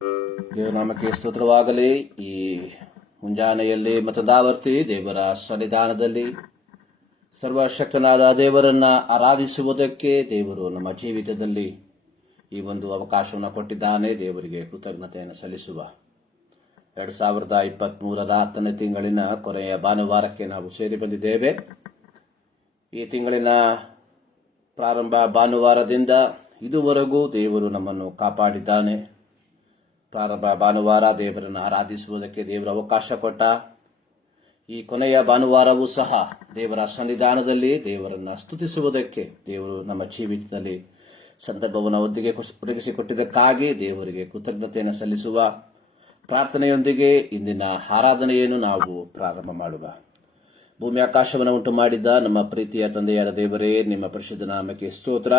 ದೇವನಾಮಕ್ಕೆ ಸ್ತೋತ್ರವಾಗಲಿ. ಈ ಮುಂಜಾನೆಯಲ್ಲಿ ಮತದಾವರ್ತಿ ದೇವರ ಸನ್ನಿಧಾನದಲ್ಲಿ ಸರ್ವಶಕ್ತನಾದ ದೇವರನ್ನ ಆರಾಧಿಸುವುದಕ್ಕೆ ದೇವರು ನಮ್ಮ ಜೀವಿತದಲ್ಲಿ ಈ ಒಂದು ಅವಕಾಶವನ್ನು ಕೊಟ್ಟಿದ್ದಾನೆ. ದೇವರಿಗೆ ಕೃತಜ್ಞತೆಯನ್ನು ಸಲ್ಲಿಸುವ 2023ರ 10ನೇ ತಿಂಗಳಿನ ಕೊನೆಯ ಭಾನುವಾರಕ್ಕೆ ನಾವು ಸೇರಿ ಬಂದಿದ್ದೇವೆ. ಈ ತಿಂಗಳಿನ ಪ್ರಾರಂಭ ಭಾನುವಾರದಿಂದ ಇದುವರೆಗೂ ದೇವರು ನಮ್ಮನ್ನು ಕಾಪಾಡಿದ್ದಾನೆ. ಪ್ರಾರಂಭ ಭಾನುವಾರ ದೇವರನ್ನು ಆರಾಧಿಸುವುದಕ್ಕೆ ದೇವರ ಅವಕಾಶ ಕೊಟ್ಟ. ಈ ಕೊನೆಯ ಭಾನುವಾರವೂ ಸಹ ದೇವರ ಸನ್ನಿಧಾನದಲ್ಲಿ ದೇವರನ್ನು ಸ್ತುತಿಸುವುದಕ್ಕೆ ದೇವರು ನಮ್ಮ ಜೀವಿತದಲ್ಲಿ ಸಂದರ್ಭವನ್ನು ಒದಗಿಸಿಕೊಟ್ಟಿದ್ದಕ್ಕಾಗಿ ದೇವರಿಗೆ ಕೃತಜ್ಞತೆಯನ್ನು ಸಲ್ಲಿಸುವ ಪ್ರಾರ್ಥನೆಯೊಂದಿಗೆ ಇಂದಿನ ಆರಾಧನೆಯನ್ನು ನಾವು ಪ್ರಾರಂಭ ಮಾಡುವ. ಭೂಮಿ ಆಕಾಶವನ್ನು ಉಂಟು ಮಾಡಿದ್ದ ನಮ್ಮ ಪ್ರೀತಿಯ ತಂದೆಯಾದ ದೇವರೇ, ನಿಮ್ಮ ಪರಿಶುದ್ಧ ನಾಮಕ್ಕೆ ಸ್ತೋತ್ರ.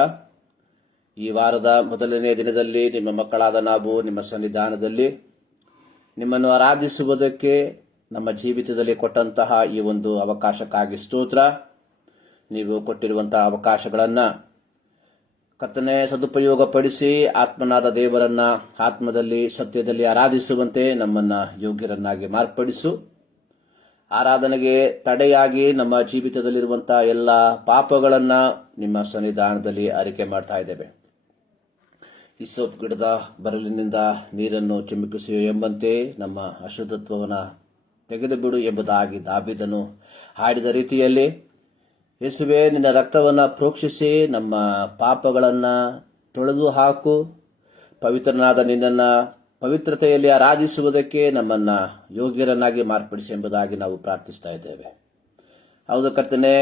ಈ ವಾರದ ಮೊದಲನೇ ದಿನದಲ್ಲಿ ನಿಮ್ಮ ಮಕ್ಕಳಾದ ನಾವು ನಿಮ್ಮ ಸನ್ನಿಧಾನದಲ್ಲಿ ನಿಮ್ಮನ್ನು ಆರಾಧಿಸುವುದಕ್ಕೆ ನಮ್ಮ ಜೀವಿತದಲ್ಲಿ ಕೊಟ್ಟಂತಹ ಈ ಒಂದು ಅವಕಾಶಕ್ಕಾಗಿ ಸ್ತೋತ್ರ. ನೀವು ಕೊಟ್ಟಿರುವಂತಹ ಅವಕಾಶಗಳನ್ನು ಕರ್ತನೆ ಸದುಪಯೋಗಪಡಿಸಿ ಆತ್ಮನಾದ ದೇವರನ್ನ ಆತ್ಮದಲ್ಲಿ ಸತ್ಯದಲ್ಲಿ ಆರಾಧಿಸುವಂತೆ ನಮ್ಮನ್ನು ಯೋಗ್ಯರನ್ನಾಗಿ ಮಾರ್ಪಡಿಸು. ಆರಾಧನೆಗೆ ತಡೆಯಾಗಿ ನಮ್ಮ ಜೀವಿತದಲ್ಲಿರುವಂತಹ ಎಲ್ಲ ಪಾಪಗಳನ್ನು ನಿಮ್ಮ ಸನ್ನಿಧಾನದಲ್ಲಿ ಅರಿಕೆ ಮಾಡ್ತಾ ಇದ್ದೇವೆ. ಹಿಸ್ಸೋಪ್ ಗಿಡದ ಬರಲಿನಿಂದ ನೀರನ್ನು ಚಿಮುಕಿಸಿ ಎಂಬಂತೆ ನಮ್ಮ ಅಶುದ್ಧತ್ವವನ್ನು ತೆಗೆದು ಬಿಡು ಎಂಬುದಾಗಿ ದಾವೀದನು ಹಾಡಿದ ರೀತಿಯಲ್ಲಿ ಯೇಸುವೆ, ನಿನ್ನ ರಕ್ತವನ್ನು ಪ್ರೋಕ್ಷಿಸಿ ನಮ್ಮ ಪಾಪಗಳನ್ನು ತೊಳೆದು ಹಾಕು. ಪವಿತ್ರನಾದ ನಿನ್ನನ್ನು ಪವಿತ್ರತೆಯಲ್ಲಿ ಆರಾಧಿಸುವುದಕ್ಕೆ ನಮ್ಮನ್ನು ಯೋಗ್ಯರನ್ನಾಗಿ ಮಾರ್ಪಡಿಸಿ ಎಂಬುದಾಗಿ ನಾವು ಪ್ರಾರ್ಥಿಸ್ತಾ ಇದ್ದೇವೆ. ಹೌದು ಕರ್ತನೆ,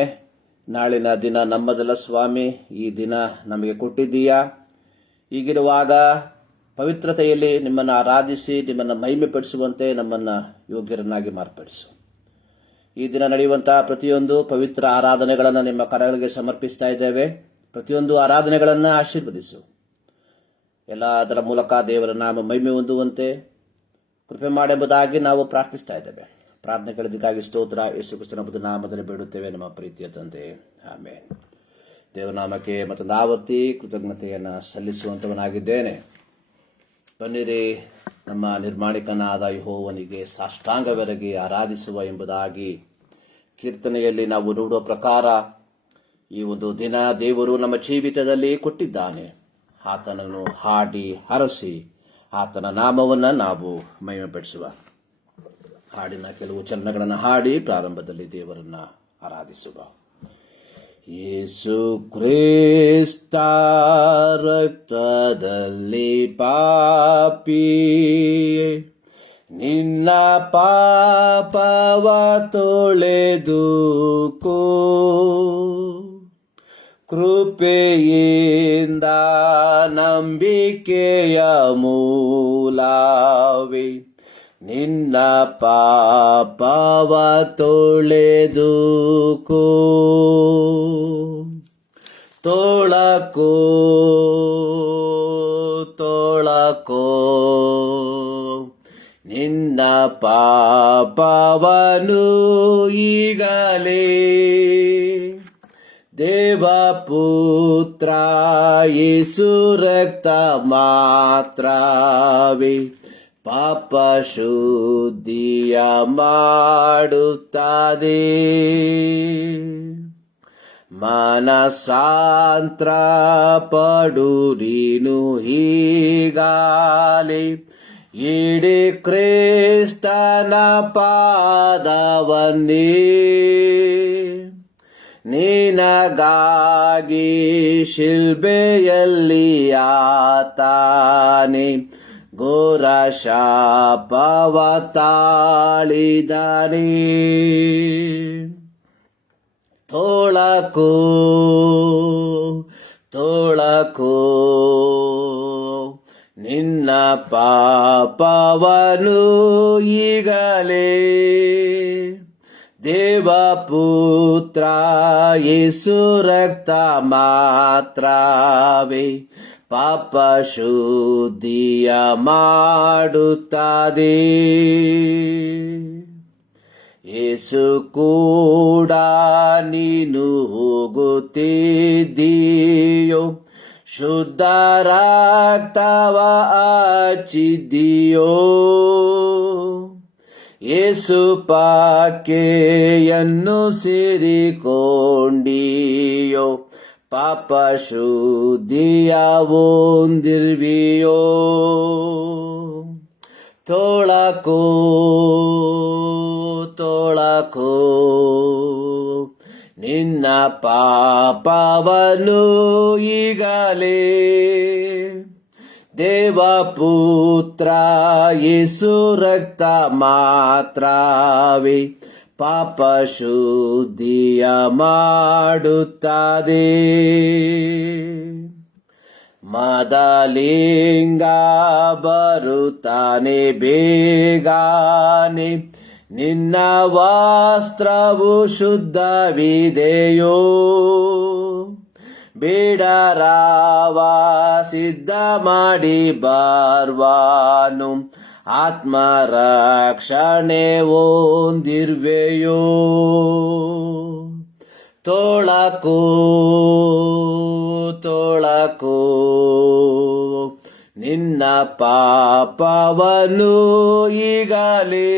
ನಾಳಿನ ದಿನ ನಮ್ಮದಲ್ಲ ಸ್ವಾಮಿ, ಈ ದಿನ ನಮಗೆ ಕೊಟ್ಟಿದ್ದೀಯಾ. ಹೀಗಿರುವಾಗ ಪವಿತ್ರತೆಯಲ್ಲಿ ನಿಮ್ಮನ್ನು ಆರಾಧಿಸಿ ನಿಮ್ಮನ್ನು ಮಹಿಮೆಪಡಿಸುವಂತೆ ನಮ್ಮನ್ನು ಯೋಗ್ಯರನ್ನಾಗಿ ಮಾರ್ಪಡಿಸು. ಈ ದಿನ ನಡೆಯುವಂತಹ ಪ್ರತಿಯೊಂದು ಪವಿತ್ರ ಆರಾಧನೆಗಳನ್ನು ನಿಮ್ಮ ಕರಗಳಿಗೆ ಸಮರ್ಪಿಸ್ತಾ ಇದ್ದೇವೆ. ಪ್ರತಿಯೊಂದು ಆರಾಧನೆಗಳನ್ನು ಆಶೀರ್ವದಿಸು. ಎಲ್ಲದರ ಮೂಲಕ ದೇವರ ನಾಮ ಮಹಿಮೆ ಹೊಂದುವಂತೆ ಕೃಪೆ ಮಾಡೆಂಬುದಾಗಿ ನಾವು ಪ್ರಾರ್ಥಿಸ್ತಾ ಇದ್ದೇವೆ. ಪ್ರಾರ್ಥನೆಗಳಿಗಾಗಿ ಸ್ತೋತ್ರ. ಯೇಸು ಕ್ರಿಸ್ತನ ನಾಮದಲ್ಲಿ ಬೇಡುತ್ತೇವೆ ನಮ್ಮ ಪ್ರೀತಿಯ ತಂದೆ, ಆಮೇನ್. ದೇವನಾಮಕ್ಕೆ ಮತ್ತೊಂದು ಆವರ್ತಿ ಕೃತಜ್ಞತೆಯನ್ನು ಸಲ್ಲಿಸುವಂತವನಾಗಿದ್ದೇನೆ. ಬನ್ನಿರಿ, ನಮ್ಮ ನಿರ್ಮಾಣಿಕನಾದ ಯೆಹೋವನಿಗೆ ಸಾಷ್ಟಾಂಗವೆರಗಿ ಆರಾಧಿಸುವ ಎಂಬುದಾಗಿ ಕೀರ್ತನೆಯಲ್ಲಿ ನಾವು ನೋಡುವ ಪ್ರಕಾರ ಈ ಒಂದು ದಿನ ದೇವರು ನಮ್ಮ ಜೀವಿತದಲ್ಲಿ ಕೊಟ್ಟಿದ್ದಾನೆ. ಆತನನ್ನು ಹಾಡಿ ಹರಸಿ ಆತನ ನಾಮವನ್ನು ನಾವು ಮಹಿಮೆಪಡಿಸುವ. ಹಾಡಿನ ಕೆಲವು ಚರಣಗಳನ್ನು ಹಾಡಿ ಪ್ರಾರಂಭದಲ್ಲಿ ದೇವರನ್ನ ಆರಾಧಿಸುವ. ಯೇಸು ಕ್ರಿಸ್ತ ರಕ್ತದಲ್ಲಿ ಪಾಪಿ ನಿನ್ನ ಪಾಪವ ತೊಳೆದುಕೋ, ಕೃಪೆಯಿಂದ ನಂಬಿಕೆಯ ಮೂಲವೇ ನಿನ್ನ ಪಾಪವ ತೊಳೆದುಕೋ. ತೊಳಕೋ ತೊಳಕೋ ನಿನ್ನ ಪಾಪವನು ಈಗಲೇ. ದೇವಪುತ್ರ ಯೇಸು ರಕ್ತ ಮಾತ್ರವೇ ಪಾಪ ಶುದ್ಧಿಯ ಮಾಡುತ್ತದೆ. ಮನಸಾಂತ್ರ ಪಡುರೀನು ಹೀಗಾಲೆ ಇಡೀ ಕ್ರಿಸ್ತನ ಪಾದವನ್ನೇ. ನಿನಗಾಗಿ ಶಿಲ್ಬೆಯಲ್ಲಿ ಆತಾನೆ ಘೋರ ಶಾಪವ ತಾಳಿದಾನೆ. ತೊಳಕೋ ತೊಳಕೋ ನಿನ್ನ ಪಾಪವನು ಈಗಲೇ. ದೇವಪುತ್ರ ಯೇಸು ರಕ್ತ ಮಾತ್ರವೇ ಪಾಪ ಶುದ್ಧಿಯ ಮಾಡುತ್ತದೆ. ಯೇಸು ಕೂಡ ನೀನು ಹೋಗುತ್ತಿದ್ದೀಯೋ ಶುದ್ಧ ರಕ್ತವ ಹಚ್ಚಿದ್ದೀಯೋ, ಯೇಸು ಪಾಕೆಯನ್ನು ಸೇರಿಕೊಂಡಿಯೋ, ಪಾಪ ಶುದ್ಧಿಯ ಹೊಂದಿರುವಿಯೋ. ತೊಳಕೋ ತೊಳಕೋ ನಿನ್ನ ಪಾಪವನ್ನು ಈಗಲೇ, ದೇವಪುತ್ರ ಯೇಸು ರಕ್ತ ಮಾತ್ರವೇ ಪಾಪ ಶುದ್ಧಿಯ ಮಾಡುತ್ತದೆ. ಮದಲಿಂಗ ಬರುತ್ತಾನೆ ಬೇಗನೆ, ನಿನ್ನ ವಸ್ತ್ರವು ಶುದ್ಧವಿದೆಯೋ, ಬೇಡರಾವ ಸಿದ್ಧ ಮಾಡಿ ಬರ್ವಾನು, ಆತ್ಮರಕ್ಷಣೆ ಹೊಂದಿರುವೆಯೋ. ತೊಳಕೋ ತೊಳಕೋ ನಿನ್ನ ಪಾಪವನ್ನು ಈಗಲೇ,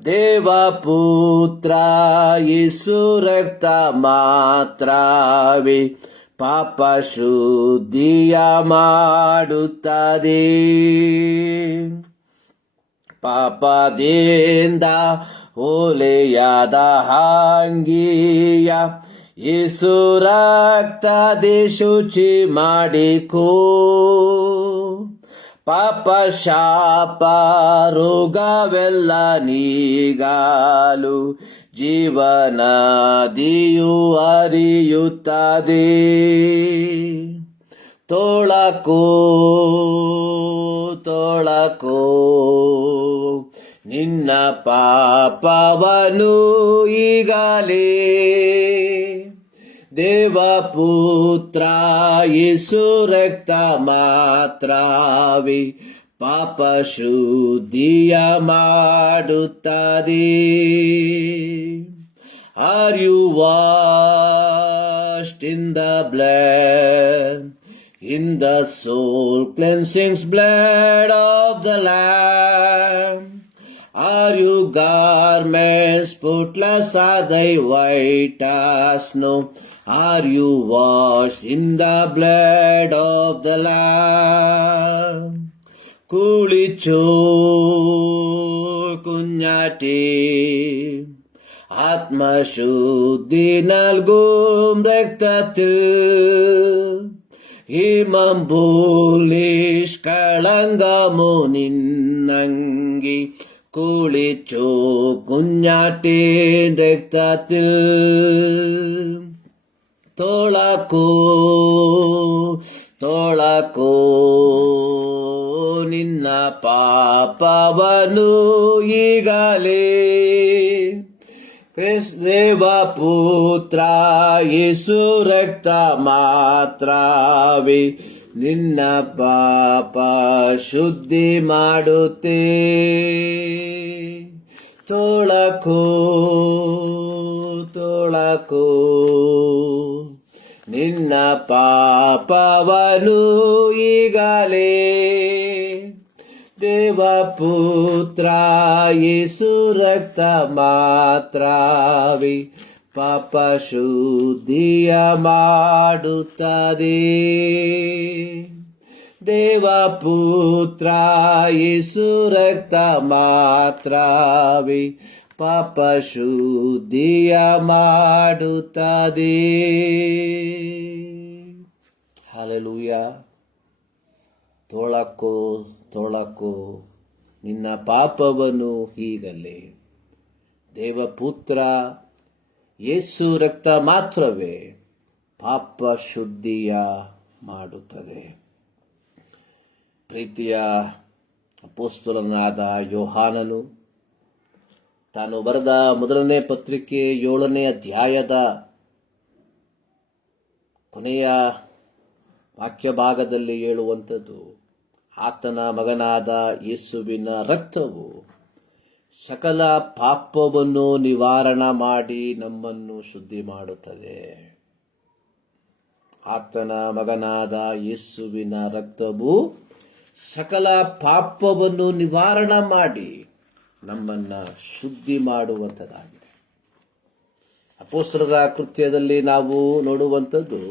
ದೇವಪುತ್ರ ಯೇಸು ರಕ್ತ ಮಾತ್ರವೇ ಪಾಪ ಶುದ್ಧಿಯ ಮಾಡುತ್ತದೆ. ಪಾಪದಿಂದ ಹೊಲೆಯಾದ ಅಂಗಿಯ ಯೇಸು ರಕ್ತದಿ ಶುಚಿ ಮಾಡಿಕೋ, ಪಾಪ ಶಾಪ ರೋಗವೆಲ್ಲ ನೀಗಲು ಜೀವನದಿಯು ಹರಿಯುತ್ತದೆ. ತೊಳಕೋ ತೊಳಕೋ ನಿನ್ನ ಪಾಪವನ್ನು ಈಗಲೇ, ದೇವಪುತ್ರ ಯೇಸು ರಕ್ತ ಮಾತ್ರವೇ ಪಾಪ ಶುದ್ಧಿಯ ಮಾಡುತ್ತದೆ. Are you washed in the blood, in the soul cleansing blood of the Lamb? Are you garments spotless, are they white as snow? Are you washed in the blood of the Lamb? കുളിച്ചോ കുഞ്ഞാറ്റേ, ആത്മശുദ്ധി നൽകും രക്തത്തിൽ, ഹിമംബൂലിഷ്കളങ്കമോ നിന്നങ്കി, കുളിച്ചോ കുഞ്ഞാറ്റേ രക്തത്തിൽ. ತೊಳಕೋ ತೊಳಕೋ ನಿನ್ನ ಪಾಪವನ್ನು ಈಗಲೇ, ದೇವಪುತ್ರ ಯೇಸು ರಕ್ತ ಮಾತ್ರವೇ ನಿನ್ನ ಪಾಪ ಶುದ್ಧಿ ಮಾಡುತ್ತೆ. ತೊಳಕೋ ತೊಳಕೋ ನಿನ್ನ ಪಾಪವನ್ನು ಈಗಲೇ, ದೇವಪುತ್ರ ಯೇಸು ರಕ್ತ ಮಾತ್ರವೇ ಪಾಪ ಶುದ್ಧಿಯ ಮಾಡುತ್ತದೆ. ದೇವಪುತ್ರ ಯೇಸು ರಕ್ತ ಮಾತ್ರವೇ ಪಾಪ ಶುದ್ಧಿಯ ಮಾಡುತ್ತದೆ. ಹಲ್ಲೆಲೂಯ. ತೊಳಕೋ ತೊಳಕೋ ನಿನ್ನ ಪಾಪವನ್ನು ಈಗಲೇ, ದೇವಪುತ್ರ ಯೇಸು ರಕ್ತ ಮಾತ್ರವೇ ಪಾಪ ಶುದ್ಧಿಯ ಮಾಡುತ್ತದೆ. ಪ್ರೀತಿಯ ಅಪೊಸ್ತಲನಾದ ಯೋಹಾನನು ತಾನು ಬರೆದ ಮೊದಲನೇ ಪತ್ರಿಕೆ 7ನೇ ಅಧ್ಯಾಯದ ಕೊನೆಯ ವಾಕ್ಯ ಭಾಗದಲ್ಲಿ ಹೇಳುವಂಥದ್ದು, ಆತನ ಮಗನಾದ ಯೇಸುವಿನ ರಕ್ತವು ಸಕಲ ಪಾಪವನ್ನು ನಿವಾರಣೆ ಮಾಡಿ ನಮ್ಮನ್ನು ಶುದ್ಧಿ ಮಾಡುತ್ತದೆ. ಆತನ ಮಗನಾದ ಯೇಸುವಿನ ರಕ್ತವು ಸಕಲ ಪಾಪವನ್ನು ನಿವಾರಣೆ ಮಾಡಿ ನಮ್ಮನ್ನು ಶುದ್ಧಿ ಮಾಡುವಂಥದ್ದಾಗಿದೆ. ಅಪೊಸ್ತಲರ ಕೃತ್ಯದಲ್ಲಿ ನಾವು ನೋಡುವಂಥದ್ದು,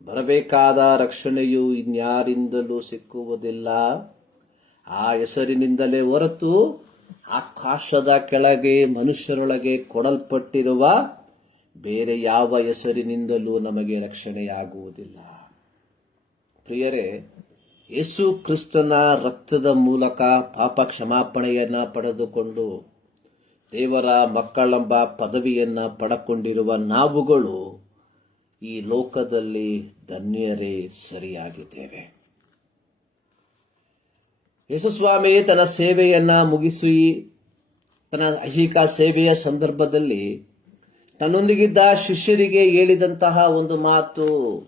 ಬರಬೇಕಾದ ರಕ್ಷಣೆಯು ಇನ್ಯಾರಿಂದಲೂ ಸಿಕ್ಕುವುದಿಲ್ಲ, ಆ ಹೆಸರಿನಿಂದಲೇ ಹೊರತು ಆಕಾಶದ ಕೆಳಗೆ ಮನುಷ್ಯರೊಳಗೆ ಕೊಡಲ್ಪಟ್ಟಿರುವ ಬೇರೆ ಯಾವ ಹೆಸರಿನಿಂದಲೂ ನಮಗೆ ರಕ್ಷಣೆಯಾಗುವುದಿಲ್ಲ. ಪ್ರಿಯರೇ, ಯೇಸು ಕ್ರಿಸ್ತನ ರಕ್ತದ ಮೂಲಕ ಪಾಪ ಕ್ಷಮಾಪಣೆಯನ್ನು ಪಡೆದುಕೊಂಡು ದೇವರ ಮಕ್ಕಳೆಂಬ ಪದವಿಯನ್ನು ಪಡಕೊಂಡಿರುವ ನಾವುಗಳು ಈ ಲೋಕದಲ್ಲಿ ಧನ್ಯರೇ ಸರಿಯಾಗಿದ್ದೇವೆ. ಯೇಸುಸ್ವಾಮಿ ತನ್ನ ಸೇವೆಯನ್ನು ಮುಗಿಸಿ ತನ್ನ ಐಹಿಕ ಸೇವೆಯ ಸಂದರ್ಭದಲ್ಲಿ ತನ್ನೊಂದಿಗಿದ್ದ ಶಿಷ್ಯರಿಗೆ ಹೇಳಿದಂತಹ ಒಂದು ಮಾತು,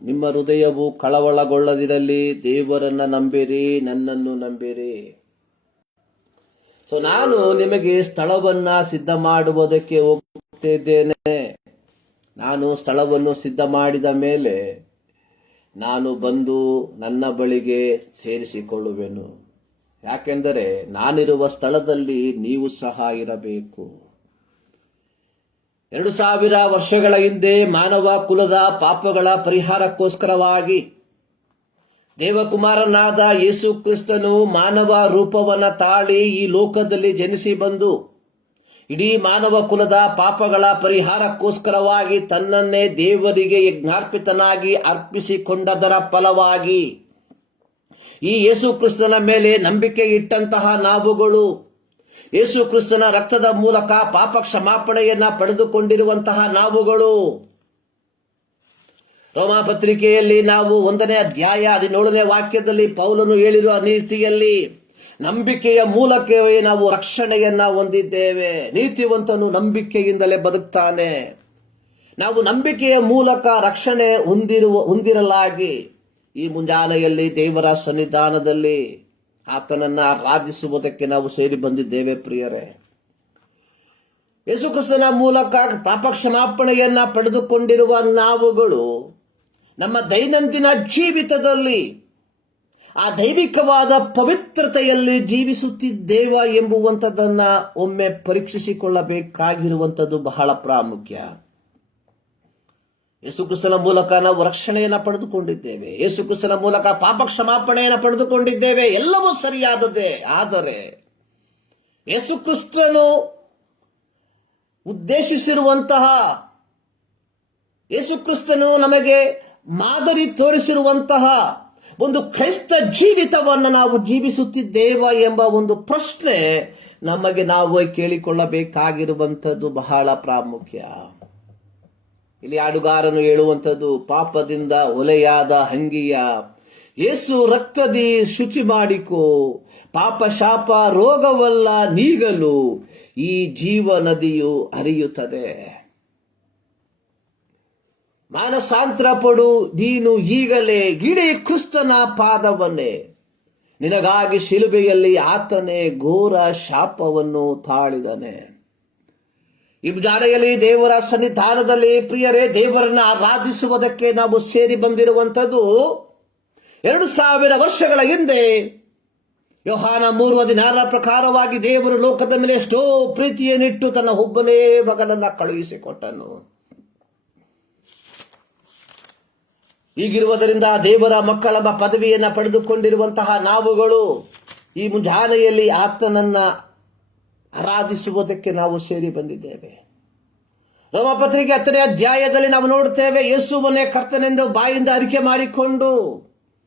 ನಿಮ್ಮ ಹೃದಯವು ಕಳವಳಗೊಳ್ಳದಿರಲಿ, ದೇವರನ್ನ ನಂಬಿರಿ, ನನ್ನನ್ನು ನಂಬಿರಿ. ನಾನು ನಿಮಗೆ ಸ್ಥಳವನ್ನ ಸಿದ್ಧ ಮಾಡುವುದಕ್ಕೆ ಹೋಗುತ್ತಿದ್ದೇನೆ. ನಾನು ಸ್ಥಳವನ್ನು ಸಿದ್ಧ ಮಾಡಿದ ಮೇಲೆ ನಾನು ಬಂದು ನನ್ನ ಬಳಿಗೆ ಸೇರಿಸಿಕೊಳ್ಳುವೆನು. ಯಾಕೆಂದರೆ ನಾನಿರುವ ಸ್ಥಳದಲ್ಲಿ ನೀವು ಸಹ ಇರಬೇಕು. 2000 ವರ್ಷಗಳ ಹಿಂದೆ ಮಾನವ ಕುಲದ ಪಾಪಗಳ ಪರಿಹಾರಕ್ಕೋಸ್ಕರವಾಗಿ ದೇವಕುಮಾರನಾದ ಯೇಸು ಕ್ರಿಸ್ತನು ಮಾನವ ರೂಪವನ್ನು ತಾಳಿ ಈ ಲೋಕದಲ್ಲಿ ಜನಿಸಿ ಬಂದು ಇಡೀ ಮಾನವ ಕುಲದ ಪಾಪಗಳ ಪರಿಹಾರಕ್ಕೋಸ್ಕರವಾಗಿ ತನ್ನನ್ನೇ ದೇವರಿಗೆ ಯಜ್ಞಾರ್ಪಿತನಾಗಿ ಅರ್ಪಿಸಿಕೊಂಡದರ ಫಲವಾಗಿ ಈ ಯೇಸು ಕ್ರಿಸ್ತನ ಮೇಲೆ ನಂಬಿಕೆ ಇಟ್ಟಂತಹ ನಾವುಗಳು ಯೇಸು ಕ್ರಿಸ್ತನ ರಕ್ತದ ಮೂಲಕ ಪಾಪ ಕ್ಷಮಾಪಣೆಯನ್ನ ಪಡೆದುಕೊಂಡಿರುವಂತಹ ನಾವುಗಳು, ರೋಮ ಪತ್ರಿಕೆಯಲ್ಲಿ ನಾವು 1ನೇ ಅಧ್ಯಾಯ 17ನೇ ವಾಕ್ಯದಲ್ಲಿ ಪೌಲನು ಹೇಳಿರುವ ನೀತಿಯಲ್ಲಿ ನಂಬಿಕೆಯ ಮೂಲಕವೇ ನಾವು ರಕ್ಷಣೆಯನ್ನ ಹೊಂದಿದ್ದೇವೆ. ನೀತಿವಂತನು ನಂಬಿಕೆಯಿಂದಲೇ ಬದುಕ್ತಾನೆ. ನಾವು ನಂಬಿಕೆಯ ಮೂಲಕ ರಕ್ಷಣೆ ಹೊಂದಿರಲಾಗಿ ಈ ಮುಂಜಾನೆಯಲ್ಲಿ ದೇವರ ಸನ್ನಿಧಾನದಲ್ಲಿ ಆತನನ್ನ ಆರಾಧಿಸುವುದಕ್ಕೆ ನಾವು ಸೇರಿ ಬಂದಿದ್ದೇವೆ. ಪ್ರಿಯರೇ, ಯೇಸು ಕ್ರಿಸ್ತನ ಮೂಲಕ ಪಾಪ ಕ್ಷಮಾಪಣೆಯನ್ನ ಪಡೆದುಕೊಂಡಿರುವ ನಾವುಗಳು ನಮ್ಮ ದೈನಂದಿನ ಜೀವಿತದಲ್ಲಿ ಆ ದೈವಿಕವಾದ ಪವಿತ್ರತೆಯಲ್ಲಿ ಜೀವಿಸುತ್ತಿದ್ದೇವ ಎಂಬುವಂಥದ್ದನ್ನ ಒಮ್ಮೆ ಪರೀಕ್ಷಿಸಿಕೊಳ್ಳಬೇಕಾಗಿರುವಂಥದ್ದು ಬಹಳ ಪ್ರಾಮುಖ್ಯ. ಯೇಸು ಕ್ರಿಸ್ತನ ಮೂಲಕ ನಾವು ರಕ್ಷಣೆಯನ್ನು ಪಡೆದುಕೊಂಡಿದ್ದೇವೆ. ಯೇಸು ಕ್ರಿಸ್ತನ ಮೂಲಕ ಪಾಪ ಕ್ಷಮಾಪಣೆಯನ್ನು ಪಡೆದುಕೊಂಡಿದ್ದೇವೆ. ಎಲ್ಲವೂ ಸರಿಯಾದದ್ದೇ. ಆದರೆ ಯೇಸು ಕ್ರಿಸ್ತನು ಉದ್ದೇಶಿಸಿರುವಂತಹ, ಯೇಸು ಕ್ರಿಸ್ತನು ನಮಗೆ ಮಾದರಿ ತೋರಿಸಿರುವಂತಹ ಒಂದು ಕ್ರೈಸ್ತ ಜೀವಿತವನ್ನು ನಾವು ಜೀವಿಸುತ್ತಿದ್ದೇವ ಎಂಬ ಒಂದು ಪ್ರಶ್ನೆ ನಮಗೆ ನಾವು ಕೇಳಿಕೊಳ್ಳಬೇಕಾಗಿರುವಂಥದ್ದು ಬಹಳ ಪ್ರಾಮುಖ್ಯ. ಇಲ್ಲಿ ಹಾಡುಗಾರನು ಹೇಳುವಂಥದ್ದು, ಪಾಪದಿಂದ ಒಲೆಯಾದ ಅಂಗಿಯ ಯೇಸು ರಕ್ತದಿ ಶುಚಿ ಮಾಡಿಕೋ, ಪಾಪ ಶಾಪ ರೋಗವಲ್ಲ ನೀಗಲು ಈ ಜೀವ ನದಿಯು ಹರಿಯುತ್ತದೆ. ಮಾನಸಾಂತರ ಪಡು ನೀನು ಈಗಲೇ, ಇಡೀ ಕ್ರಿಸ್ತನ ಪಾದವನ್ನೇ, ನಿನಗಾಗಿ ಶಿಲುಬೆಯಲ್ಲಿ ಆತನೇ ಘೋರ ಶಾಪವನ್ನು ತಾಳಿದನೆ. ಈ ಜಾಡೆಯಲ್ಲಿ ದೇವರ ಸನ್ನಿಧಾನದಲ್ಲಿ ಪ್ರಿಯರೇ, ದೇವರನ್ನ ಆರಾಧಿಸುವುದಕ್ಕೆ ನಾವು ಸೇರಿ ಬಂದಿರುವಂಥದ್ದು 2000 ವರ್ಷಗಳ ಹಿಂದೆ ಯೋಹಾನ 3:16 ಪ್ರಕಾರವಾಗಿ ದೇವರು ಲೋಕದ ಮೇಲೆ ಎಷ್ಟೋ ಪ್ರೀತಿಯನ್ನಿಟ್ಟು ತನ್ನ ಒಬ್ಬನೇ ಮಗನನ್ನ ಕಳುಹಿಸಿಕೊಟ್ಟನು. ಹೀಗಿರುವುದರಿಂದ ದೇವರ ಮಕ್ಕಳೆಂಬ ಪದವಿಯನ್ನು ಪಡೆದುಕೊಂಡಿರುವಂತಹ ನಾವುಗಳು ಈ ಮುಂಜಾನೆಯಲ್ಲಿ ಆತನನ್ನ ಆರಾಧಿಸುವುದಕ್ಕೆ ನಾವು ಸೇರಿ ಬಂದಿದ್ದೇವೆ. ರೋಮಪತ್ರಿಕೆ 10ನೇ ಅಧ್ಯಾಯದಲ್ಲಿ ನಾವು ನೋಡುತ್ತೇವೆ, ಯೇಸುವನ್ನೇ ಕರ್ತನೆಂದು ಬಾಯಿಂದ ಅರಿಕೆ ಮಾಡಿಕೊಂಡು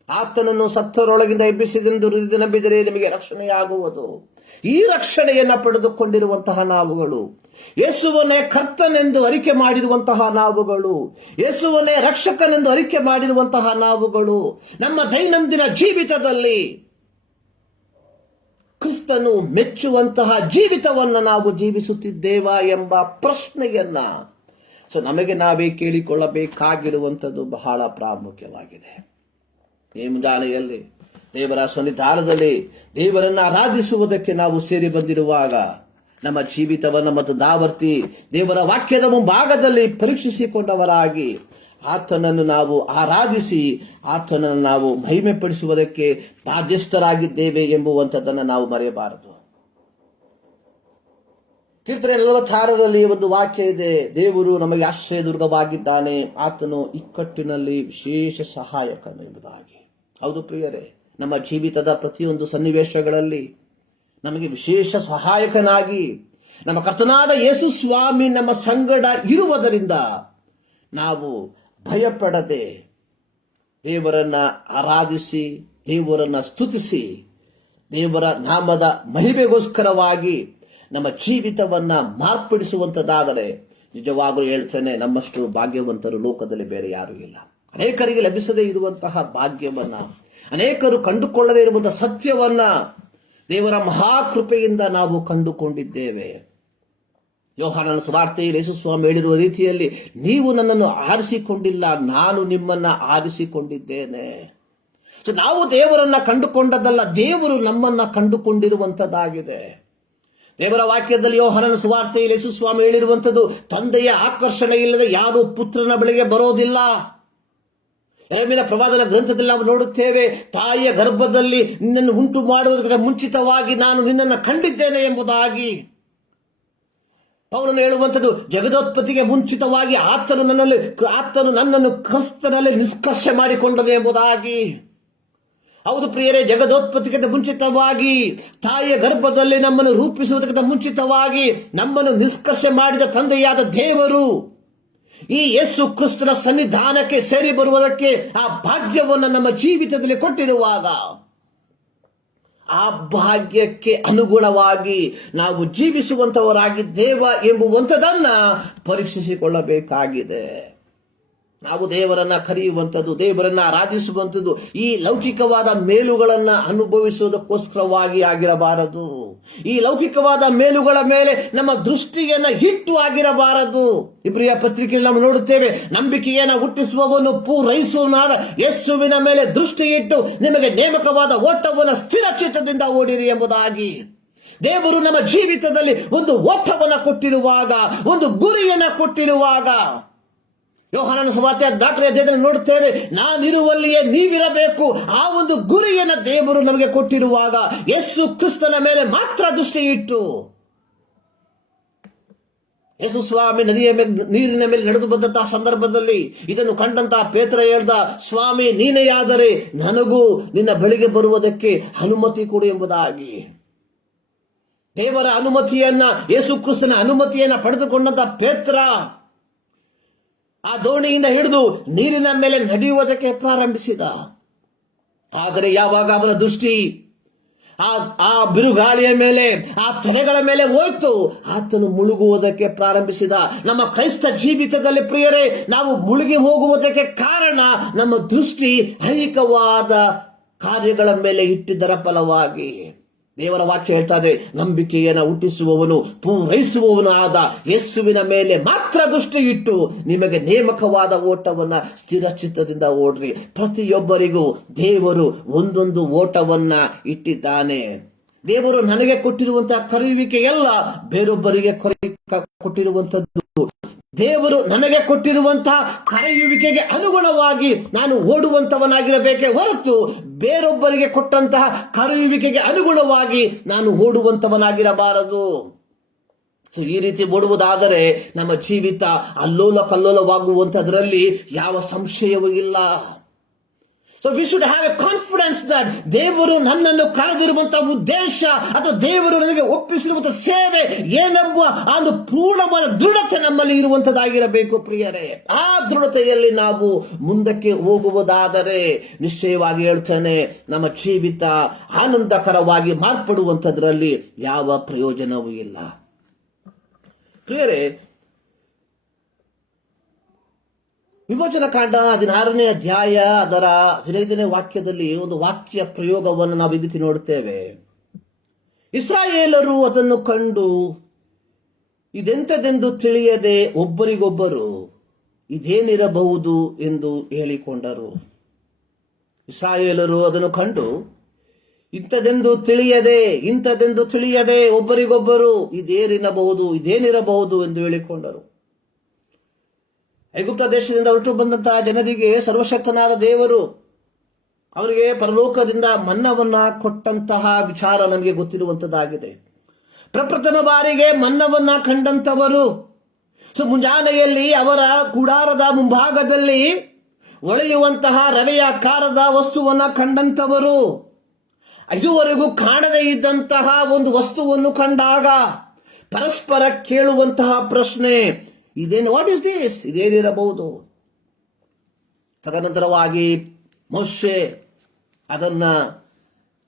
ಆತನನ್ನು ಸತ್ತರೊಳಗಿಂದ ಎಬ್ಬಿಸಿದೆಂದು ಹೃದಯದಲ್ಲಿ ನಂಬಿದರೆ ನಿಮಗೆ ರಕ್ಷಣೆಯಾಗುವುದು. ಈ ರಕ್ಷಣೆಯನ್ನ ಪಡೆದುಕೊಂಡಿರುವಂತಹ ನಾವುಗಳು, ಯೇಸುವನ್ನೇ ಕರ್ತನೆಂದು ಅರಿಕೆ ಮಾಡಿರುವಂತಹ ನಾವುಗಳು, ಯೇಸುವನ್ನೇ ರಕ್ಷಕನೆಂದು ಅರಿಕೆ ಮಾಡಿರುವಂತಹ ನಾವುಗಳು ನಮ್ಮ ದೈನಂದಿನ ಜೀವಿತದಲ್ಲಿ ಕ್ರಿಸ್ತನು ಮೆಚ್ಚುವಂತಹ ಜೀವಿತವನ್ನು ನಾವು ಜೀವಿಸುತ್ತಿದ್ದೇವಾ ಎಂಬ ಪ್ರಶ್ನೆಯನ್ನ ನಮಗೆ ನಾವೇ ಕೇಳಿಕೊಳ್ಳಬೇಕಾಗಿರುವಂಥದ್ದು ಬಹಳ ಪ್ರಾಮುಖ್ಯವಾಗಿದೆ. ಈ ಮುಂಜಾನೆಯಲ್ಲಿ ದೇವರ ಸನ್ನಿಧಾನದಲ್ಲಿ ದೇವರನ್ನು ಆರಾಧಿಸುವುದಕ್ಕೆ ನಾವು ಸೇರಿ ಬಂದಿರುವಾಗ ನಮ್ಮ ಜೀವಿತವನ್ನು ಮತ್ತು ದಾವರ್ತಿ ದೇವರ ವಾಕ್ಯದ ಮುಂಭಾಗದಲ್ಲಿ ಪರೀಕ್ಷಿಸಿಕೊಂಡವರಾಗಿ ಆತನನ್ನು ನಾವು ಆರಾಧಿಸಿ ಆತನನ್ನು ನಾವು ಮಹಿಮೆ ಪಡಿಸುವುದಕ್ಕೆ ಬಾಧ್ಯಸ್ಥರಾಗಿದ್ದೇವೆ ಎಂಬುವಂಥದ್ದನ್ನು ನಾವು ಮರೆಯಬಾರದು. ಕೀರ್ತನೆ 46ರಲ್ಲಿ ಒಂದು ವಾಕ್ಯ ಇದೆ, ದೇವರು ನಮಗೆ ಆಶ್ರಯ ದುರ್ಗವಾಗಿದ್ದಾನೆ, ಆತನು ಇಕ್ಕಟ್ಟಿನಲ್ಲಿ ವಿಶೇಷ ಸಹಾಯಕನು ಎಂಬುದಾಗಿ. ಹೌದು ಪ್ರಿಯರೇ, ನಮ್ಮ ಜೀವಿತದ ಪ್ರತಿಯೊಂದು ಸನ್ನಿವೇಶಗಳಲ್ಲಿ ನಮಗೆ ವಿಶೇಷ ಸಹಾಯಕನಾಗಿ ನಮ್ಮ ಕರ್ತನಾದ ಯೇಸು ಸ್ವಾಮಿ ನಮ್ಮ ಸಂಗಡ ಇರುವುದರಿಂದ ನಾವು ಭಯಪಡದೆ ದೇವರನ್ನ ಆರಾಧಿಸಿ ದೇವರನ್ನ ಸ್ತುತಿಸಿ ದೇವರ ನಾಮದ ಮಹಿಮೆಗೋಸ್ಕರವಾಗಿ ನಮ್ಮ ಜೀವಿತವನ್ನ ಮಾರ್ಪಡಿಸುವಂಥದ್ದಾದರೆ ನಿಜವಾಗಲೂ ಹೇಳ್ತೇನೆ, ನಮ್ಮಷ್ಟು ಭಾಗ್ಯವಂತರು ಲೋಕದಲ್ಲಿ ಬೇರೆ ಯಾರೂ ಇಲ್ಲ. ಅನೇಕರಿಗೆ ಲಭಿಸದೇ ಇರುವಂತಹ ಭಾಗ್ಯವನ್ನ, ಅನೇಕರು ಕಂಡುಕೊಳ್ಳದೇ ಇರುವಂತಹ ಸತ್ಯವನ್ನ ದೇವರ ಮಹಾಕೃಪೆಯಿಂದ ನಾವು ಕಂಡುಕೊಂಡಿದ್ದೇವೆ. ಯೋಹಾನನ ಸುವಾರ್ತೆಯಲ್ಲಿ ಯೇಸು ಸ್ವಾಮಿ ಹೇಳಿರುವ ರೀತಿಯಲ್ಲಿ, ನೀವು ನನ್ನನ್ನು ಆರಿಸಿಕೊಂಡಿಲ್ಲ, ನಾನು ನಿಮ್ಮನ್ನ ಆರಿಸಿಕೊಂಡಿದ್ದೇನೆ. ನಾವು ದೇವರನ್ನ ಕಂಡುಕೊಂಡದ್ದಲ್ಲ, ದೇವರು ನಮ್ಮನ್ನ ಕಂಡುಕೊಂಡಿರುವಂತದ್ದಾಗಿದೆ. ದೇವರ ವಾಕ್ಯದಲ್ಲಿ ಯೋಹಾನನ ಸುವಾರ್ತೆಯಲ್ಲಿ ಯೇಸು ಸ್ವಾಮಿ ಹೇಳಿರುವಂಥದ್ದು, ತಂದೆಯ ಆಕರ್ಷಣೆ ಇಲ್ಲದೆ ಯಾರು ಪುತ್ರನ ಬಳಿಗೆ ಬರೋದಿಲ್ಲ. ಯೆರೆಮೀಯನ ಪ್ರವಾದನ ಗ್ರಂಥದಲ್ಲಿ ನಾವು ನೋಡುತ್ತೇವೆ, ತಾಯಿಯ ಗರ್ಭದಲ್ಲಿ ನಿನ್ನನ್ನು ಉಂಟು ಮಾಡುವುದಕ್ಕಿಂತ ಮುಂಚಿತವಾಗಿ ನಾನು ನಿನ್ನನ್ನು ಕಂಡಿದ್ದೇನೆ ಎಂಬುದಾಗಿ. ಪೌಲನು ಹೇಳುವಂಥದ್ದು, ಜಗದೋತ್ಪತ್ತಿಗೆ ಮುಂಚಿತವಾಗಿ ಆತನು ನನ್ನನ್ನು ಕ್ರಿಸ್ತನಲ್ಲಿ ನಿಷ್ಕರ್ಷೆ ಮಾಡಿಕೊಂಡನು ಎಂಬುದಾಗಿ. ಹೌದು ಪ್ರಿಯರೇ, ಜಗದೋತ್ಪತ್ತಿಗಿಂತ ಮುಂಚಿತವಾಗಿ ತಾಯಿಯ ಗರ್ಭದಲ್ಲಿ ನಮ್ಮನ್ನು ರೂಪಿಸುವುದಕ್ಕಿಂತ ಮುಂಚಿತವಾಗಿ ನಮ್ಮನ್ನು ನಿಷ್ಕರ್ಷೆ ಮಾಡಿದ ತಂದೆಯಾದ ದೇವರು ಈ ಯೇಸು ಕ್ರಿಸ್ತನ ಸನ್ನಿಧಾನಕ್ಕೆ ಸೇರಿ ಬರುವುದಕ್ಕೆ ಆ ಭಾಗ್ಯವನ್ನು ನಮ್ಮ ಜೀವಿತದಲ್ಲಿ ಕೊಟ್ಟಿರುವಾಗ, ಆ ಭಾಗ್ಯಕ್ಕೆ ಅನುಗುಣವಾಗಿ ನಾವು ಜೀವಿಸುವಂತವರಾಗಿದ್ದೇವ ಎಂಬುವಂಥದನ್ನ ಪರೀಕ್ಷಿಸಿಕೊಳ್ಳಬೇಕಾಗಿದೆ. ನಾವು ದೇವರನ್ನ ಕರೆಯುವಂಥದ್ದು, ದೇವರನ್ನ ಆರಾಧಿಸುವಂಥದ್ದು ಈ ಲೌಕಿಕವಾದ ಮೇಲುಗಳನ್ನ ಅನುಭವಿಸುವುದಕ್ಕೋಸ್ಕರವಾಗಿ ಆಗಿರಬಾರದು. ಈ ಲೌಕಿಕವಾದ ಮೇಲುಗಳ ಮೇಲೆ ನಮ್ಮ ದೃಷ್ಟಿಯನ್ನ ಇಟ್ಟು ಆಗಿರಬಾರದು. ಇಬ್ರಿಯ ಪತ್ರಿಕೆಯಲ್ಲಿ ನಾವು ನೋಡುತ್ತೇವೆ, ನಂಬಿಕೆಯನ್ನ ಹುಟ್ಟಿಸುವವನು ಪೂರೈಸುವನಾದ ಯೇಸುವಿನ ಮೇಲೆ ದೃಷ್ಟಿ ಇಟ್ಟು ನಿಮಗೆ ನೇಮಕವಾದ ಓಟವನ್ನು ಸ್ಥಿರ ಚಿತ್ತದಿಂದ ಓಡಿರಿ ಎಂಬುದಾಗಿ. ದೇವರು ನಮ್ಮ ಜೀವಿತದಲ್ಲಿ ಒಂದು ಓಟವನ್ನು ಕೊಟ್ಟಿರುವಾಗ, ಒಂದು ಗುರಿಯನ್ನ ಕೊಟ್ಟಿರುವಾಗ, ಯೋಹಾನನ ಸುವಾರ್ತೆ 4ನೇ ಅಧ್ಯಾಯದಲ್ಲಿ ನೋಡುತ್ತೇವೆ, ನಾನಿರುವಲ್ಲಿಯೇ ನೀವಿರಬೇಕು. ಆ ಒಂದು ಗುರಿಯನ್ನ ದೇವರು ನಮಗೆ ಕೊಟ್ಟಿರುವಾಗ ಯೇಸು ಕ್ರಿಸ್ತನ ಮೇಲೆ ಮಾತ್ರ ದೃಷ್ಟಿ ಇಟ್ಟು, ಯೇಸು ಸ್ವಾಮಿ ನೀರಿನ ಮೇಲೆ ನಡೆದು ಬಂದಂತಹ ಸಂದರ್ಭದಲ್ಲಿ ಇದನ್ನು ಕಂಡಂತಹ ಪೇತ್ರ ಹೇಳ್ದ, ಸ್ವಾಮಿ ನೀನೇ ಆದರೆ ನನಗೂ ನಿನ್ನ ಬಳಿಗೆ ಬರುವುದಕ್ಕೆ ಅನುಮತಿ ಕೊಡು ಎಂಬುದಾಗಿ. ದೇವರ ಅನುಮತಿಯನ್ನ, ಯೇಸು ಕ್ರಿಸ್ತನ ಅನುಮತಿಯನ್ನ ಪಡೆದುಕೊಂಡಂತ ಪೇತ್ರ ಆ ದೋಣಿಯಿಂದ ಹಿಡಿದು ನೀರಿನ ಮೇಲೆ ನಡೆಯುವುದಕ್ಕೆ ಪ್ರಾರಂಭಿಸಿದ. ಆದರೆ ಯಾವಾಗ ಅವನ ದೃಷ್ಟಿ ಆ ಬಿರುಗಾಳಿಯ ಮೇಲೆ, ಆ ತಲೆಗಳ ಮೇಲೆ ಹೋಯ್ತು, ಆತನು ಮುಳುಗುವುದಕ್ಕೆ ಪ್ರಾರಂಭಿಸಿದ. ನಮ್ಮ ಕ್ರೈಸ್ತ ಜೀವಿತದಲ್ಲಿ ಪ್ರಿಯರೇ, ನಾವು ಮುಳುಗಿ ಹೋಗುವುದಕ್ಕೆ ಕಾರಣ ನಮ್ಮ ದೃಷ್ಟಿ ಐಹಿಕವಾದ ಕಾರ್ಯಗಳ ಮೇಲೆ ಇಟ್ಟಿದ್ದರ ಫಲವಾಗಿ. ದೇವರ ವಾಕ್ಯ ಹೇಳ್ತಾ ಇದೆ, ನಂಬಿಕೆಯನ್ನು ಹುಟ್ಟಿಸುವವನು ಪೂರೈಸುವವನು ಆದ ಯೇಸುವಿನ ಮೇಲೆ ಮಾತ್ರ ದೃಷ್ಟಿ ಇಟ್ಟು ನಿಮಗೆ ನೇಮಕವಾದ ಓಟವನ್ನ ಸ್ಥಿರ ಚಿತ್ತದಿಂದ ಓಡ್ರಿ. ಪ್ರತಿಯೊಬ್ಬರಿಗೂ ದೇವರು ಒಂದೊಂದು ಓಟವನ್ನ ಇಟ್ಟಿದ್ದಾನೆ. ದೇವರು ನನಗೆ ಕೊಟ್ಟಿರುವಂತಹ ಕರೆಯುವಿಕೆ ಎಲ್ಲ ಬೇರೊಬ್ಬರಿಗೆ ಕೊಟ್ಟಿರುವಂತದ್ದು. ದೇವರು ನನಗೆ ಕೊಟ್ಟಿರುವಂತಹ ಕರೆಯುವಿಕೆಗೆ ಅನುಗುಣವಾಗಿ ನಾನು ಓಡುವಂತವನಾಗಿರಬೇಕೇ ಹೊರತು ಬೇರೊಬ್ಬರಿಗೆ ಕೊಟ್ಟಂತಹ ಕರೆಯುವಿಕೆಗೆ ಅನುಗುಣವಾಗಿ ನಾನು ಓಡುವಂತವನಾಗಿರಬಾರದು. ಈ ರೀತಿ ಓಡುವುದಾದರೆ ನಮ್ಮ ಜೀವಿತ ಅಲ್ಲೋಲ ಕಲ್ಲೋಲವಾಗುವಂತದ್ರಲ್ಲಿ ಯಾವ ಸಂಶಯವೂ ಇಲ್ಲ. So we should have a confidence that ದೇವರು ನನ್ನನ್ನು ಕರೆದಿರುವಂತಹ ಉದ್ದೇಶ ಅಥವಾ ದೇವರು ನನಗೆ ಒಪ್ಪಿಸಿರುವಂತಹ ಸೇವೆ ಏನೆಂಬ ಒಂದು ಪೂರ್ಣವಾದ ದೃಢತೆ ನಮ್ಮಲ್ಲಿ ಇರುವಂತದ್ದಾಗಿರಬೇಕು ಪ್ರಿಯರೇ. ಆ ದೃಢತೆಯಲ್ಲಿ ನಾವು ಮುಂದಕ್ಕೆ ಹೋಗುವುದಾದರೆ ನಿಶ್ಚಯವಾಗಿ ಹೇಳ್ತಾನೆ, ನಮ್ಮ ಜೀವಿತ ಆನಂದಕರವಾಗಿ ಮಾರ್ಪಡುವಂತದ್ರಲ್ಲಿ ಯಾವ ಪ್ರಯೋಜನವೂ ಇಲ್ಲ. ಪ್ರಿಯರೇ, ವಿಮೋಚನ ಕಾಂಡ 16ನೇ ಅಧ್ಯಾಯ ಅದರ 15ನೇ ವಾಕ್ಯದಲ್ಲಿ ಒಂದು ವಾಕ್ಯ ಪ್ರಯೋಗವನ್ನು ನಾವು ಈ ರೀತಿ ನೋಡುತ್ತೇವೆ. ಇಸ್ರಾಯೇಲರು ಅದನ್ನು ಕಂಡು ಇದೆಂತದೆಂದು ತಿಳಿಯದೆ ಒಬ್ಬರಿಗೊಬ್ಬರು ಇದೇನಿರಬಹುದು ಎಂದು ಹೇಳಿಕೊಂಡರು. ಇಸ್ರಾಯೇಲರು ಅದನ್ನು ಕಂಡು ಇಂಥದೆಂದು ತಿಳಿಯದೆ ಒಬ್ಬರಿಗೊಬ್ಬರು ಇದೇನಿರಬಹುದು ಎಂದು ಹೇಳಿಕೊಂಡರು. ಐಗುಪ್ತ ದೇಶದಿಂದ ಹೊರಟು ಬಂದಂತಹ ಜನರಿಗೆ ಸರ್ವಶಕ್ತನಾದ ದೇವರು ಅವರಿಗೆ ಪರಲೋಕದಿಂದ ಮನ್ನವನ್ನ ಕೊಟ್ಟಂತಹ ವಿಚಾರ ನಮಗೆ ಗೊತ್ತಿರುವಂತದ್ದಾಗಿದೆ. ಪ್ರಪ್ರಥಮ ಬಾರಿಗೆ ಮನ್ನವನ್ನ ಕಂಡಂತವರು ಮುಂಜಾನೆಯಲ್ಲಿ ಅವರ ಗುಡಾರದ ಮುಂಭಾಗದಲ್ಲಿ ಒಳೆಯುವಂತಹ ರವೆಯ ಆಕಾರದ ವಸ್ತುವನ್ನ ಕಂಡಂತವರು ಇದುವರೆಗೂ ಕಾಣದೇ ಇದ್ದಂತಹ ಒಂದು ವಸ್ತುವನ್ನು ಕಂಡಾಗ ಪರಸ್ಪರ ಕೇಳುವಂತಹ ಪ್ರಶ್ನೆ, ಇದೇನು, ವಾಟ್ ಇಸ್ ದಿಸ್, ಇದೇನಿರಬಹುದು? ತದನಂತರವಾಗಿ ಮೋಶೆ ಅದನ್ನ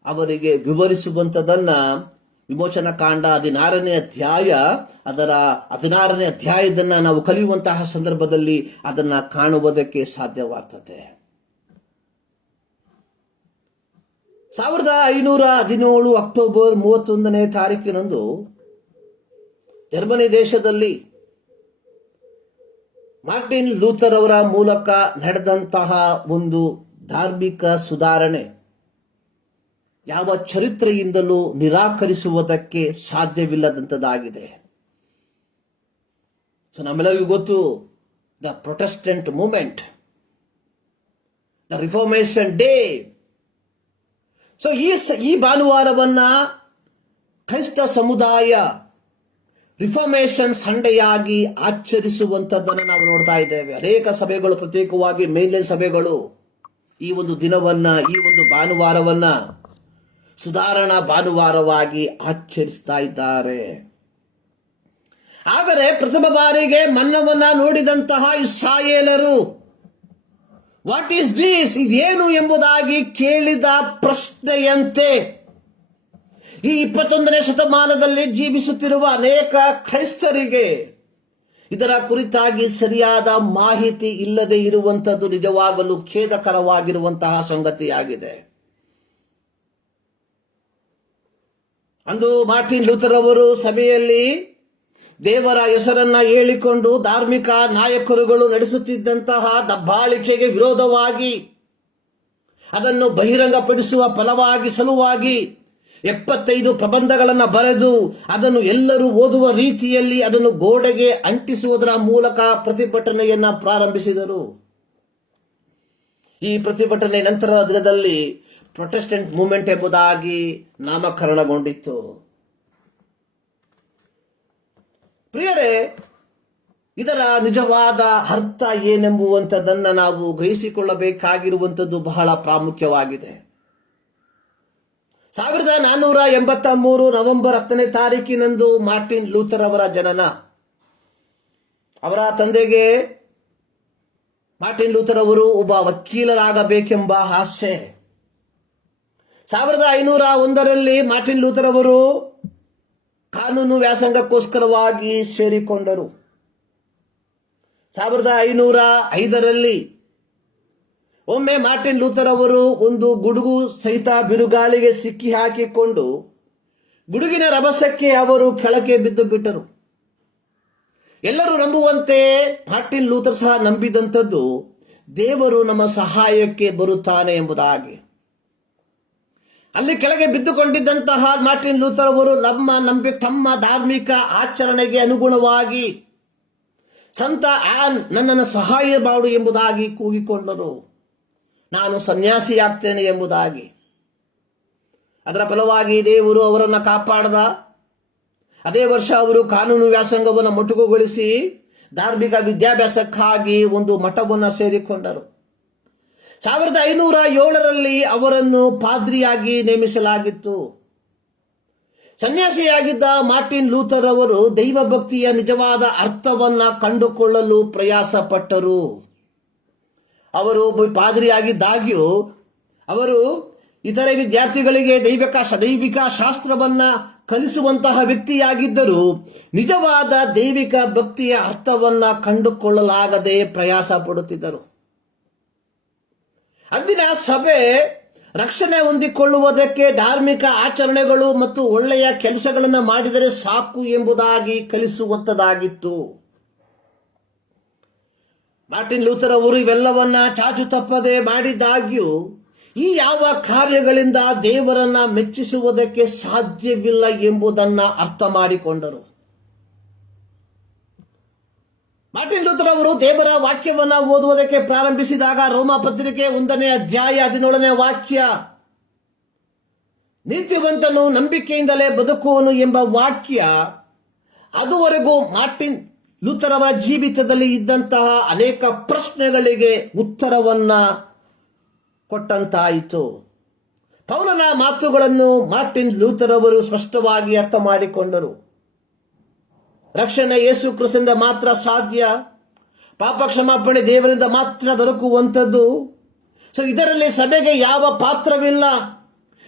ಅವರಿಗೆ ವಿವರಿಸುವಂಥದ್ದನ್ನ ವಿಮೋಚನಾ ಕಾಂಡ 16ನೇ ಅಧ್ಯಾಯ ಅದರ 16ನೇ ಅಧ್ಯಾಯದನ್ನ ನಾವು ಕಲಿಯುವಂತಹ ಸಂದರ್ಭದಲ್ಲಿ ಅದನ್ನ ಕಾಣುವುದಕ್ಕೆ ಸಾಧ್ಯವಾಗ್ತದೆ. 1517 ಅಕ್ಟೋಬರ್ 31ನೇ ತಾರೀಕಿನಂದು ಜರ್ಮನಿ ದೇಶದಲ್ಲಿ ಮಾರ್ಟಿನ್ ಲೂಥರ್ ಅವರ ಮೂಲಕ ನಡೆದಂತಹ ಒಂದು ಧಾರ್ಮಿಕ ಸುಧಾರಣೆ ಯಾವ ಚರಿತ್ರೆಯಿಂದಲೂ ನಿರಾಕರಿಸುವುದಕ್ಕೆ ಸಾಧ್ಯವಿಲ್ಲದಂಥದ್ದಾಗಿದೆ. ಸೊ ನಮ್ಮೆಲ್ಲರಿಗೂ ಗೊತ್ತು, the Protestant movement, the reformation day. So ಈ ಭಾನುವಾರವನ್ನ ಕ್ರೈಸ್ತ ಸಮುದಾಯ ರಿಫಾರ್ಮೇಷನ್ ಸಂಡೆಯಾಗಿ ಆಚರಿಸುವಂಥದ್ದನ್ನು ನಾವು ನೋಡ್ತಾ ಇದ್ದೇವೆ. ಅನೇಕ ಸಭೆಗಳು, ಪ್ರತ್ಯೇಕವಾಗಿ ಮೇನ್ಲೈನ್ ಸಭೆಗಳು ಈ ಒಂದು ದಿನವನ್ನ, ಈ ಒಂದು ಭಾನುವಾರವನ್ನ ಸುಧಾರಣಾ ಭಾನುವಾರವಾಗಿ ಆಚರಿಸ್ತಾ ಇದ್ದಾರೆ. ಆದರೆ ಪ್ರಥಮ ಬಾರಿಗೆ ಮನ್ನವನ್ನ ನೋಡಿದಂತಹ ಇಸ್ರಾಯೇಲರು ವಾಟ್ ಈಸ್ ದಿಸ್, ಇದೇನು ಎಂಬುದಾಗಿ ಕೇಳಿದ ಪ್ರಶ್ನೆಯಂತೆ ಈ 21ನೇ ಶತಮಾನದಲ್ಲಿ ಜೀವಿಸುತ್ತಿರುವ ಅನೇಕ ಕ್ರೈಸ್ತರಿಗೆ ಇದರ ಕುರಿತಾಗಿ ಸರಿಯಾದ ಮಾಹಿತಿ ಇಲ್ಲದೆ ಇರುವಂತದ್ದು ನಿಜವಾಗಲೂ ಖೇದಕರವಾಗಿರುವಂತಹ ಸಂಗತಿಯಾಗಿದೆ. ಅಂದು ಮಾರ್ಟಿನ್ ಲೂಥರ್ ಅವರು ಸಭೆಯಲ್ಲಿ ದೇವರ ಹೆಸರನ್ನ ಹೇಳಿಕೊಂಡು ಧಾರ್ಮಿಕ ನಾಯಕರುಗಳು ನಡೆಸುತ್ತಿದ್ದಂತಹ ದಬ್ಬಾಳಿಕೆಗೆ ವಿರೋಧವಾಗಿ ಅದನ್ನು ಬಹಿರಂಗಪಡಿಸುವ ಸಲುವಾಗಿ 75 ಪ್ರಬಂಧಗಳನ್ನು ಬರೆದು ಅದನ್ನು ಎಲ್ಲರೂ ಓದುವ ರೀತಿಯಲ್ಲಿ ಅದನ್ನು ಗೋಡೆಗೆ ಅಂಟಿಸುವುದರ ಮೂಲಕ ಪ್ರತಿಭಟನೆಯನ್ನ ಪ್ರಾರಂಭಿಸಿದರು. ಈ ಪ್ರತಿಭಟನೆ ನಂತರದ ದಿನದಲ್ಲಿ ಪ್ರೊಟೆಸ್ಟೆಂಟ್ ಮೂವ್ಮೆಂಟ್ ಎಂಬುದಾಗಿ ನಾಮಕರಣಗೊಂಡಿತ್ತು. ಪ್ರಿಯರೇ, ಇದರ ನಿಜವಾದ ಅರ್ಥ ಏನೆಂಬುವಂಥದ್ದನ್ನು ನಾವು ಗ್ರಹಿಸಿಕೊಳ್ಳಬೇಕಾಗಿರುವಂಥದ್ದು ಬಹಳ ಪ್ರಾಮುಖ್ಯವಾಗಿದೆ. 1483 ನವೆಂಬರ್ 10ನೇ ತಾರೀಕಿನಂದು ಮಾರ್ಟಿನ್ ಲೂಥರ್ ಅವರ ಜನನ. ಅವರ ತಂದೆಗೆ ಮಾರ್ಟಿನ್ ಲೂಥರ್ ಅವರು ಒಬ್ಬ ವಕೀಲರಾಗಬೇಕೆಂಬ ಆಸೆ. 1501ರಲ್ಲಿ ಮಾರ್ಟಿನ್ ಲೂಥರ್ ಅವರು ಕಾನೂನು ವ್ಯಾಸಂಗಕ್ಕೋಸ್ಕರವಾಗಿ ಸೇರಿಕೊಂಡರು. 1505ರಲ್ಲಿ ಒಮ್ಮೆ ಮಾರ್ಟಿನ್ ಲೂಥರ್ ಅವರು ಒಂದು ಗುಡುಗು ಸಹಿತ ಬಿರುಗಾಳಿಗೆ ಸಿಕ್ಕಿ ಹಾಕಿಕೊಂಡು ಗುಡುಗಿನ ರಭಸಕ್ಕೆ ಅವರು ಕೆಳಗೆ ಬಿದ್ದು ಬಿಟ್ಟರು. ಎಲ್ಲರೂ ನಂಬುವಂತೆ ಮಾರ್ಟಿನ್ ಲೂಥರ್ ಸಹ ನಂಬಿದಂಥದ್ದು ದೇವರು ನಮ್ಮ ಸಹಾಯಕ್ಕೆ ಬರುತ್ತಾನೆ ಎಂಬುದಾಗಿ. ಅಲ್ಲಿ ಕೆಳಗೆ ಬಿದ್ದುಕೊಂಡಿದ್ದಂತಹ ಮಾರ್ಟಿನ್ ಲೂಥರ್ ಅವರು ತಮ್ಮ ಧಾರ್ಮಿಕ ಆಚರಣೆಗೆ ಅನುಗುಣವಾಗಿ ಸಂತ ಆನ್ ನನ್ನನ್ನು ಸಹಾಯ ಮಾಡು ಎಂಬುದಾಗಿ ಕೂಗಿಕೊಂಡರು. ನಾನು ಸನ್ಯಾಸಿಯಾಗ್ತೇನೆ ಎಂಬುದಾಗಿ. ಅದರ ಫಲವಾಗಿ ದೇವರು ಅವರನ್ನು ಕಾಪಾಡದ. ಅದೇ ವರ್ಷ ಅವರು ಕಾನೂನು ವ್ಯಾಸಂಗವನ್ನು ಮೊಟಕುಗೊಳಿಸಿ ಧಾರ್ಮಿಕ ವಿದ್ಯಾಭ್ಯಾಸಕ್ಕಾಗಿ ಒಂದು ಮಠವನ್ನು ಸೇರಿಕೊಂಡರು. 1507ರಲ್ಲಿ ಅವರನ್ನು ಪಾದ್ರಿಯಾಗಿ ನೇಮಿಸಲಾಗಿತ್ತು. ಸನ್ಯಾಸಿಯಾಗಿದ್ದ ಮಾರ್ಟಿನ್ ಲೂಥರ್ ಅವರು ದೈವ ಭಕ್ತಿಯ ನಿಜವಾದ ಅರ್ಥವನ್ನ ಕಂಡುಕೊಳ್ಳಲು ಪ್ರಯಾಸ ಪಟ್ಟರು. ಅವರು ಪಾದ್ರಿಯಾಗಿದ್ದಾಗ್ಯೂ ಅವರು ಇತರೆ ವಿದ್ಯಾರ್ಥಿಗಳಿಗೆ ದೈವಿಕ ಶಾಸ್ತ್ರವನ್ನ ಕಲಿಸುವಂತಹ ವ್ಯಕ್ತಿಯಾಗಿದ್ದರೂ ನಿಜವಾದ ದೈವಿಕ ಭಕ್ತಿಯ ಅರ್ಥವನ್ನ ಕಂಡುಕೊಳ್ಳಲಾಗದೆ ಪ್ರಯಾಸ ಪಡುತ್ತಿದ್ದರು. ಅಂದಿನ ಸಭೆ ರಕ್ಷಣೆ ಹೊಂದಿಕೊಳ್ಳುವುದಕ್ಕೆ ಧಾರ್ಮಿಕ ಆಚರಣೆಗಳು ಮತ್ತು ಒಳ್ಳೆಯ ಕೆಲಸಗಳನ್ನು ಮಾಡಿದರೆ ಸಾಕು ಎಂಬುದಾಗಿ ಕಲಿಸುವಂತದಾಗಿತ್ತು. ಮಾರ್ಟಿನ್ ಲೂಥರ್ ಅವರು ಇವೆಲ್ಲವನ್ನ ಚಾಚು ತಪ್ಪದೆ ಮಾಡಿದಾಗ್ಯೂ ಈ ಯಾವ ಕಾರ್ಯಗಳಿಂದ ದೇವರನ್ನ ಮೆಚ್ಚಿಸುವುದಕ್ಕೆ ಸಾಧ್ಯವಿಲ್ಲ ಎಂಬುದನ್ನ ಅರ್ಥ ಮಾಡಿಕೊಂಡರು. ಮಾರ್ಟಿನ್ ಲೂಥರ್ ಅವರು ದೇವರ ವಾಕ್ಯವನ್ನ ಓದುವುದಕ್ಕೆ ಪ್ರಾರಂಭಿಸಿದಾಗ ರೋಮ ಪತ್ರಿಕೆ 1ನೇ ಅಧ್ಯಾಯ 17ನೇ ವಾಕ್ಯ, ನೀತಿವಂತನು ನಂಬಿಕೆಯಿಂದಲೇ ಬದುಕುವನು ಎಂಬ ವಾಕ್ಯ ಅದುವರೆಗೂ ಮಾರ್ಟಿನ್ ಲೂಥರ್ ಅವರ ಜೀವಿತದಲ್ಲಿ ಇದ್ದಂತಹ ಅನೇಕ ಪ್ರಶ್ನೆಗಳಿಗೆ ಉತ್ತರವನ್ನ ಕೊಟ್ಟಂತಾಯಿತು. ಪೌಲನ ಮಾತುಗಳನ್ನು ಮಾರ್ಟಿನ್ ಲೂಥರ್ ಅವರು ಸ್ಪಷ್ಟವಾಗಿ ಅರ್ಥ ಮಾಡಿಕೊಂಡರು. ರಕ್ಷಣೆ ಯೇಸು ಕ್ರಿಸ್ತನಿಂದ ಮಾತ್ರ ಸಾಧ್ಯ, ಪಾಪ ಕ್ಷಮಾಪಣೆ ದೇವರಿಂದ ಮಾತ್ರ ದೊರಕುವಂಥದ್ದು. ಇದರಲ್ಲಿ ಸಭೆಗೆ ಯಾವ ಪಾತ್ರವಿಲ್ಲ.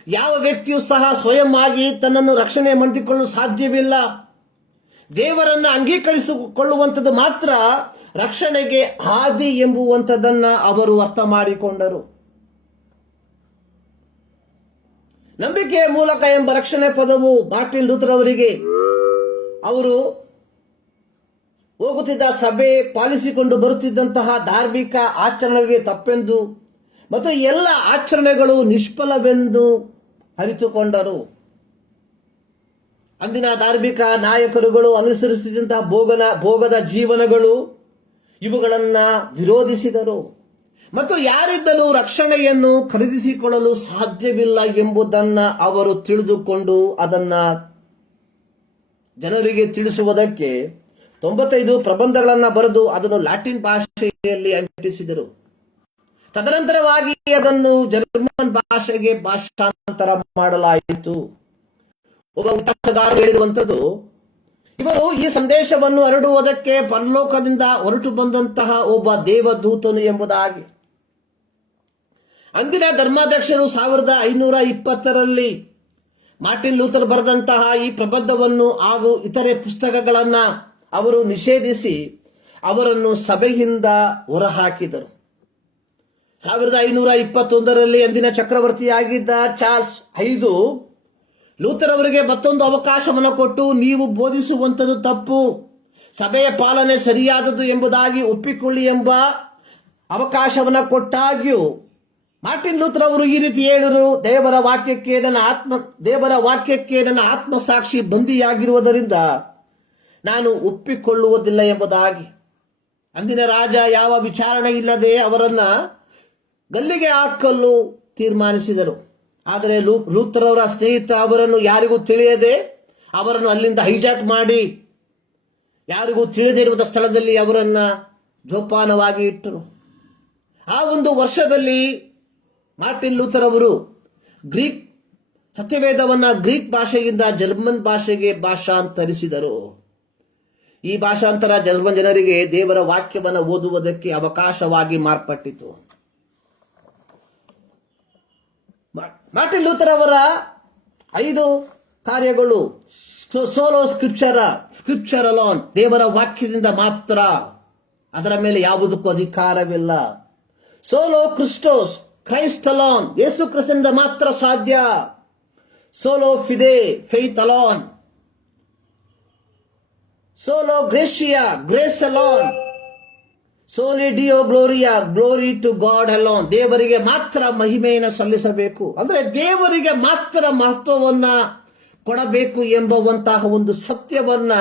ಯಾವ ವ್ಯಕ್ತಿಯೂ ಸಹ ಸ್ವಯಂ ಆಗಿ ತನ್ನನ್ನು ರಕ್ಷಣೆ ಮಾಡಿಕೊಳ್ಳಲು ಸಾಧ್ಯವಿಲ್ಲ. ದೇವರನ್ನ ಅಂಗೀಕರಿಸಿಕೊಳ್ಳುವಂಥದ್ದು ಮಾತ್ರ ರಕ್ಷಣೆಗೆ ಹಾದಿ ಎಂಬುವಂಥದ್ದನ್ನ ಅವರು ಅರ್ಥ ಮಾಡಿಕೊಂಡರು. ನಂಬಿಕೆಯ ಮೂಲಕ ಎಂಬ ರಕ್ಷಣೆ ಪದವು ಮಾರ್ಟಿನ್ ಲೂಥರ್ ಅವರಿಗೆ ಅವರು ಹೋಗುತ್ತಿದ್ದ ಸಭೆ ಪಾಲಿಸಿಕೊಂಡು ಬರುತ್ತಿದ್ದಂತಹ ಧಾರ್ಮಿಕ ಆಚರಣೆಗೆ ತಪ್ಪೆಂದು ಮತ್ತು ಎಲ್ಲ ಆಚರಣೆಗಳು ನಿಷ್ಫಲವೆಂದು ಅರಿತುಕೊಂಡರು. ಅಂದಿನ ಧಾರ್ಮಿಕ ನಾಯಕರುಗಳು ಅನುಸರಿಸಿದಂತಹ ಭೋಗದ ಜೀವನಗಳು ಇವುಗಳನ್ನ ವಿರೋಧಿಸಿದರು ಮತ್ತು ಯಾರಿದ್ದಲೂ ರಕ್ಷಣೆಯನ್ನು ಖರೀದಿಸಿಕೊಳ್ಳಲು ಸಾಧ್ಯವಿಲ್ಲ ಎಂಬುದನ್ನು ಅವರು ತಿಳಿದುಕೊಂಡು ಅದನ್ನ ಜನರಿಗೆ ತಿಳಿಸುವುದಕ್ಕೆ 95 ಪ್ರಬಂಧಗಳನ್ನು ಬರೆದು ಅದನ್ನು ಲ್ಯಾಟಿನ್ ಭಾಷೆಯಲ್ಲಿ ಅಂಟಿಸಿದರು. ತದನಂತರವಾಗಿ ಅದನ್ನು ಜರ್ಮನ್ ಭಾಷೆಗೆ ಭಾಷಾಂತರ ಮಾಡಲಾಯಿತು. ಒಬ್ಬ ಉಪನ್ಯಾಸಗಾರರು ಹೇಳಿರುವಂಥದ್ದು, ಇವರು ಈ ಸಂದೇಶವನ್ನು ಹರಡುವುದಕ್ಕೆ ಪರಲೋಕದಿಂದ ಹೊರಟು ಬಂದಂತಹ ಒಬ್ಬ ದೇವದೂತನು ಎಂಬುದಾಗಿ. ಅಂದಿನ ಧರ್ಮಾಧ್ಯಕ್ಷರು 1520ರಲ್ಲಿ ಮಾರ್ಟಿನ್ ಲೂಥರ್ ಬರೆದಂತಹ ಈ ಪ್ರಬಂಧವನ್ನು ಹಾಗೂ ಇತರೆ ಪುಸ್ತಕಗಳನ್ನ ಅವರು ನಿಷೇಧಿಸಿ ಅವರನ್ನು ಸಭೆಯಿಂದ ಹೊರಹಾಕಿದರು. 1521ರಲ್ಲಿ ಅಂದಿನ ಚಕ್ರವರ್ತಿಯಾಗಿದ್ದ ಚಾರ್ಲ್ಸ್ V ಲೂಥರ್ ಅವರಿಗೆ ಮತ್ತೊಂದು ಅವಕಾಶವನ್ನು ಕೊಟ್ಟು, ನೀವು ಬೋಧಿಸುವಂಥದ್ದು ತಪ್ಪು, ಸಭೆಯ ಪಾಲನೆ ಸರಿಯಾದದು ಎಂಬುದಾಗಿ ಒಪ್ಪಿಕೊಳ್ಳಿ ಎಂಬ ಅವಕಾಶವನ್ನು ಕೊಟ್ಟಾಗ್ಯೂ ಮಾರ್ಟಿನ್ ಲೂಥರ್ ಅವರು ಈ ರೀತಿ ಹೇಳಿದರು, ದೇವರ ವಾಕ್ಯಕ್ಕೆ ನನ್ನ ಆತ್ಮಸಾಕ್ಷಿ ಬಂದಿಯಾಗಿರುವುದರಿಂದ ನಾನು ಒಪ್ಪಿಕೊಳ್ಳುವುದಿಲ್ಲ ಎಂಬುದಾಗಿ. ಅಂದಿನ ರಾಜ ಯಾವ ವಿಚಾರಣೆ ಇಲ್ಲದೆ ಅವರನ್ನ ಗಲ್ಲಿಗೆ ಹಾಕಲು ತೀರ್ಮಾನಿಸಿದರು. ಆದರೆ ಲೂಥರ್ ಅವರ ಸ್ನೇಹಿತ ಅವರನ್ನು ಯಾರಿಗೂ ತಿಳಿಯದೆ ಅವರನ್ನು ಅಲ್ಲಿಂದ ಹೈಜಾಕ್ ಮಾಡಿ ಯಾರಿಗೂ ತಿಳಿದೇ ಇರುವ ಸ್ಥಳದಲ್ಲಿ ಅವರನ್ನ ಜೋಪಾನವಾಗಿ ಇಟ್ಟರು. ಆ ಒಂದು ವರ್ಷದಲ್ಲಿ ಮಾರ್ಟಿನ್ ಲೂಥರ್ ಅವರು ಗ್ರೀಕ್ ಸತ್ಯವೇದವನ್ನ ಗ್ರೀಕ್ ಭಾಷೆಯಿಂದ ಜರ್ಮನ್ ಭಾಷೆಗೆ ಭಾಷಾಂತರಿಸಿದರು. ಈ ಭಾಷಾಂತರ ಜರ್ಮನ್ ಜನರಿಗೆ ದೇವರ ವಾಕ್ಯವನ್ನು ಓದುವುದಕ್ಕೆ ಅವಕಾಶವಾಗಿ ಮಾರ್ಪಟ್ಟಿತು. ಮಾರ್ಟಿನ್ ಲೂಥರ್ ಅವರ 5 ಕಾರ್ಯಗಳು: ಸೋಲೋ ಸ್ಕ್ರಿಪ್ಚರ್ ಅಲೋನ್, ದೇವರ ವಾಕ್ಯದಿಂದ ಮಾತ್ರ, ಅದರ ಮೇಲೆ ಯಾವುದಕ್ಕೂ ಅಧಿಕಾರವಿಲ್ಲ. ಸೋಲೋ ಕ್ರಿಸ್ಟೋಸ್, ಕ್ರೈಸ್ಟ್ ಅಲೋನ್, ಯೇಸು ಕ್ರಿಸ್ತನಿಂದ ಮಾತ್ರ ಸಾಧ್ಯ. ಸೋಲೋ ಫಿಡೆ, ಫೇತ್ ಅಲೋನ್. ಸೋಲೋ ಗ್ರೇಷಿಯಾ, ಗ್ರೇಸ್ ಅಲೋನ್. ಸೋಲಿ ಡಿಯೋ ಗ್ಲೋರಿಯಾ, ಗ್ಲೋರಿ ಟು ಗಾಡ್ ಅಲೋನ್, ದೇವರಿಗೆ ಮಾತ್ರ ಮಹಿಮೆಯನ್ನು ಸಲ್ಲಿಸಬೇಕು, ಅಂದ್ರೆ ದೇವರಿಗೆ ಮಾತ್ರ ಮಹತ್ವವನ್ನ ಕೊಡಬೇಕು ಎಂಬುವಂತಹ ಒಂದು ಸತ್ಯವನ್ನ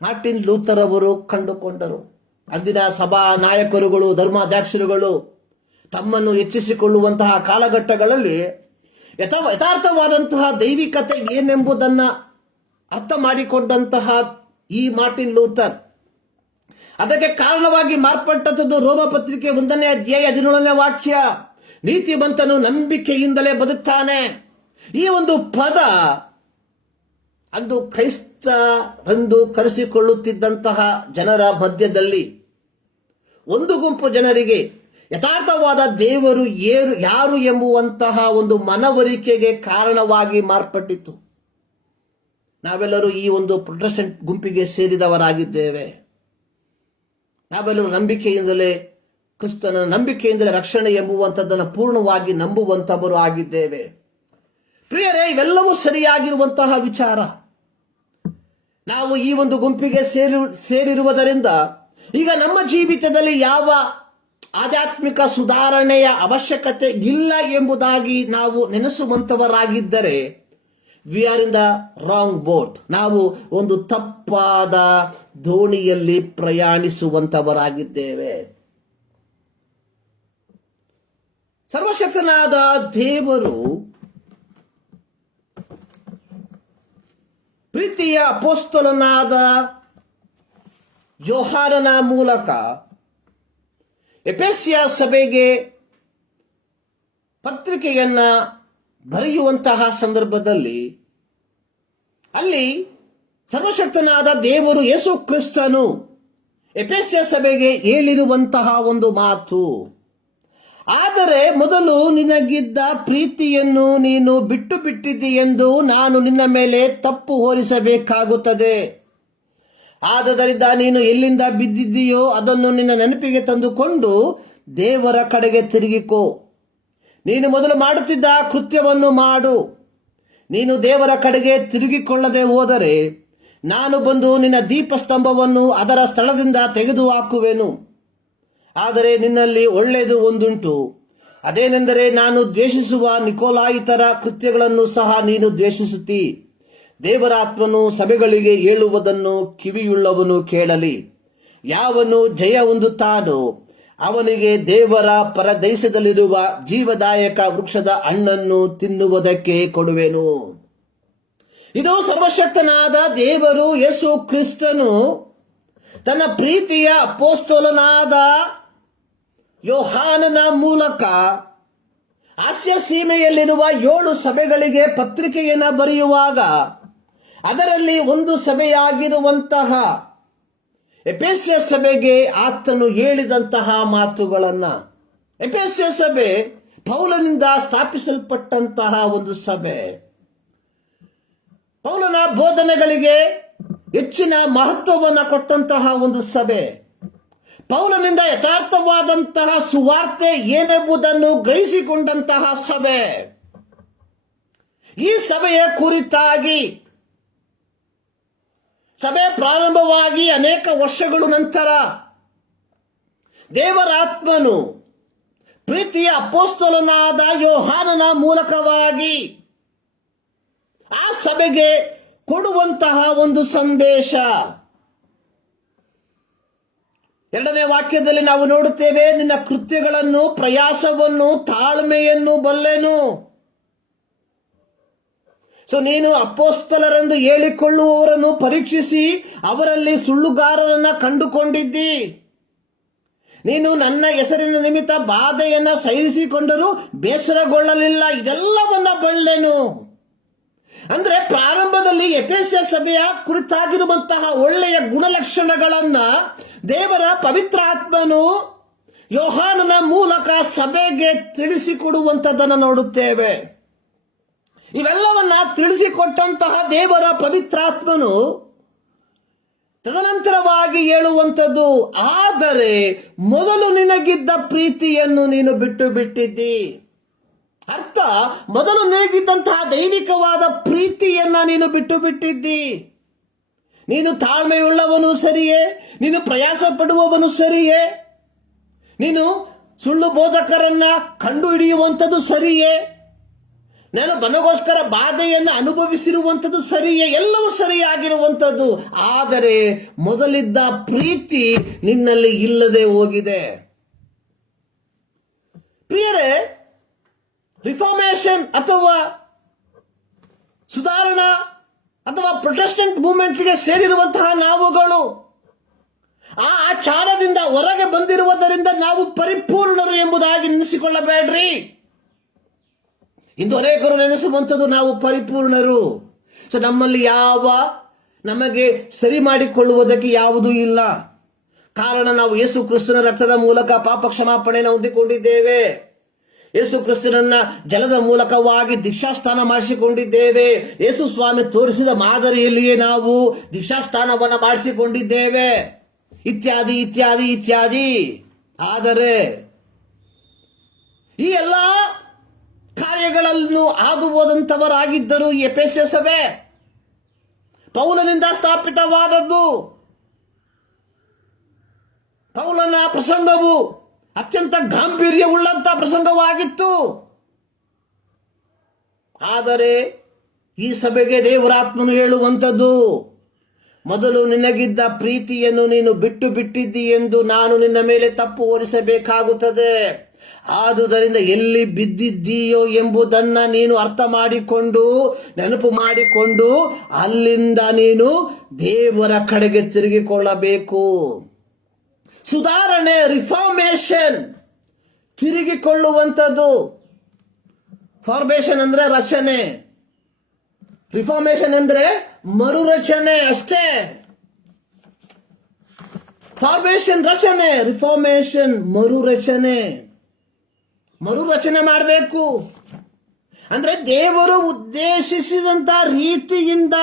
ಮಾರ್ಟಿನ್ ಲೂಥರ್ ಅವರು ಕಂಡುಕೊಂಡರು. ಅಂದಿನ ಸಭಾ ನಾಯಕರುಗಳು, ಧರ್ಮಾಧ್ಯಕ್ಷರುಗಳು ತಮ್ಮನ್ನು ಹೆಚ್ಚಿಸಿಕೊಳ್ಳುವಂತಹ ಕಾಲಘಟ್ಟಗಳಲ್ಲಿ ಯಥಾರ್ಥವಾದಂತಹ ದೈವಿಕತೆ ಏನೆಂಬುದನ್ನ ಅರ್ಥ ಮಾಡಿಕೊಂಡಂತಹ ಈ ಮಾರ್ಟಿನ್ ಲೂಥರ್ ಅದಕ್ಕೆ ಕಾರಣವಾಗಿ ಮಾರ್ಪಟ್ಟದ್ದು ರೋಮ ಪತ್ರಿಕೆ 1ನೇ ಅಧ್ಯಾಯ 17ನೇ ವಾಕ್ಯ, ನೀತಿವಂತನು ನಂಬಿಕೆಯಿಂದಲೇ ಬದುಕ್ತಾನೆ. ಈ ಒಂದು ಪದ ಅಂದು ಕ್ರೈಸ್ತರೆಂದು ಕರೆಸಿಕೊಳ್ಳುತ್ತಿದ್ದಂತಹ ಜನರ ಮಧ್ಯದಲ್ಲಿ ಒಂದು ಗುಂಪು ಜನರಿಗೆ ಯಥಾರ್ಥವಾದ ದೇವರು ಯಾರು ಎಂಬುವಂತಹ ಒಂದು ಮನವರಿಕೆಗೆ ಕಾರಣವಾಗಿ ಮಾರ್ಪಟ್ಟಿತು. ನಾವೆಲ್ಲರೂ ಈ ಒಂದು ಪ್ರೊಟೆಸ್ಟೆಂಟ್ ಗುಂಪಿಗೆ ಸೇರಿದವರಾಗಿದ್ದೇವೆ. ನಾವೆಲ್ಲರೂ ನಂಬಿಕೆಯಿಂದಲೇ ಕ್ರಿಸ್ತನ ನಂಬಿಕೆಯಿಂದಲೇ ರಕ್ಷಣೆ ಎಂಬುವಂಥದ್ದನ್ನು ಪೂರ್ಣವಾಗಿ ನಂಬುವಂತವರು ಆಗಿದ್ದೇವೆ. ಪ್ರಿಯರೇ, ಇವೆಲ್ಲವೂ ಸರಿಯಾಗಿರುವಂತಹ ವಿಚಾರ. ನಾವು ಈ ಒಂದು ಗುಂಪಿಗೆ ಸೇರಿರುವುದರಿಂದ ಈಗ ನಮ್ಮ ಜೀವಿತದಲ್ಲಿ ಯಾವ ಆಧ್ಯಾತ್ಮಿಕ ಸುಧಾರಣೆಯ ಅವಶ್ಯಕತೆ ಇಲ್ಲ ಎಂಬುದಾಗಿ ನಾವು ನೆನೆಸುವಂತವರಾಗಿದ್ದರೆ we are in the wrong boat. ನಾವು ಒಂದು ತಪ್ಪಾದ ದೋಣಿಯಲ್ಲಿ ಪ್ರಯಾಣಿಸುವಂತವರಾಗಿದ್ದೇವೆ. ಸರ್ವಶಕ್ತನಾದ ದೇವರು ಪ್ರೀತಿಯ ಅಪೊಸ್ತಲನಾದ ಯೋಹಾನನ ಮೂಲಕ ಎಫೆಸ್ಯ ಸಭೆಗೆ ಪತ್ರಿಕೆಯನ್ನ ಬರೆಯುವಂತಹ ಸಂದರ್ಭದಲ್ಲಿ ಅಲ್ಲಿ ಸರ್ವಶಕ್ತನಾದ ದೇವರು ಯೇಸು ಕ್ರಿಸ್ತನು ಎಫೆಸ್ಯ ಸಭೆಗೆ ಹೇಳಿರುವಂತಹ ಒಂದು ಮಾತು, ಆದರೆ ಮೊದಲು ನಿನಗಿದ್ದ ಪ್ರೀತಿಯನ್ನು ನೀನು ಬಿಟ್ಟು ಬಿಟ್ಟಿದ್ದೀಯೆಂದು ನಾನು ನಿನ್ನ ಮೇಲೆ ತಪ್ಪು ಹೋಲಿಸಬೇಕಾಗುತ್ತದೆ. ಆದದರಿಂದ ನೀನು ಎಲ್ಲಿಂದ ಬಿದ್ದಿದ್ದೀಯೋ ಅದನ್ನು ನಿನ್ನ ನೆನಪಿಗೆ ತಂದುಕೊಂಡು ದೇವರ ಕಡೆಗೆ ತಿರುಗಿಕೋ. ನೀನು ಮೊದಲು ಮಾಡುತ್ತಿದ್ದ ಕೃತ್ಯವನ್ನು ಮಾಡು. ನೀನು ದೇವರ ಕಡೆಗೆ ತಿರುಗಿಕೊಳ್ಳದೆ ಹೋದರೆ ನಾನು ಬಂದು ನಿನ್ನ ದೀಪಸ್ತಂಭವನ್ನು ಅದರ ಸ್ಥಳದಿಂದ ತೆಗೆದುಹಾಕುವೆನು. ಆದರೆ ನಿನ್ನಲ್ಲಿ ಒಳ್ಳೆಯದು ಒಂದುಂಟು, ಅದೇನೆಂದರೆ ನಾನು ದ್ವೇಷಿಸುವ ನಿಕೋಲಾಯಿತರ ಕೃತ್ಯಗಳನ್ನು ಸಹ ನೀನು ದ್ವೇಷಿಸುತ್ತಿ. ದೇವರ ಆತ್ಮನು ಸಭೆಗಳಿಗೆ ಹೇಳುವುದನ್ನು ಕಿವಿಯುಳ್ಳವನು ಕೇಳಲಿ. ಯಾವನು ಜಯ ಹೊಂದುತ್ತಾನೋ ಅವನಿಗೆ ದೇವರ ಪರದೇಶದಲ್ಲಿರುವ ಜೀವದಾಯಕ ವೃಕ್ಷದ ಹಣ್ಣನ್ನು ತಿನ್ನುವುದಕ್ಕೆ ಕೊಡುವೆನು. ಇದು ಸರ್ವಶಕ್ತನಾದ ದೇವರು ಯೇಸು ಕ್ರಿಸ್ತನು ತನ್ನ ಪ್ರೀತಿಯ ಅಪೊಸ್ತಲನಾದ ಯೋಹಾನನ ಮೂಲಕ ಆಸ್ಯ ಸೀಮೆಯಲ್ಲಿರುವ 7 ಸಭೆಗಳಿಗೆ ಪತ್ರಿಕೆಯನ್ನು ಬರೆಯುವಾಗ ಅದರಲ್ಲಿ ಒಂದು ಸಭೆಯಾಗಿರುವಂತಹ ಎಫೆಸ್ಯ ಸಭೆಗೆ ಆತನು ಹೇಳಿದಂತಹ ಮಾತುಗಳನ್ನ. ಎಫೆಸ್ಯ ಸಭೆ ಪೌಲನಿಂದ ಸ್ಥಾಪಿಸಲ್ಪಟ್ಟಂತಹ ಒಂದು ಸಭೆ. ಪೌಲನ ಬೋಧನೆಗಳಿಗೆ ಹೆಚ್ಚಿನ ಮಹತ್ವವನ್ನು ಕೊಟ್ಟಂತಹ ಒಂದು ಸಭೆ. ಪೌಲನಿಂದ ಯಥಾರ್ಥವಾದಂತಹ ಸುವಾರ್ತೆ ಏನೆಂಬುದನ್ನು ಗ್ರಹಿಸಿಕೊಂಡಂತಹ ಸಭೆ. ಈ ಸಭೆಯ ಕುರಿತಾಗಿ ಸಭೆ ಪ್ರಾರಂಭವಾಗಿ ಅನೇಕ ವರ್ಷಗಳ ನಂತರ ದೇವರಾತ್ಮನು ಪ್ರೀತಿಯ ಅಪೊಸ್ತಲನಾದ ಯೋಹಾನನ ಮೂಲಕವಾಗಿ ಆ ಸಭೆಗೆ ಕೊಡುವಂತಹ ಒಂದು ಸಂದೇಶ. 2ನೇ ವಾಕ್ಯದಲ್ಲಿ ನಾವು ನೋಡುತ್ತೇವೆ, ನಿನ್ನ ಕೃತ್ಯಗಳನ್ನು, ಪ್ರಯಾಸವನ್ನು, ತಾಳ್ಮೆಯನ್ನು ಬಲ್ಲೆನು. ನೀನು ಅಪೊಸ್ತಲರೆಂದು ಹೇಳಿಕೊಳ್ಳುವವರನ್ನು ಪರೀಕ್ಷಿಸಿ ಅವರಲ್ಲಿ ಸುಳ್ಳುಗಾರರನ್ನ ಕಂಡುಕೊಂಡಿದ್ದಿ. ನೀನು ನನ್ನ ಹೆಸರಿನ ನಿಮಿತ್ತ ಬಾಧೆಯನ್ನ ಸಹಿಸಿಕೊಂಡರೂ ಬೇಸರಗೊಳ್ಳಲಿಲ್ಲ. ಇದೆಲ್ಲವನ್ನ ಬಲ್ಲೆನು. ಅಂದ್ರೆ ಪ್ರಾರಂಭದಲ್ಲಿ ಎಫೆಸ್ಯ ಸಭೆಯ ಕುರಿತಾಗಿರುವಂತಹ ಒಳ್ಳೆಯ ಗುಣಲಕ್ಷಣಗಳನ್ನ ದೇವರ ಪವಿತ್ರ ಆತ್ಮನು ಯೋಹಾನನ ಮೂಲಕ ಸಭೆಗೆ ತಿಳಿಸಿಕೊಡುವಂತದ್ದನ್ನು ನೋಡುತ್ತೇವೆ. ಇವೆಲ್ಲವನ್ನ ತಿಳಿಸಿಕೊಟ್ಟಂತಹ ದೇವರ ಪವಿತ್ರಾತ್ಮನು ತದನಂತರವಾಗಿ ಹೇಳುವಂಥದ್ದು, ಆದರೆ ಮೊದಲು ನಿನಗಿದ್ದ ಪ್ರೀತಿಯನ್ನು ನೀನು ಬಿಟ್ಟು ಬಿಟ್ಟಿದ್ದಿ. ಅರ್ಥ, ಮೊದಲು ನಿನಗಿದ್ದಂತಹ ದೈವಿಕವಾದ ಪ್ರೀತಿಯನ್ನ ನೀನು ಬಿಟ್ಟು ಬಿಟ್ಟಿದ್ದಿ. ನೀನು ತಾಳ್ಮೆಯುಳ್ಳವನು ಸರಿಯೇ, ನೀನು ಪ್ರಯಾಸ ಪಡುವವನು ಸರಿಯೇ, ನೀನು ಸುಳ್ಳು ಬೋಧಕರನ್ನ ಕಂಡು ಹಿಡಿಯುವಂಥದ್ದು ಸರಿಯೇ, ನಾನು ನನಗೋಸ್ಕರ ಬಾಧೆಯನ್ನು ಅನುಭವಿಸಿರುವಂಥದ್ದು ಸರಿಯೇ, ಎಲ್ಲವೂ ಸರಿಯಾಗಿರುವಂಥದ್ದು. ಆದರೆ ಮೊದಲಿದ್ದ ಪ್ರೀತಿ ನಿನ್ನಲ್ಲಿ ಇಲ್ಲದೆ ಹೋಗಿದೆ. ಪ್ರಿಯರೇ, ರಿಫಾರ್ಮೇಷನ್ ಅಥವಾ ಸುಧಾರಣಾ ಅಥವಾ ಪ್ರೊಟೆಸ್ಟೆಂಟ್ ಮೂವ್ಮೆಂಟ್ಗೆ ಸೇರಿರುವಂತಹ ನಾವುಗಳು ಆ ಆಚಾರದಿಂದ ಹೊರಗೆ ಬಂದಿರುವುದರಿಂದ ನಾವು ಪರಿಪೂರ್ಣರು ಎಂಬುದಾಗಿ ನೆನೆಸಿಕೊಳ್ಳಬೇಡ್ರಿ. ಇಂದು ಅನೇಕರು ನೆನೆಸುವಂಥದ್ದು ನಾವು ಪರಿಪೂರ್ಣರು. ನಮ್ಮಲ್ಲಿ ನಮಗೆ ಸರಿ ಮಾಡಿಕೊಳ್ಳುವುದಕ್ಕೆ ಯಾವುದೂ ಇಲ್ಲ. ಕಾರಣ ನಾವು ಯೇಸು ಕ್ರಿಸ್ತನ ರಕ್ತದ ಮೂಲಕ ಪಾಪ ಕ್ಷಮಾಪಣೆಯನ್ನು ಹೊಂದಿಕೊಂಡಿದ್ದೇವೆ. ಯೇಸು ಕ್ರಿಸ್ತನನ್ನ ಜಲದ ಮೂಲಕವಾಗಿ ದೀಕ್ಷಾಸ್ಥಾನ ಮಾಡಿಸಿಕೊಂಡಿದ್ದೇವೆ. ಯೇಸು ಸ್ವಾಮಿ ತೋರಿಸಿದ ಮಾದರಿಯಲ್ಲಿಯೇ ನಾವು ದೀಕ್ಷಾಸ್ಥಾನವನ್ನು ಮಾಡಿಸಿಕೊಂಡಿದ್ದೇವೆ, ಇತ್ಯಾದಿ ಇತ್ಯಾದಿ ಇತ್ಯಾದಿ. ಆದರೆ ಈ ಎಲ್ಲ ಕಾರ್ಯಗಳನ್ನು ಹಾದು ಹೋದಂಥವರಾಗಿದ್ದರು ಈ ಎಫೆಸ್ಯ ಸಭೆ. ಪೌಲನಿಂದ ಸ್ಥಾಪಿತವಾದದ್ದು. ಪೌಲನ ಪ್ರಸಂಗವು ಅತ್ಯಂತ ಗಾಂಭೀರ್ಯವುಳ್ಳಂತ ಪ್ರಸಂಗವಾಗಿತ್ತು. ಆದರೆ ಈ ಸಭೆಗೆ ದೇವರಾತ್ಮನು ಹೇಳುವಂಥದ್ದು, ಮೊದಲು ನಿನಗಿದ್ದ ಪ್ರೀತಿಯನ್ನು ನೀನು ಬಿಟ್ಟು ಬಿಟ್ಟಿದ್ದಿ ಎಂದು ನಾನು ನಿನ್ನ ಮೇಲೆ ತಪ್ಪು ಹೊರಿಸಬೇಕಾಗುತ್ತದೆ. ಆದುದರಿಂದ ಎಲ್ಲಿ ಬಿದ್ದಿದ್ದೀಯೋ ಎಂಬುದನ್ನು ನೀನು ಅರ್ಥ ಮಾಡಿಕೊಂಡು, ನೆನಪು ಮಾಡಿಕೊಂಡು, ಅಲ್ಲಿಂದ ನೀನು ದೇವರ ಕಡೆಗೆ ತಿರುಗಿಕೊಳ್ಳಬೇಕು. ಸುಧಾರಣೆ, ರಿಫಾರ್ಮೇಷನ್, ತಿರುಗಿಕೊಳ್ಳುವಂಥದ್ದು. ಫಾರ್ಮೇಷನ್ ಅಂದ್ರೆ ರಚನೆ, ರಿಫಾರ್ಮೇಷನ್ ಅಂದ್ರೆ ಮರುರಚನೆ ಅಷ್ಟೇ. ಫಾರ್ಮೇಷನ್ ರಚನೆ, ರಿಫಾರ್ಮೇಷನ್ ಮರುರಚನೆ ಮಾಡಬೇಕು. ಅಂದ್ರೆ ದೇವರು ಉದ್ದೇಶಿಸಿದಂತ ರೀತಿಯಿಂದ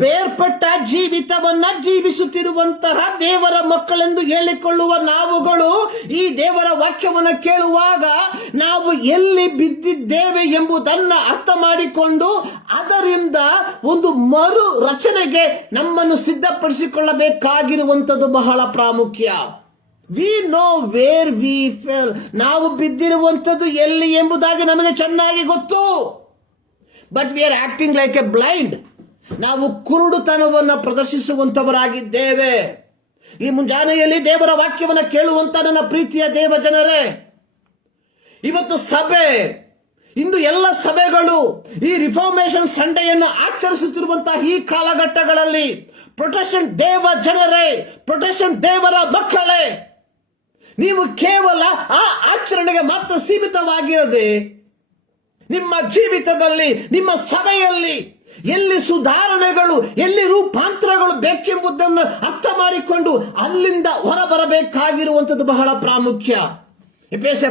ಬೇರ್ಪಟ್ಟ ಜೀವಿತವನ್ನ ಜೀವಿಸುತ್ತಿರುವಂತಹ ದೇವರ ಮಕ್ಕಳೆಂದು ಹೇಳಿಕೊಳ್ಳುವ ನಾವುಗಳು ಈ ದೇವರ ವಾಕ್ಯವನ್ನು ಕೇಳುವಾಗ ನಾವು ಎಲ್ಲಿ ಬಿದ್ದಿದ್ದೇವೆ ಎಂಬುದನ್ನ ಅರ್ಥ ಮಾಡಿಕೊಂಡು ಅದರಿಂದ ಒಂದು ಮರು ರಚನೆಗೆ ನಮ್ಮನ್ನು ಸಿದ್ಧಪಡಿಸಿಕೊಳ್ಳಬೇಕಾಗಿರುವಂಥದ್ದು ಬಹಳ ಪ್ರಾಮುಖ್ಯ. We know where we fell. ನಾವು ಬಿದ್ದಿರುವಂಥದ್ದು ಎಲ್ಲಿ ಎಂಬುದಾಗಿ ನಮಗೆ ಚೆನ್ನಾಗಿ ಗೊತ್ತು. But we are acting like a blind. ನಾವು ಕುರುಡುತನವನ್ನು ಪ್ರದರ್ಶಿಸುವಂತವರಾಗಿದ್ದೇವೆ. ಈ ಮುಂಜಾನೆಯಲ್ಲಿ ದೇವರ ವಾಕ್ಯವನ್ನು ಕೇಳುವಂತ ನನ್ನ ಪ್ರೀತಿಯ ದೇವ ಜನರೇ, ಇವತ್ತು ಸಭೆ, ಇಂದು ಎಲ್ಲ ಸಭೆಗಳು ಈ ರಿಫಾರ್ಮೇಷನ್ ಸಂಡೆಯನ್ನು ಆಚರಿಸುತ್ತಿರುವಂತಹ ಈ ಕಾಲಘಟ್ಟಗಳಲ್ಲಿ ಪ್ರೊಟೆಸ್ಟೆಂಟ್ ದೇವ ಜನರೇ, ಪ್ರೊಟೆಸ್ಟೆಂಟ್ ದೇವರ ಮಕ್ಕಳೇ, ನೀವು ಕೇವಲ ಆ ಆಚರಣೆಗೆ ಮಾತ್ರ ಸೀಮಿತವಾಗಿರದೆ ನಿಮ್ಮ ಜೀವಿತದಲ್ಲಿ, ನಿಮ್ಮ ಸಭೆಯಲ್ಲಿ ಎಲ್ಲಿ ಸುಧಾರಣೆಗಳು, ಎಲ್ಲಿ ರೂಪಾಂತರಗಳು ಬೇಕೆಂಬುದನ್ನು ಅರ್ಥ ಮಾಡಿಕೊಂಡು ಅಲ್ಲಿಂದ ಹೊರಬರಬೇಕಾಗಿರುವಂಥದ್ದು ಬಹಳ ಪ್ರಾಮುಖ್ಯ. ಎಫೆಸ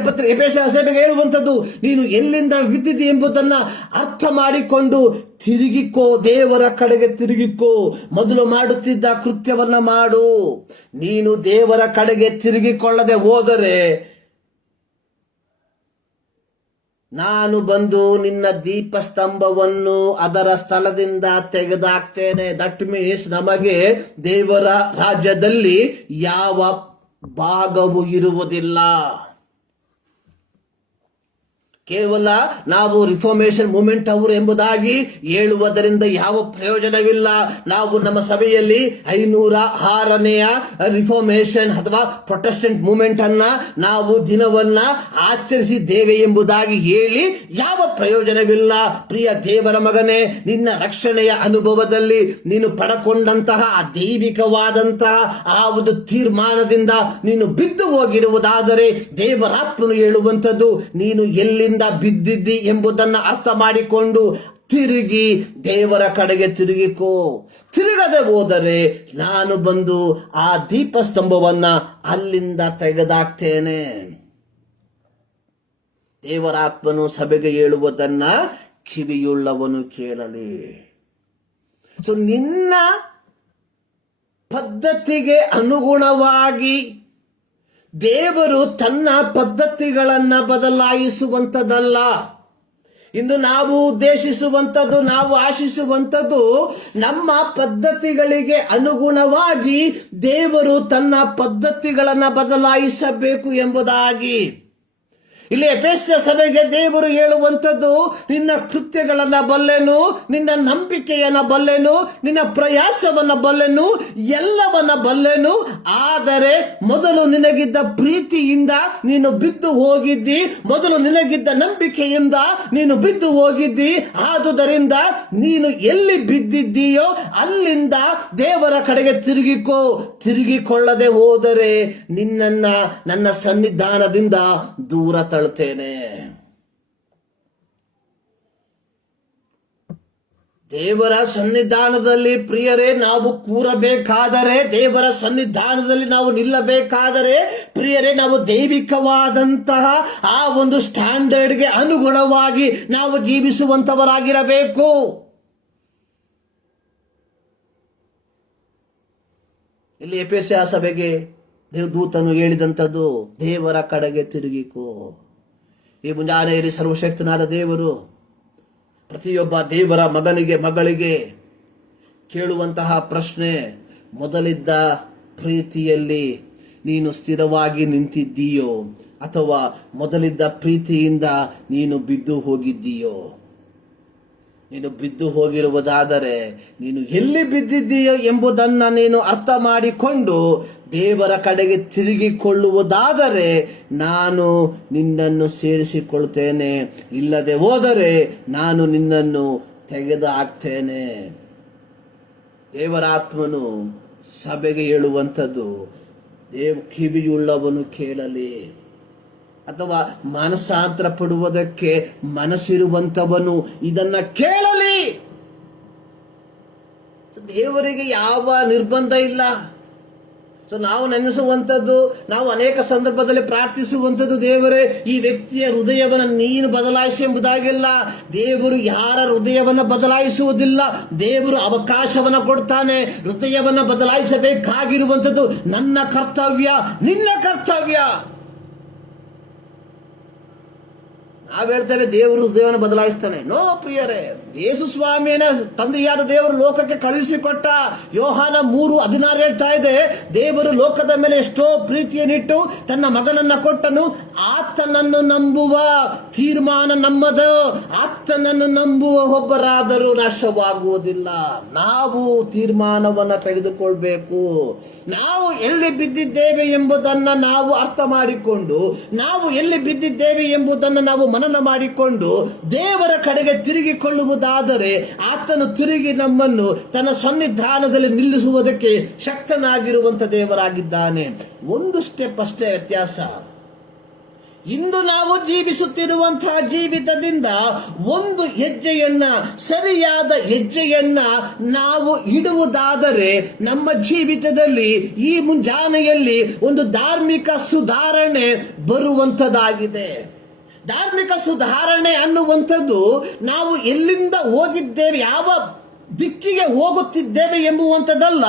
ಸಭೆಗೆ ಹೇಳುವಂಥದ್ದು, ನೀನು ಎಲ್ಲಿಂದ ಬಿದ್ದಿದೆ ಎಂಬುದನ್ನು ಅರ್ಥ ಮಾಡಿಕೊಂಡು ತಿರುಗಿಕೋ, ದೇವರ ಕಡೆಗೆ ತಿರುಗಿಕೋ. ಮೊದಲು ಮಾಡುತ್ತಿದ್ದ ಕೃತ್ಯವನ್ನ ಮಾಡು. ನೀನು ದೇವರ ಕಡೆಗೆ ತಿರುಗಿಕೊಳ್ಳದೆ ಹೋದರೆ ನಾನು ಬಂದು ನಿನ್ನ ದೀಪಸ್ತಂಭವನ್ನು ಅದರ ಸ್ಥಳದಿಂದ ತೆಗೆದಾಕ್ತೇನೆ. ದಟ್ ಮೀನ್ಸ್ ನಮಗೆ ದೇವರ ರಾಜ್ಯದಲ್ಲಿ ಯಾವ ಭಾಗವೂ ಇರುವುದಿಲ್ಲ. ಕೇವಲ ನಾವು ರಿಫಾರ್ಮೇಷನ್ ಮೂವ್ಮೆಂಟ್ ಅವರು ಎಂಬುದಾಗಿ ಹೇಳುವುದರಿಂದ ಯಾವ ಪ್ರಯೋಜನವಿಲ್ಲ. ನಾವು ನಮ್ಮ ಸಭೆಯಲ್ಲಿ 506ನೆಯ ರಿಫಾರ್ಮೇಷನ್ ಅಥವಾ ಪ್ರೊಟೆಸ್ಟೆಂಟ್ ಮೂವ್ಮೆಂಟ್ ಅನ್ನ ನಾವು ದಿನವನ್ನ ಆಚರಿಸಿದ್ದೇವೆ ಎಂಬುದಾಗಿ ಹೇಳಿ ಯಾವ ಪ್ರಯೋಜನವಿಲ್ಲ. ಪ್ರಿಯ ದೇವರ ಮಗನೇ, ನಿನ್ನ ರಕ್ಷಣೆಯ ಅನುಭವದಲ್ಲಿ ನೀನು ಪಡಕೊಂಡಂತಹ ಆ ದೈವಿಕವಾದಂತಹ ಆ ಒಂದು ತೀರ್ಮಾನದಿಂದ ನೀನು ಬಿದ್ದು ಹೋಗಿರುವುದಾದರೆ ದೇವರಾತ್ಮನು ಹೇಳುವಂಥದ್ದು, ನೀನು ಎಲ್ಲಿ ಬಿದ್ದಿದ್ದಿ ಎಂಬುದನ್ನು ಅರ್ಥ ಮಾಡಿಕೊಂಡು ತಿರುಗಿ ದೇವರ ಕಡೆಗೆ ತಿರುಗಿಕೋ. ತಿರುಗದೆ ಹೋದರೆ ನಾನು ಬಂದು ಆ ದೀಪಸ್ತಂಭವನ್ನ ಅಲ್ಲಿಂದ ತೆಗೆದಾಕ್ತೇನೆ. ದೇವರಾತ್ಮನು ಸಭೆಗೆ ಹೇಳುವುದನ್ನ ಕಿವಿಯುಳ್ಳವನು ಕೇಳಲಿ. ಸೊ ನಿನ್ನ ಪದ್ಧತಿಗೆ ಅನುಗುಣವಾಗಿ ದೇವರು ತನ್ನ ಪದ್ಧತಿಗಳನ್ನ ಬದಲಾಯಿಸುವಂಥದ್ದಲ್ಲ. ಇಂದು ನಾವು ಉದ್ದೇಶಿಸುವಂಥದ್ದು, ನಾವು ಆಶಿಸುವಂಥದ್ದು, ನಮ್ಮ ಪದ್ಧತಿಗಳಿಗೆ ಅನುಗುಣವಾಗಿ ದೇವರು ತನ್ನ ಪದ್ಧತಿಗಳನ್ನ ಬದಲಾಯಿಸಬೇಕು ಎಂಬುದಾಗಿ. ಇಲ್ಲಿ ಎಫೆಸ ಸಭೆಗೆ ದೇವರು ಹೇಳುವಂಥದ್ದು, ನಿನ್ನ ಕೃತ್ಯಗಳನ್ನ ಬಲ್ಲೆನು, ನಿನ್ನ ನಂಬಿಕೆಯನ್ನ ಬಲ್ಲೆನು, ನಿನ್ನ ಪ್ರಯಾಸವನ್ನ ಬಲ್ಲೆನು, ಎಲ್ಲವನ್ನ ಬಲ್ಲೆನು. ಆದರೆ ಮೊದಲು ನಿನಗಿದ್ದ ಪ್ರೀತಿಯಿಂದ ನೀನು ಬಿದ್ದು ಹೋಗಿದ್ದಿ, ಮೊದಲು ನಿನಗಿದ್ದ ನಂಬಿಕೆಯಿಂದ ನೀನು ಬಿದ್ದು ಹೋಗಿದ್ದಿ. ಆದುದರಿಂದ ನೀನು ಎಲ್ಲಿ ಬಿದ್ದಿದ್ದೀಯೋ ಅಲ್ಲಿಂದ ದೇವರ ಕಡೆಗೆ ತಿರುಗಿಕೋ. ತಿರುಗಿಕೊಳ್ಳದೆ ಹೋದರೆ ನಿನ್ನನ್ನ ನನ್ನ ಸನ್ನಿಧಾನದಿಂದ ದೂರ ತಳ್ತೇನೆ. ದೇವರ ಸನ್ನಿಧಾನದಲ್ಲಿ ಪ್ರಿಯರೇ ನಾವು ಕೂರಬೇಕಾದರೆ, ದೇವರ ಸನ್ನಿಧಾನದಲ್ಲಿ ನಾವು ನಿಲ್ಲಬೇಕಾದರೆ ಪ್ರಿಯರೇ, ನಾವು ದೈವಿಕವಾದಂತಹ ಆ ಒಂದು ಸ್ಟ್ಯಾಂಡರ್ಡ್ಗೆ ಅನುಗುಣವಾಗಿ ನಾವು ಜೀವಿಸುವಂತವರಾಗಿರಬೇಕು. ಇಲ್ಲಿ ಎಫೆಸ ಸಭೆಗೆ ದೂತನು ಹೇಳಿದಂಥದ್ದು, ದೇವರ ಕಡೆಗೆ ತಿರುಗಿಕೋ. ಈ ಮುಂಜಾನೆಯಲ್ಲಿ ಸರ್ವಶಕ್ತನಾದ ದೇವರು ಪ್ರತಿಯೊಬ್ಬ ದೇವರ ಮಗನಿಗೆ, ಮಗಳಿಗೆ ಕೇಳುವಂತಹ ಪ್ರಶ್ನೆ, ಮೊದಲಿದ್ದ ಪ್ರೀತಿಯಲ್ಲಿ ನೀನು ಸ್ಥಿರವಾಗಿ ನಿಂತಿದ್ದೀಯೋ ಅಥವಾ ಮೊದಲಿದ್ದ ಪ್ರೀತಿಯಿಂದ ನೀನು ಬಿದ್ದು ಹೋಗಿದ್ದೀಯೋ? ನೀನು ಬಿದ್ದು ಹೋಗಿರುವುದಾದರೆ ನೀನು ಎಲ್ಲಿ ಬಿದ್ದಿದ್ದೀಯೋ ಎಂಬುದನ್ನು ನೀನು ಅರ್ಥ ಮಾಡಿಕೊಂಡು ದೇವರ ಕಡೆಗೆ ತಿರುಗಿಕೊಳ್ಳುವುದಾದರೆ ನಾನು ನಿನ್ನನ್ನು ಸೇರಿಸಿಕೊಳ್ತೇನೆ, ಇಲ್ಲದೆ ಹೋದರೆ ನಾನು ನಿನ್ನನ್ನು ತೆಗೆದು ಹಾಕ್ತೇನೆ. ದೇವರ ಆತ್ಮನು ಸಭೆಗೆ ಹೇಳುವಂಥದ್ದು, ಕಿವಿಯುಳ್ಳವನು ಕೇಳಲಿ. ಅಥವಾ ಮಾನಸಾಂತರ ಪಡುವುದಕ್ಕೆ ಮನಸ್ಸಿರುವಂತವನು ಇದನ್ನ ಕೇಳಲಿ. ದೇವರಿಗೆ ಯಾವ ನಿರ್ಬಂಧ ಇಲ್ಲ. ನಾವು ನೆನೆಸುವಂಥದ್ದು, ನಾವು ಅನೇಕ ಸಂದರ್ಭದಲ್ಲಿ ಪ್ರಾರ್ಥಿಸುವಂಥದ್ದು, ದೇವರೇ ಈ ವ್ಯಕ್ತಿಯ ಹೃದಯವನ್ನು ನೀನು ಬದಲಾಯಿಸಿ ಎಂಬುದಾಗಿಲ್ಲ. ದೇವರು ಯಾರ ಹೃದಯವನ್ನು ಬದಲಾಯಿಸುವುದಿಲ್ಲ. ದೇವರು ಅವಕಾಶವನ್ನು ಕೊಡ್ತಾನೆ. ಹೃದಯವನ್ನು ಬದಲಾಯಿಸಬೇಕಾಗಿರುವಂಥದ್ದು ನನ್ನ ಕರ್ತವ್ಯ, ನಿನ್ನ ಕರ್ತವ್ಯ. ನಾವು ಹೇಳ್ತೇವೆ ದೇವರು ಹೃದಯವನ್ನು ಬದಲಾಯಿಸ್ತಾನೆ. ನೋ ಪ್ರಿಯರೇ, ಯೇಸು ಸ್ವಾಮಿಯನ್ನ ತಂದೆಯಾದ ದೇವರು ಲೋಕಕ್ಕೆ ಕಳುಹಿಸಿಕೊಟ್ಟ. ಯೋಹಾನ 3:16 ಹೇಳ್ತಾ ಇದೆ, ದೇವರು ಲೋಕದ ಮೇಲೆ ಎಷ್ಟೋ ಪ್ರೀತಿಯನ್ನಿಟ್ಟು ತನ್ನ ಮಗನನ್ನ ಕೊಟ್ಟನು. ಆತನನ್ನು ನಂಬುವ ತೀರ್ಮಾನ ನಮ್ಮದು. ಆತನನ್ನು ನಂಬುವ ಒಬ್ಬರಾದರೂ ನಾಶವಾಗುವುದಿಲ್ಲ. ನಾವು ತೀರ್ಮಾನವನ್ನ ತೆಗೆದುಕೊಳ್ಬೇಕು. ನಾವು ಎಲ್ಲಿ ಬಿದ್ದಿದ್ದೇವೆ ಎಂಬುದನ್ನು ನಾವು ಅರ್ಥ ಮಾಡಿಕೊಂಡು, ನಾವು ಎಲ್ಲಿ ಬಿದ್ದಿದ್ದೇವೆ ಎಂಬುದನ್ನು ನಾವು ಮನನ ಮಾಡಿಕೊಂಡು ದೇವರ ಕಡೆಗೆ ತಿರುಗಿಕೊಳ್ಳುವುದಾದರೆ ಆತನು ತಿರುಗಿ ನಮ್ಮನ್ನು ತನ್ನ ಸನ್ನಿಧಾನದಲ್ಲಿ ನಿಲ್ಲಿಸುವುದಕ್ಕೆ ಶಕ್ತನಾಗಿರುವಂತ ದೇವರಾಗಿದ್ದಾನೆ. ಒಂದು ಸ್ಟೆಪ್ ಅಷ್ಟೇ ವ್ಯತ್ಯಾಸ. ಇಂದು ನಾವು ಜೀವಿಸುತ್ತಿರುವಂತಹ ಜೀವಿತದಿಂದ ಒಂದು ಹೆಜ್ಜೆಯನ್ನ, ಸರಿಯಾದ ಹೆಜ್ಜೆಯನ್ನ ನಾವು ಇಡುವುದಾದರೆ ನಮ್ಮ ಜೀವಿತದಲ್ಲಿ ಈ ಮುಂಜಾನೆಯಲ್ಲಿ ಒಂದು ಧಾರ್ಮಿಕ ಸುಧಾರಣೆ ಬರುವಂತದಾಗಿದೆ. ಧಾರ್ಮಿಕ ಸುಧಾರಣೆ ಅನ್ನುವಂಥದ್ದು ನಾವು ಎಲ್ಲಿಂದ ಹೋಗಿದ್ದೇವೆ, ಯಾವ ದಿಕ್ಕಿಗೆ ಹೋಗುತ್ತಿದ್ದೇವೆ ಎಂಬುವಂಥದ್ದಲ್ಲ.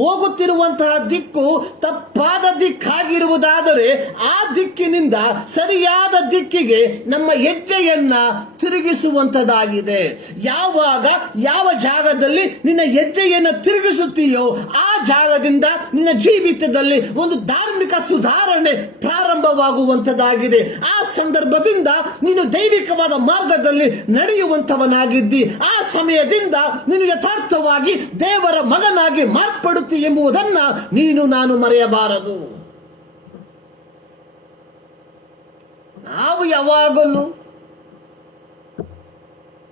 ಹೋಗುತ್ತಿರುವಂತಹ ದಿಕ್ಕು ತಪ್ಪಾದ ದಿಕ್ಕಾಗಿರುವುದಾದರೆ ಆ ದಿಕ್ಕಿನಿಂದ ಸರಿಯಾದ ದಿಕ್ಕಿಗೆ ನಮ್ಮ ಹೆಜ್ಜೆಯನ್ನ ತಿರುಗಿಸುವಂತದಾಗಿದೆ. ಯಾವಾಗ ಯಾವ ಜಾಗದಲ್ಲಿ ನಿನ್ನ ಹೆಜ್ಜೆಯನ್ನು ತಿರುಗಿಸುತ್ತೀಯೋ ಆ ಜಾಗದಿಂದ ನಿನ್ನ ಜೀವಿತದಲ್ಲಿ ಒಂದು ಧಾರ್ಮಿಕ ಸುಧಾರಣೆ ಪ್ರಾರಂಭವಾಗುವಂತದಾಗಿದೆ. ಆ ಸಂದರ್ಭದಿಂದ ನೀನು ದೈವಿಕವಾದ ಮಾರ್ಗದಲ್ಲಿ ನಡೆಯುವಂತವನಾಗಿದ್ದಿ. ಆ ಸಮಯದಿಂದ ನೀನು ಯಥಾರ್ಥವಾಗಿ ದೇವರ ಮಗನಾಗಿ ಮಾರ್ಪಡುತ್ತಿ ಎಂಬುದನ್ನ ನೀನು ನಾನು ಮರೆಯಬಾರದು. ನಾವು ಯಾವಾಗಲೂ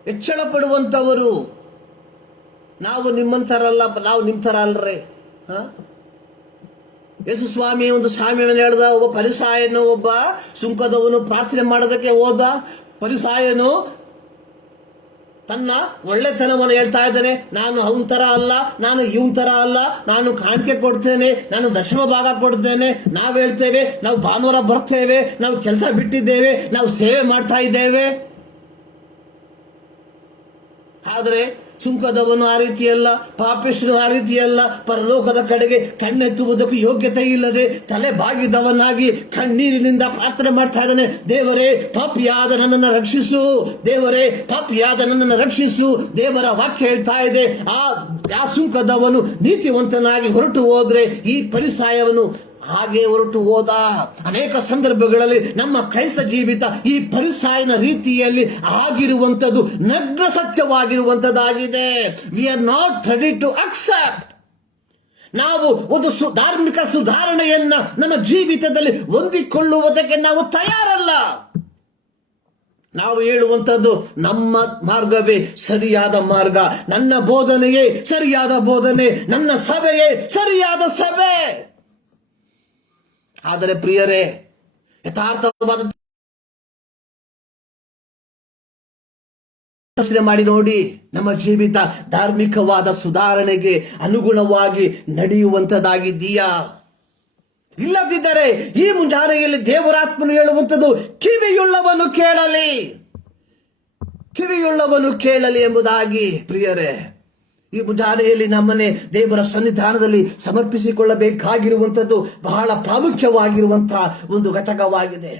ಹೆಚ್ಚಳ ಪಡುವಂತವರು. ನಾವು ನಿಮ್ಮಂತರಲ್ಲ, ನಾವು ನಿಮ್ಮ ತರ ಅಲ್ರೇ. ಯೇಸು ಸ್ವಾಮಿ ಒಂದು ಸಾಮ್ಯವನ್ನು ಹೇಳ್ದ. ಒಬ್ಬ ಫರಿಸಾಯನು, ಒಬ್ಬ ಸುಂಕದವನು ಪ್ರಾರ್ಥನೆ ಮಾಡೋದಕ್ಕೆ ಹೋದ. ಫರಿಸಾಯನು ತನ್ನ ಒಳ್ಳೆತನವನ್ನು ಹೇಳ್ತಾ ಇದ್ದಾನೆ. ನಾನು ಅವನ ತರ ಅಲ್ಲ, ನಾನು ಇವನ್ ತರ ಅಲ್ಲ, ನಾನು ಕಾಣಿಕೆ ಕೊಡ್ತೇನೆ, ನಾನು ದಶಮ ಭಾಗ ಕೊಡ್ತೇನೆ. ನಾವು ಹೇಳ್ತೇವೆ ನಾವು ಭಾನುವಾರ ಬರ್ತೇವೆ, ನಾವು ಕೆಲಸ ಬಿಟ್ಟಿದ್ದೇವೆ, ನಾವು ಸೇವೆ ಮಾಡ್ತಾ ಇದ್ದೇವೆ. ಆದರೆ ಸುಂಕದವನು ಆ ರೀತಿಯಲ್ಲ, ಪಾಪಿಷ್ಠನು ಆ ರೀತಿಯಲ್ಲ. ಪರಲೋಕದ ಕಡೆಗೆ ಕಣ್ಣೆತ್ತುವುದಕ್ಕೂ ಯೋಗ್ಯತೆ ಇಲ್ಲದೆ ತಲೆ ಬಾಗಿದವನಾಗಿ ಕಣ್ಣೀರಿನಿಂದ ಪ್ರಾರ್ಥನೆ ಮಾಡ್ತಾ ಇದ್ದಾನೆ. ದೇವರೇ, ಪಾಪಿಯಾದ ನನ್ನನ್ನು ರಕ್ಷಿಸು, ದೇವರೇ, ಪಾಪಿಯಾದ ನನ್ನನ್ನು ರಕ್ಷಿಸು. ದೇವರ ವಾಕ್ಯ ಹೇಳ್ತಾ ಇದೆ, ಆ ಸುಂಕದವನು ನೀತಿವಂತನಾಗಿ ಹೊರಟು ಹೋದ್ರೆ ಈ ಫರಿಸಾಯವನ್ನು ಹಾಗೆ ಹೊರಟು ಹೋದ. ಅನೇಕ ಸಂದರ್ಭಗಳಲ್ಲಿ ನಮ್ಮ ಕ್ರೈಸ್ತ ಜೀವಿತ ಈ ಫರಿಸಾಯನ ರೀತಿಯಲ್ಲಿ ಆಗಿರುವಂತದ್ದು ನಗ್ನ ಸತ್ಯವಾಗಿರುವಂತದ್ದಾಗಿದೆ. We are not ready to accept. ನಾವು ಒಂದು ಧಾರ್ಮಿಕ ಸುಧಾರಣೆಯನ್ನ ನಮ್ಮ ಜೀವಿತದಲ್ಲಿ ಹೊಂದಿಕೊಳ್ಳುವುದಕ್ಕೆ ನಾವು ತಯಾರಲ್ಲ. ನಾವು ಹೇಳುವಂಥದ್ದು ನಮ್ಮ ಮಾರ್ಗವೇ ಸರಿಯಾದ ಮಾರ್ಗ, ನನ್ನ ಬೋಧನೆಯೇ ಸರಿಯಾದ ಬೋಧನೆ, ನನ್ನ ಸಭೆಯೇ ಸರಿಯಾದ ಸಭೆ. ಆದರೆ ಪ್ರಿಯರೇ, ಯಥಾರ್ಥವಾದ ಯೋಚನೆ ಮಾಡಿ ನೋಡಿ, ನಮ್ಮ ಜೀವಿತ ಧಾರ್ಮಿಕವಾದ ಸುಧಾರಣೆಗೆ ಅನುಗುಣವಾಗಿ ನಡೆಯುವಂತದ್ದಾಗಿದ್ದೀಯಾ? ಇಲ್ಲದಿದ್ದರೆ ಈ ಮುಂಜಾನೆಯಲ್ಲಿ ದೇವರಾತ್ಮನು ಹೇಳುವಂಥದ್ದು ಕಿವಿಯುಳ್ಳವನು ಕೇಳಲಿ, ಕಿವಿಯುಳ್ಳವನು ಕೇಳಲಿ ಎಂಬುದಾಗಿ. ಪ್ರಿಯರೇ, ಈ ಮುಂಜಾನೆಯಲ್ಲಿ ನಮ್ಮನ್ನೇ ದೇವರ ಸನ್ನಿಧಾನದಲ್ಲಿ ಸಮರ್ಪಿಸಿಕೊಳ್ಳಬೇಕಾಗಿರುವಂಥದ್ದು ಬಹಳ ಪ್ರಾಮುಖ್ಯವಾಗಿರುವಂತಹ ಒಂದು ಘಟಕವಾಗಿದೆ.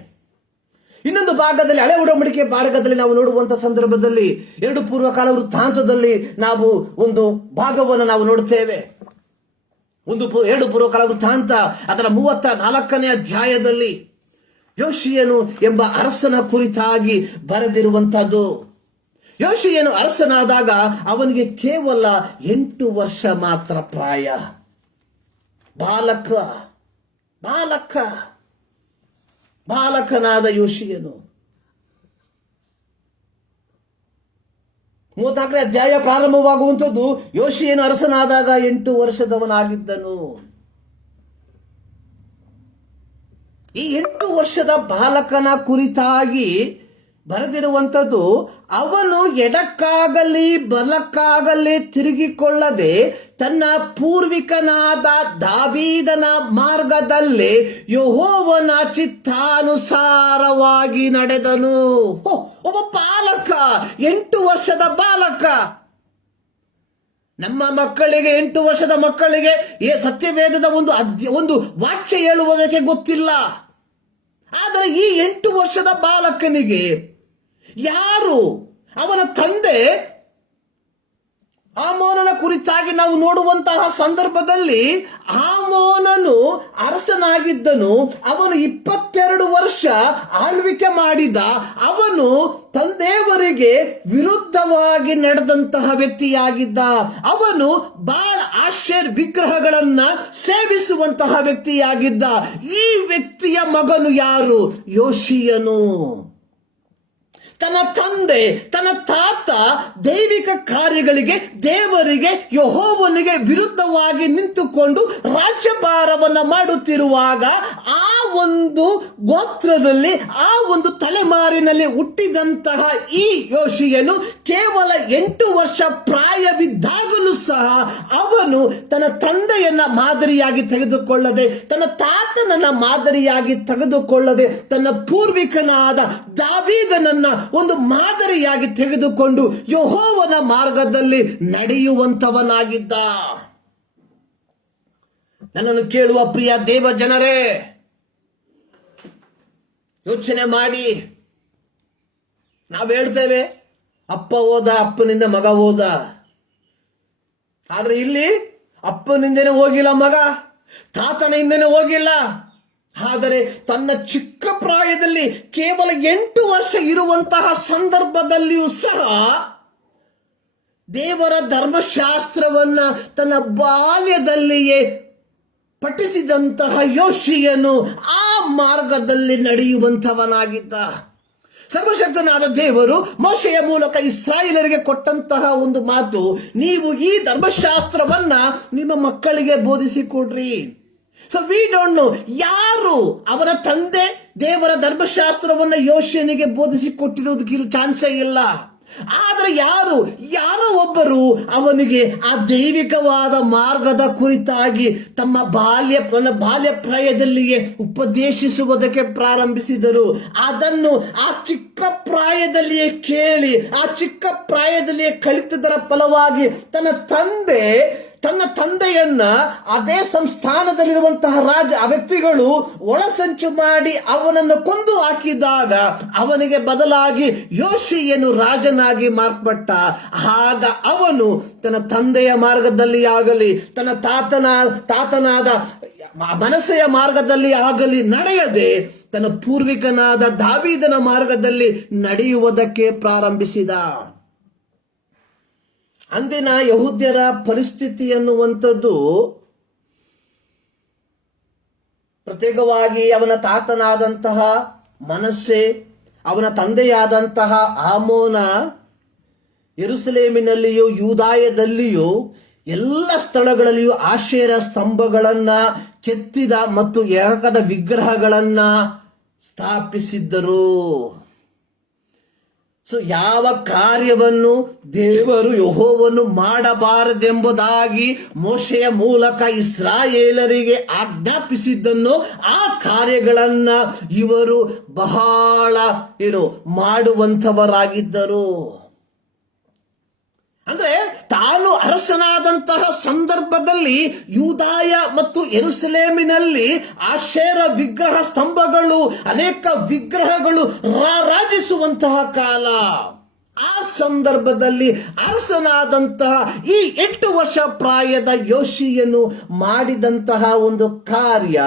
ಇನ್ನೊಂದು ಭಾಗದಲ್ಲಿ, ಹಳೆ ಒಡಂಬಡಿಕೆ ಭಾಗದಲ್ಲಿ ನಾವು ನೋಡುವಂತಹ ಸಂದರ್ಭದಲ್ಲಿ 2 ಪೂರ್ವಕಾಲ ವೃತ್ತಾಂತದಲ್ಲಿ ನಾವು ಒಂದು ಭಾಗವನ್ನು ನಾವು ನೋಡುತ್ತೇವೆ. 2 ಪೂರ್ವಕಾಲ ವೃತ್ತಾಂತ ಅದರ 34ನೇ ಅಧ್ಯಾಯದಲ್ಲಿ ಯೋಷಿಯನು ಎಂಬ ಅರಸನ ಕುರಿತಾಗಿ ಬರೆದಿರುವಂತಹದ್ದು. ಯೋಷೀಯನು ಅರಸನಾದಾಗ ಅವನಿಗೆ ಕೇವಲ 8 ವರ್ಷ ಮಾತ್ರ ಪ್ರಾಯ. ಬಾಲಕನಾದ ಯೋಷೀಯನು 34ನೇ ಅಧ್ಯಾಯ ಪ್ರಾರಂಭವಾಗುವಂಥದ್ದು ಯೋಷೀಯನು ಅರಸನಾದಾಗ 8 ವರ್ಷದವನಾಗಿದ್ದನು. ಈ 8 ವರ್ಷದ ಬಾಲಕನ ಕುರಿತಾಗಿ ಬರೆದಿರುವಂಥದ್ದು, ಅವನು ಎಡಕ್ಕಾಗಲಿ ಬಲಕ್ಕಾಗಲಿ ತಿರುಗಿಕೊಳ್ಳದೆ ತನ್ನ ಪೂರ್ವಿಕನಾದ ದಾವೀದನ ಮಾರ್ಗದಲ್ಲಿ ಯೆಹೋವನ ಚಿತ್ತಾನುಸಾರವಾಗಿ ನಡೆದನು. ಒಬ್ಬ ಬಾಲಕ, 8 ವರ್ಷದ ಬಾಲಕ. ನಮ್ಮ ಮಕ್ಕಳಿಗೆ, 8 ವರ್ಷದ ಮಕ್ಕಳಿಗೆ ಸತ್ಯವೇದದ ಒಂದು ವಾಕ್ಯ ಹೇಳುವುದಕ್ಕೆ ಗೊತ್ತಿಲ್ಲ. ಆದರೆ ಈ 8 ವರ್ಷದ ಬಾಲಕನಿಗೆ ಯಾರು, ಅವನ ತಂದೆ ಆಮೋನನ ಕುರಿತಾಗಿ ನಾವು ನೋಡುವಂತಹ ಸಂದರ್ಭದಲ್ಲಿ ಆಮೋನನು ಅರಸನಾಗಿದ್ದನು. ಅವನು 22 ವರ್ಷ ಆಳ್ವಿಕೆ ಮಾಡಿದ. ಅವನು ತಂದೆಯವರಿಗೆ ವಿರುದ್ಧವಾಗಿ ನಡೆದಂತಹ ವ್ಯಕ್ತಿಯಾಗಿದ್ದ. ಅವನು ಬಾಳ ಆಶೇರ್ ವಿಗ್ರಹಗಳನ್ನ ಸೇವಿಸುವಂತಹ ವ್ಯಕ್ತಿಯಾಗಿದ್ದ. ಈ ವ್ಯಕ್ತಿಯ ಮಗನು ಯಾರು? ಯೋಷೀಯನು. ತನ್ನ ತಂದೆ, ತನ್ನ ತಾತ ದೈವಿಕ ಕಾರ್ಯಗಳಿಗೆ, ದೇವರಿಗೆ, ಯೆಹೋವನಿಗೆ ವಿರುದ್ಧವಾಗಿ ನಿಂತುಕೊಂಡು ರಾಜ್ಯಭಾರವನ್ನ ಮಾಡುತ್ತಿರುವಾಗ ಆ ಒಂದು ಗೋತ್ರದಲ್ಲಿ, ಆ ಒಂದು ತಲೆಮಾರಿನಲ್ಲಿ ಹುಟ್ಟಿದಂತಹ ಈ ಯೋಷೀಯನು ಕೇವಲ 8 ವರ್ಷ ಪ್ರಾಯವಿದ್ದಾಗಲೂ ಸಹ ಅವನು ತನ್ನ ತಂದೆಯನ್ನ ಮಾದರಿಯಾಗಿ ತೆಗೆದುಕೊಳ್ಳದೆ, ತನ್ನ ತಾತನನ್ನ ಮಾದರಿಯಾಗಿ ತೆಗೆದುಕೊಳ್ಳದೆ, ತನ್ನ ಪೂರ್ವಿಕನಾದ ದಾವೀದನನ್ನ ಒಂದು ಮಾದರಿಯಾಗಿ ತೆಗೆದುಕೊಂಡು ಯೆಹೋವನ ಮಾರ್ಗದಲ್ಲಿ ನಡೆಯುವಂತವನಾಗಿದ್ದ. ನನ್ನನ್ನು ಕೇಳುವ ಪ್ರಿಯ ದೇವ ಜನರೇ, ಯೋಚನೆ ಮಾಡಿ. ನಾವು ಹೇಳ್ತೇವೆ ಅಪ್ಪ ಹೋದ, ಅಪ್ಪನಿಂದ ಮಗ ಹೋದ. ಆದ್ರೆ ಇಲ್ಲಿ ಅಪ್ಪನಿಂದನೇ ಹೋಗಿಲ್ಲ ಮಗ, ತಾತನ ಹಿಂದೆನೇ ಹೋಗಿಲ್ಲ. ಆದರೆ ತನ್ನ ಚಿಕ್ಕ ಪ್ರಾಯದಲ್ಲಿ ಕೇವಲ 8 ವರ್ಷ ಇರುವಂತಹ ಸಂದರ್ಭದಲ್ಲಿಯೂ ಸಹ ದೇವರ ಧರ್ಮಶಾಸ್ತ್ರವನ್ನ ತನ್ನ ಬಾಲ್ಯದಲ್ಲಿಯೇ ಪಠಿಸಿದಂತಹ ಯೋಷೀಯನು ಆ ಮಾರ್ಗದಲ್ಲಿ ನಡೆಯುವಂತವನಾಗಿದ್ದ. ಸರ್ವಶಕ್ತನಾದ ದೇವರು ಮೋಶೆಯ ಮೂಲಕ ಇಸ್ರಾಯೇಲರಿಗೆ ಕೊಟ್ಟಂತಹ ಒಂದು ಮಾತು, ನೀವು ಈ ಧರ್ಮಶಾಸ್ತ್ರವನ್ನ ನಿಮ್ಮ ಮಕ್ಕಳಿಗೆ ಬೋಧಿಸಿಕೊಡ್ರಿ. ಸೊ ವಿ ಡೋಂಟ್ ನೋ ಯಾರು ಅವನ ತಂದೆ ದೇವರ ಧರ್ಮಶಾಸ್ತ್ರವನ್ನ ಯೋಷೀಯನಿಗೆ ಬೋಧಿಸಿಕೊಟ್ಟಿರೋದಕ್ಕೆ ಚಾನ್ಸೇ ಇಲ್ಲ. ಆದರೆ ಯಾರೋ ಒಬ್ಬರು ಅವನಿಗೆ ಆ ದೈವಿಕವಾದ ಮಾರ್ಗದ ಕುರಿತಾಗಿ ತಮ್ಮ ಬಾಲ್ಯ ಪ್ರಾಯದಲ್ಲಿಯೇ ಉಪದೇಶಿಸುವುದಕ್ಕೆ ಪ್ರಾರಂಭಿಸಿದರು. ಅದನ್ನು ಆ ಚಿಕ್ಕ ಪ್ರಾಯದಲ್ಲಿಯೇ ಕೇಳಿ, ಆ ಚಿಕ್ಕ ಪ್ರಾಯದಲ್ಲಿಯೇ ಕಲಿತದರ ಫಲವಾಗಿ ತನ್ನ ತಂದೆಯನ್ನ ಅದೇ ಸಂಸ್ಥಾನದಲ್ಲಿರುವಂತಹ ಆ ವ್ಯಕ್ತಿಗಳು ಒಳಸಂಚು ಮಾಡಿ ಅವನನ್ನು ಕೊಂದು ಹಾಕಿದಾಗ ಅವನಿಗೆ ಬದಲಾಗಿ ಯೋಷೀಯನು ರಾಜನಾಗಿ ಮಾರ್ಪಟ್ಟ. ಆಗ ಅವನು ತನ್ನ ತಂದೆಯ ಮಾರ್ಗದಲ್ಲಿ ಆಗಲಿ, ತನ್ನ ತಾತನಾದ ಮನಸ್ಸೆಯ ಮಾರ್ಗದಲ್ಲಿ ಆಗಲಿ ನಡೆಯದೆ ತನ್ನ ಪೂರ್ವಿಕನಾದ ದಾವೀದನ ಮಾರ್ಗದಲ್ಲಿ ನಡೆಯುವುದಕ್ಕೆ ಪ್ರಾರಂಭಿಸಿದ. ಅಂದಿನ ಯಹೂದ್ಯರ ಪರಿಸ್ಥಿತಿ ಅನ್ನುವಂಥದ್ದು ಪ್ರತ್ಯೇಕವಾಗಿ ಅವನ ತಾತನಾದಂತಹ ಮನಸ್ಸೆ, ಅವನ ತಂದೆಯಾದಂತಹ ಆಮೋನ ಯೆರೂಸಲೇಮಿನಲ್ಲಿಯೂ ಯೂದಾಯದಲ್ಲಿಯೂ ಎಲ್ಲ ಸ್ಥಳಗಳಲ್ಲಿಯೂ ಆಶೇರ ಸ್ತಂಭಗಳನ್ನ ಕೆತ್ತಿದ ಮತ್ತು ಎರಕದ ವಿಗ್ರಹಗಳನ್ನ ಸ್ಥಾಪಿಸಿದ್ದರು. ಸೊ ಯಾವ ಕಾರ್ಯವನ್ನು ದೇವರು ಯೆಹೋವನು ಮಾಡಬಾರದೆಂಬುದಾಗಿ ಮೋಶೆಯ ಮೂಲಕ ಇಸ್ರಾಯೇಲರಿಗೆ ಆಜ್ಞಾಪಿಸಿದ್ದನ್ನು ಆ ಕಾರ್ಯಗಳನ್ನ ಇವರು ಬಹಳ ಮಾಡುವಂಥವರಾಗಿದ್ದರು. ಅಂದ್ರೆ ತಾನು ಅರಸನಾದಂತಹ ಸಂದರ್ಭದಲ್ಲಿ ಯೂದಾಯ ಮತ್ತು ಯೆರೂಸಲೇಮಿನಲ್ಲಿ ಆಶೇರ ವಿಗ್ರಹ ಸ್ತಂಭಗಳು, ಅನೇಕ ವಿಗ್ರಹಗಳು ರಾರಾಜಿಸುವಂತಹ ಕಾಲ. ಆ ಸಂದರ್ಭದಲ್ಲಿ ಅರಸನಾದಂತಹ ಈ 8 ವರ್ಷ ಪ್ರಾಯದ ಯೋಷೀಯನು ಮಾಡಿದಂತಹ ಒಂದು ಕಾರ್ಯ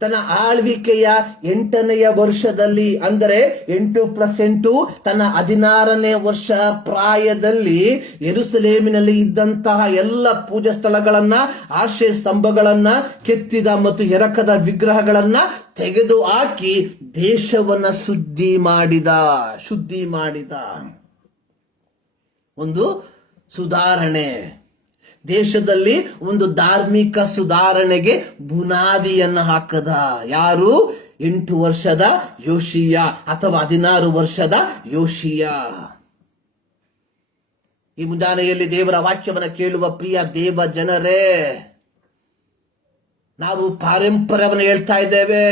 ತನ್ನ ಆಳ್ವಿಕೆಯ 8ನೆಯ ವರ್ಷದಲ್ಲಿ, ಅಂದರೆ 8+8 ತನ್ನ 16ನೇ ವರ್ಷ ಪ್ರಾಯದಲ್ಲಿ ಯೆರೂಸಲೇಮಿನಲ್ಲಿ ಇದ್ದಂತಹ ಎಲ್ಲ ಪೂಜಾ ಸ್ಥಳಗಳನ್ನ, ಆಶ್ರಯ ಸ್ತಂಭಗಳನ್ನ, ಕೆತ್ತಿದ ಮತ್ತು ಎರಕದ ವಿಗ್ರಹಗಳನ್ನ ತೆಗೆದು ಹಾಕಿ ದೇಶವನ್ನ ಶುದ್ಧಿ ಮಾಡಿದ ಒಂದು ಸುಧಾರಣೆ. ದೇಶದಲ್ಲಿ ಒಂದು ಧಾರ್ಮಿಕ ಸುಧಾರಣೆಗೆ ಬುನಾದಿಯನ್ನು ಹಾಕದ ಯಾರು? 8 ವರ್ಷದ ಯೋಷೀಯ ಅಥವಾ 16 ವರ್ಷದ ಯೋಷೀಯ. ಈ ಮುಂಜಾನೆಯಲ್ಲಿ ದೇವರ ವಾಕ್ಯವನ್ನು ಕೇಳುವ ಪ್ರಿಯ ದೇವ ಜನರೇ, ನಾವು ಪಾರಂಪರ್ಯವನ್ನು ಹೇಳ್ತಾ ಇದ್ದೇವೆ.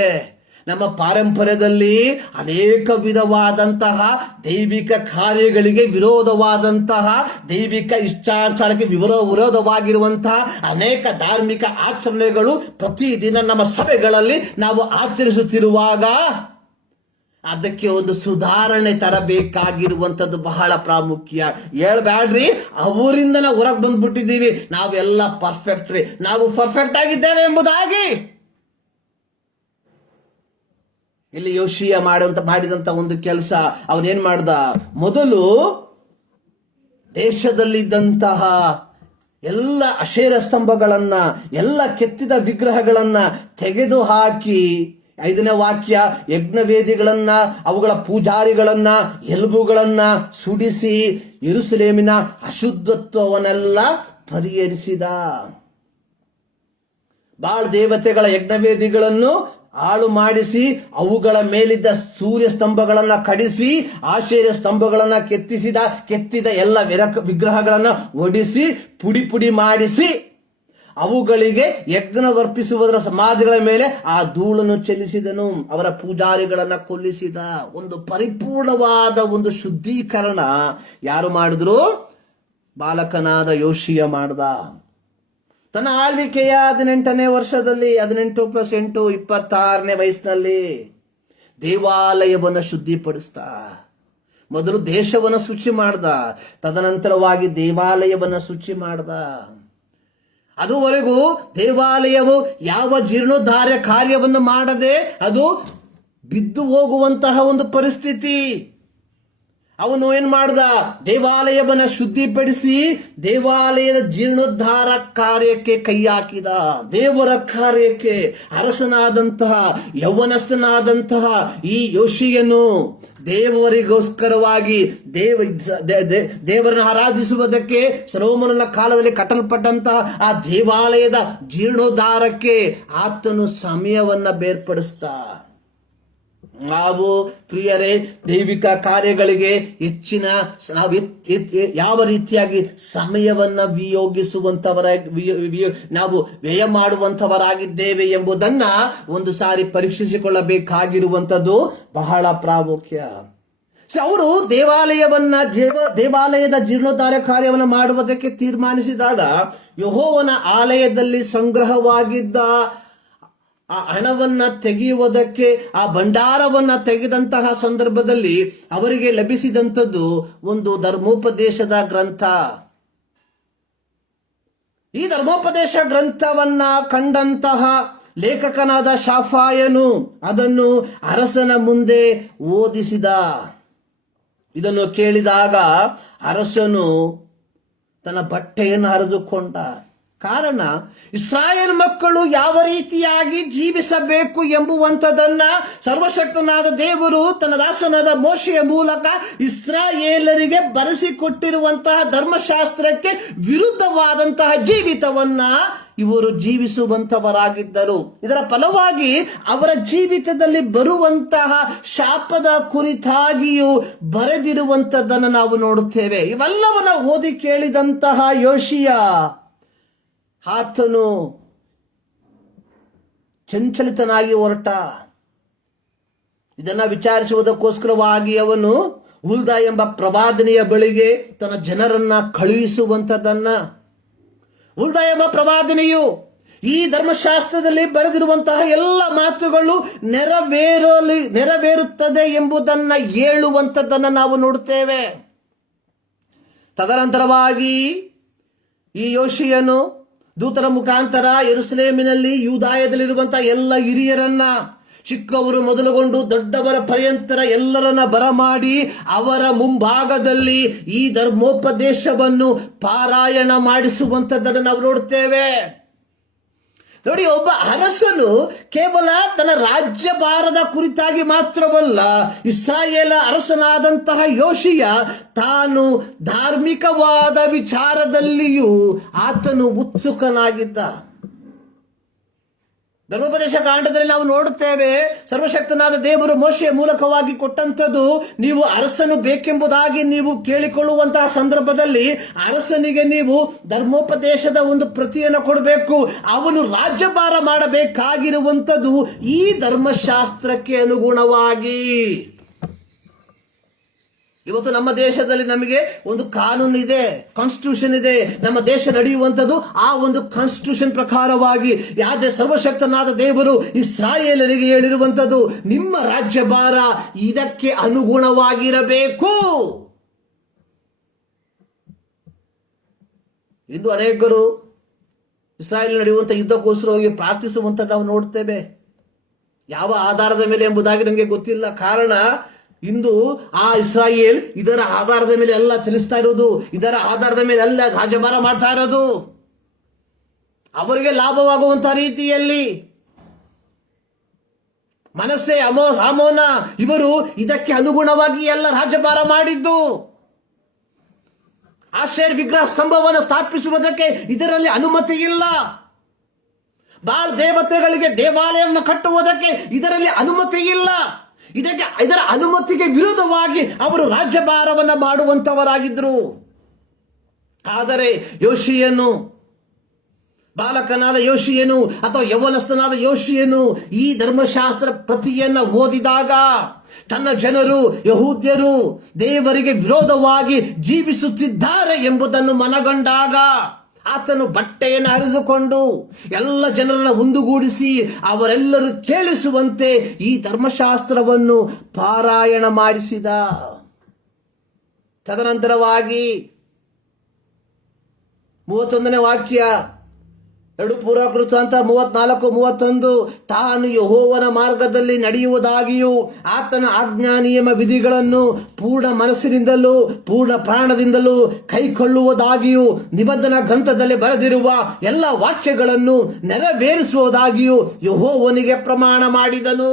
ನಮ್ಮ ಪಾರಂಪರ್ಯದಲ್ಲಿ ಅನೇಕ ವಿಧವಾದಂತಹ ದೈವಿಕ ಕಾರ್ಯಗಳಿಗೆ ವಿರೋಧವಾದಂತಹ, ದೈವಿಕ ಇಷ್ಟಾಚಾರಕ್ಕೆ ವಿರೋಧವಾಗಿರುವಂತಹ ಅನೇಕ ಧಾರ್ಮಿಕ ಆಚರಣೆಗಳು ಪ್ರತಿದಿನ ನಮ್ಮ ಸಭೆಗಳಲ್ಲಿ ನಾವು ಆಚರಿಸುತ್ತಿರುವಾಗ ಅದಕ್ಕೆ ಒಂದು ಸುಧಾರಣೆ ತರಬೇಕಾಗಿರುವಂಥದ್ದು ಬಹಳ ಪ್ರಾಮುಖ್ಯ. ಹೇಳ್ಬ್ಯಾಡ್ರಿ ಅವರಿಂದ ನಾವು ಹೊರಗೆ ಬಂದ್ಬಿಟ್ಟಿದ್ದೀವಿ, ನಾವೆಲ್ಲ ನಾವು ಪರ್ಫೆಕ್ಟ್ ಆಗಿದ್ದೇವೆ ಎಂಬುದಾಗಿ. ಇಲ್ಲಿ ಯೋಷೀಯ ಮಾಡಿದಂತ ಒಂದು ಕೆಲಸ, ಅವನೇನ್ ಮಾಡ್ದ? ಮೊದಲು ದೇಶದಲ್ಲಿದ್ದಂತಹ ಎಲ್ಲ ಅಶೇರ ಸ್ತಂಭಗಳನ್ನ, ಎಲ್ಲ ಕೆತ್ತಿದ ವಿಗ್ರಹಗಳನ್ನ ತೆಗೆದು ಹಾಕಿ, 5ನೇ ವಾಕ್ಯ, ಯಜ್ಞವೇದಿಗಳನ್ನ, ಅವುಗಳ ಪೂಜಾರಿಗಳನ್ನ, ಎಲುಬುಗಳನ್ನ ಸುಡಿಸಿ ಯೆರೂಸಲೇಮಿನ ಅಶುದ್ಧತ್ವವನ್ನೆಲ್ಲ ಪರಿಹರಿಸಿದ. ಬಾಳ್ ದೇವತೆಗಳ ಯಜ್ಞವೇದಿಗಳನ್ನು ಹಾಳು ಮಾಡಿಸಿ, ಅವುಗಳ ಮೇಲಿದ್ದ ಸೂರ್ಯ ಸ್ತಂಭಗಳನ್ನ ಕಡಿಸಿ, ಆಶ್ರಯ ಸ್ತಂಭಗಳನ್ನ ಕೆತ್ತಿದ ಎಲ್ಲ ವಿಗ್ರಹಗಳನ್ನ ಒಡಿಸಿ ಪುಡಿ ಮಾಡಿಸಿ, ಅವುಗಳಿಗೆ ಯಜ್ಞವರ್ಪಿಸುವುದರ ಸಮಾಧಿಗಳ ಮೇಲೆ ಆ ಧೂಳನ್ನು ಚೆಲ್ಲಿಸಿದನು. ಅವರ ಪೂಜಾರಿಗಳನ್ನ ಕೊಲ್ಲಿಸಿದ. ಒಂದು ಪರಿಪೂರ್ಣವಾದ ಒಂದು ಶುದ್ಧೀಕರಣ ಯಾರು ಮಾಡಿದ್ರು? ಬಾಲಕನಾದ ಯೋಷೀಯ ಮಾಡ್ದ. ತನ್ನ ಆಳ್ವಿಕೆಯ 18ನೇ ವರ್ಷದಲ್ಲಿ, 18+8 26ನೇ ವಯಸ್ಸಿನಲ್ಲಿ ದೇವಾಲಯವನ್ನು ಶುದ್ಧಿಪಡಿಸ್ತಾ. ಮೊದಲು ದೇಶವನ್ನು ಶುಚಿ ಮಾಡ್ದ, ತದನಂತರವಾಗಿ ದೇವಾಲಯವನ್ನು ಶುಚಿ ಮಾಡ್ದ. ಅದುವರೆಗೂ ದೇವಾಲಯವು ಯಾವ ಜೀರ್ಣೋದ್ಧಾರ ಕಾರ್ಯವನ್ನು ಮಾಡದೆ ಅದು ಬಿದ್ದು ಹೋಗುವಂತಹ ಒಂದು ಪರಿಸ್ಥಿತಿ. ಅವನು ಏನ್ ಮಾಡ್ದ? ದೇವಾಲಯವನ್ನ ಶುದ್ಧಿಪಡಿಸಿ ದೇವಾಲಯದ ಜೀರ್ಣೋದ್ಧಾರ ಕಾರ್ಯಕ್ಕೆ ಕೈ ಹಾಕಿದ. ದೇವರ ಕಾರ್ಯಕ್ಕೆ ಅರಸನಾದಂತಹ ಯೌವನಸ್ಥನಾದಂತಹ ಈ ಯೋಷೀಯನು ದೇವರಿಗೋಸ್ಕರವಾಗಿ ದೇವರನ್ನು ಆರಾಧಿಸುವುದಕ್ಕೆ ಸೊಲೊಮೋನನ ಕಾಲದಲ್ಲಿ ಕಟ್ಟಲ್ಪಟ್ಟಂತಹ ಆ ದೇವಾಲಯದ ಜೀರ್ಣೋದ್ಧಾರಕ್ಕೆ ಆತನು ಸಮಯವನ್ನ ಬೇರ್ಪಡಿಸ್ತಾ. ನಾವು ಪ್ರಿಯರೇ, ದೈವಿಕ ಕಾರ್ಯಗಳಿಗೆ ಹೆಚ್ಚಿನ ಯಾವ ರೀತಿಯಾಗಿ ಸಮಯವನ್ನ ನಾವು ವ್ಯಯ ಮಾಡುವಂತವರಾಗಿದ್ದೇವೆ ಎಂಬುದನ್ನ ಒಂದು ಸಾರಿ ಪರೀಕ್ಷಿಸಿಕೊಳ್ಳಬೇಕಾಗಿರುವಂತದ್ದು ಬಹಳ ಪ್ರಾಮುಖ್ಯ. ಅವರು ದೇವಾಲಯದ ಜೀರ್ಣೋದ್ಧಾರ ಕಾರ್ಯವನ್ನು ಮಾಡುವುದಕ್ಕೆ ತೀರ್ಮಾನಿಸಿದಾಗ ಯೆಹೋವನ ಆಲಯದಲ್ಲಿ ಸಂಗ್ರಹವಾಗಿದ್ದ ಆ ಹಣವನ್ನ ತೆಗೆಯುವುದಕ್ಕೆ, ಆ ಭಂಡಾರವನ್ನ ತೆಗೆದಂತಹ ಸಂದರ್ಭದಲ್ಲಿ ಅವರಿಗೆ ಲಭಿಸಿದಂಥದ್ದು ಒಂದು ಧರ್ಮೋಪದೇಶದ ಗ್ರಂಥ. ಈ ಧರ್ಮೋಪದೇಶ ಗ್ರಂಥವನ್ನ ಕಂಡಂತಹ ಲೇಖಕನಾದ ಶಾಫಾಯನು ಅದನ್ನು ಅರಸನ ಮುಂದೆ ಓದಿಸಿದ. ಇದನ್ನು ಕೇಳಿದಾಗ ಅರಸನು ತನ್ನ ಬಟ್ಟೆಯನ್ನು ಹರಿದುಕೊಂಡ. ಕಾರಣ, ಇಸ್ರಾಯೇಲ್ ಮಕ್ಕಳು ಯಾವ ರೀತಿಯಾಗಿ ಜೀವಿಸಬೇಕು ಎಂಬುವಂಥದನ್ನ ಸರ್ವಶಕ್ತನಾದ ದೇವರು ತನ್ನ ದಾಸನಾದ ಮೋಶೆಯ ಮೂಲಕ ಇಸ್ರಾಯೇಲರಿಗೆ ಬರೆಸಿಕೊಟ್ಟಿರುವಂತಹ ಧರ್ಮಶಾಸ್ತ್ರಕ್ಕೆ ವಿರುದ್ಧವಾದಂತಹ ಜೀವಿತವನ್ನ ಇವರು ಜೀವಿಸುವಂತವರಾಗಿದ್ದರು. ಇದರ ಫಲವಾಗಿ ಅವರ ಜೀವಿತದಲ್ಲಿ ಬರುವಂತಹ ಶಾಪದ ಕುರಿತಾಗಿಯೂ ಬರೆದಿರುವಂತದ್ದನ್ನು ನಾವು ನೋಡುತ್ತೇವೆ. ಇವೆಲ್ಲವನ್ನ ಓದಿ ಕೇಳಿದಂತಹ ಯೋಷೀಯ ಆತನು ಚಂಚಲಿತನಾಗಿ ಹೊರಟ. ಇದನ್ನ ವಿಚಾರಿಸುವುದಕ್ಕೋಸ್ಕರವಾಗಿ ಅವನು ಹುಲ್ದ ಎಂಬ ಪ್ರವಾದನೆಯ ಬಳಿಗೆ ತನ್ನ ಜನರನ್ನ ಕಳುಹಿಸುವಂತದನ್ನ, ಹುಲ್ದ ಎಂಬ ಪ್ರವಾದನೆಯು ಈ ಧರ್ಮಶಾಸ್ತ್ರದಲ್ಲಿ ಬರೆದಿರುವಂತಹ ಎಲ್ಲ ಮಾತುಗಳು ನೆರವೇರುತ್ತದೆ ಎಂಬುದನ್ನ ಹೇಳುವಂತದ್ದನ್ನ ನಾವು ನೋಡುತ್ತೇವೆ. ತದನಂತರವಾಗಿ ಈ ಯೋಷೀಯನು ದೂತರ ಮುಖಾಂತರ ಯೆರೂಸಲೇಮಿನಲ್ಲಿ ಯೂದಾಯದಲ್ಲಿರುವಂತಹ ಎಲ್ಲ ಹಿರಿಯರನ್ನ, ಚಿಕ್ಕವರು ಮೊದಲುಗೊಂಡು ದೊಡ್ಡವರ ಪರ್ಯಂತರ ಎಲ್ಲರನ್ನ ಬರಮಾಡಿ ಅವರ ಮುಂಭಾಗದಲ್ಲಿ ಈ ಧರ್ಮೋಪದೇಶವನ್ನು ಪಾರಾಯಣ ಮಾಡಿಸುವಂತದ್ದನ್ನು ನಾವು ನೋಡುತ್ತೇವೆ. ನೋಡಿ, ಒಬ್ಬ ಅರಸನು ಕೇವಲ ತನ್ನ ರಾಜ್ಯಭಾರದ ಕುರಿತಾಗಿ ಮಾತ್ರವಲ್ಲ, ಇಸ್ರಾಯೇಲ ಅರಸನಾದಂತಹ ಯೋಷಿಯ ತಾನು ಧಾರ್ಮಿಕವಾದ ವಿಚಾರದಲ್ಲಿಯೂ ಆತನು ಉತ್ಸುಕನಾಗಿದ್ದ. ಧರ್ಮೋಪದೇಶ ಕಾಂಡದಲ್ಲಿ ನಾವು ನೋಡುತ್ತೇವೆ, ಸರ್ವಶಕ್ತನಾದ ದೇವರು ಮೋಶೆಯ ಮೂಲಕವಾಗಿ ಕೊಟ್ಟಂಥದ್ದು, ನೀವು ಅರಸನು ಬೇಕೆಂಬುದಾಗಿ ನೀವು ಕೇಳಿಕೊಳ್ಳುವಂತಹ ಸಂದರ್ಭದಲ್ಲಿ ಅರಸನಿಗೆ ನೀವು ಧರ್ಮೋಪದೇಶದ ಒಂದು ಪ್ರತಿಯನ್ನು ಕೊಡಬೇಕು. ಅವನು ರಾಜ್ಯಭಾರ ಮಾಡಬೇಕಾಗಿರುವಂಥದ್ದು ಈ ಧರ್ಮಶಾಸ್ತ್ರಕ್ಕೆ ಅನುಗುಣವಾಗಿ. ಇವತ್ತು ನಮ್ಮ ದೇಶದಲ್ಲಿ ನಮಗೆ ಒಂದು ಕಾನೂನು ಇದೆ, ಕಾನ್ಸ್ಟಿಟ್ಯೂಷನ್ ಇದೆ. ನಮ್ಮ ದೇಶ ನಡೆಯುವಂಥದ್ದು ಆ ಒಂದು ಕಾನ್ಸ್ಟಿಟ್ಯೂಷನ್ ಪ್ರಕಾರವಾಗಿ. ಯಾವುದೇ ಸರ್ವಶಕ್ತನಾದ ದೇವರು ಇಸ್ರಾಯೇಲರಿಗೆ ಹೇಳಿರುವಂಥದ್ದು, ನಿಮ್ಮ ರಾಜ್ಯಭಾರ ಇದಕ್ಕೆ ಅನುಗುಣವಾಗಿರಬೇಕು. ಇಂದು ಅನೇಕರು ಇಸ್ರಾಯೇಲ್ ನಡೆಯುವಂಥ ಯುದ್ಧಕ್ಕೋಸ್ಕರ ಹೋಗಿ ಪ್ರಾರ್ಥಿಸುವಂತ ನಾವು ನೋಡ್ತೇವೆ. ಯಾವ ಆಧಾರದ ಮೇಲೆ ಎಂಬುದಾಗಿ ನಮಗೆ ಗೊತ್ತಿಲ್ಲ. ಕಾರಣ, ಇಂದು ಆ ಇಸ್ರಾಯೇಲ್ ಇದರ ಆಧಾರದ ಮೇಲೆ ಎಲ್ಲ ಚಲಿಸ್ತಾ ಇರೋದು, ಇದರ ಆಧಾರದ ಮೇಲೆ ಎಲ್ಲ ರಾಜ್ಯಭಾರ ಮಾಡ್ತಾ ಇರೋದು, ಅವರಿಗೆ ಲಾಭವಾಗುವಂತಹ ರೀತಿಯಲ್ಲಿ. ಮನಸ್ಸೆ, ಆಮೋನ ಇವರು ಇದಕ್ಕೆ ಅನುಗುಣವಾಗಿ ಎಲ್ಲ ರಾಜ್ಯಭಾರ ಮಾಡಿದ್ದು. ಆಶೇರ್ ವಿಗ್ರಹ ಸ್ತಂಭವನ್ನು ಸ್ಥಾಪಿಸುವುದಕ್ಕೆ ಇದರಲ್ಲಿ ಅನುಮತಿ ಇಲ್ಲ. ಬಾಳ್ ದೇವತೆಗಳಿಗೆ ದೇವಾಲಯವನ್ನು ಕಟ್ಟುವುದಕ್ಕೆ ಇದರಲ್ಲಿ ಅನುಮತಿ ಇಲ್ಲ. ಇದರ ಅನುಮತಿಗೆ ವಿರೋಧವಾಗಿ ಅವರು ರಾಜ್ಯಭಾರವನ್ನ ಮಾಡುವಂತವರಾಗಿದ್ರು. ಆದರೆ ಯೋಷಿಯನು, ಬಾಲಕನಾದ ಯೋಷಿಯನು ಅಥವಾ ಯೌವನಸ್ಥನಾದ ಯೋಷಿಯನು ಈ ಧರ್ಮಶಾಸ್ತ್ರ ಪ್ರತಿಯನ್ನ ಓದಿದಾಗ, ತನ್ನ ಜನರು ಯಹೂದ್ಯರು ದೇವರಿಗೆ ವಿರೋಧವಾಗಿ ಜೀವಿಸುತ್ತಿದ್ದಾರೆ ಎಂಬುದನ್ನು ಮನಗಂಡಾಗ, ಆತನು ಬಟ್ಟೆಯನ್ನು ಹರಿದುಕೊಂಡು ಎಲ್ಲ ಜನರನ್ನು ಒಂದುಗೂಡಿಸಿ ಅವರೆಲ್ಲರೂ ಕೇಳಿಸುವಂತೆ ಈ ಧರ್ಮಶಾಸ್ತ್ರವನ್ನು ಪಾರಾಯಣ ಮಾಡಿಸಿದ. ತದನಂತರವಾಗಿ 31ನೇ ವಾಕ್ಯ, 2 ಪೂರ್ವಕೃತ 34-31, ತಾನು ಯೆಹೋವನ ಮಾರ್ಗದಲ್ಲಿ ನಡೆಯುವುದಾಗಿಯೂ ಆತನ ಆಜ್ಞಾ ನಿಯಮ ವಿಧಿಗಳನ್ನು ಪೂರ್ಣ ಮನಸ್ಸಿನಿಂದಲೂ ಪೂರ್ಣ ಪ್ರಾಣದಿಂದಲೂ ಕೈಕೊಳ್ಳುವುದಾಗಿಯೂ ನಿಬಂಧನಾ ಗ್ರಂಥದಲ್ಲಿ ಬರೆದಿರುವ ಎಲ್ಲ ವಾಕ್ಯಗಳನ್ನು ನೆರವೇರಿಸುವುದಾಗಿಯೂ ಯೆಹೋವನಿಗೆ ಪ್ರಮಾಣ ಮಾಡಿದನು.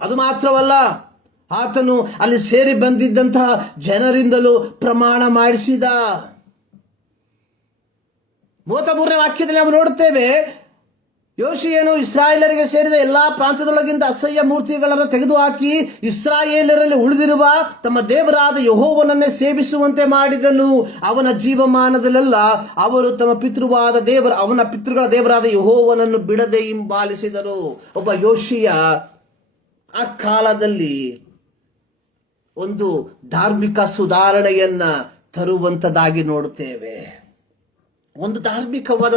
ಅದು ಮಾತ್ರವಲ್ಲ, ಆತನು ಅಲ್ಲಿ ಸೇರಿ ಬಂದಿದ್ದಂತಹ ಜನರಿಂದಲೂ ಪ್ರಮಾಣ ಮಾಡಿಸಿದ. 33ನೇ ವಾಕ್ಯದಲ್ಲಿ ನಾವು ನೋಡುತ್ತೇವೆ, ಯೋಷಿಯನು ಇಸ್ರಾಯೇಲರಿಗೆ ಸೇರಿದ ಎಲ್ಲಾ ಪ್ರಾಂತ್ಯದೊಳಗಿಂದ ಅಸಹ್ಯ ಮೂರ್ತಿಗಳನ್ನು ತೆಗೆದುಹಾಕಿ ಇಸ್ರಾಯೇಲರಲ್ಲಿ ಉಳಿದಿರುವ ತಮ್ಮ ದೇವರಾದ ಯೆಹೋವನನ್ನೇ ಸೇವಿಸುವಂತೆ ಮಾಡಿದನು. ಅವನ ಜೀವಮಾನದಲ್ಲೆಲ್ಲ ಅವರು ತಮ್ಮ ಅವನ ಪಿತೃಗಳ ದೇವರಾದ ಯೆಹೋವನನ್ನು ಬಿಡದೆ ಹಿಂಬಾಲಿಸಿದರು. ಒಬ್ಬ ಯೋಷಿಯ ಆ ಕಾಲದಲ್ಲಿ ಒಂದು ಧಾರ್ಮಿಕ ಸುಧಾರಣೆಯನ್ನ ತರುವಂತದಾಗಿ ನೋಡುತ್ತೇವೆ. ಒಂದು ಧಾರ್ಮಿಕವಾದ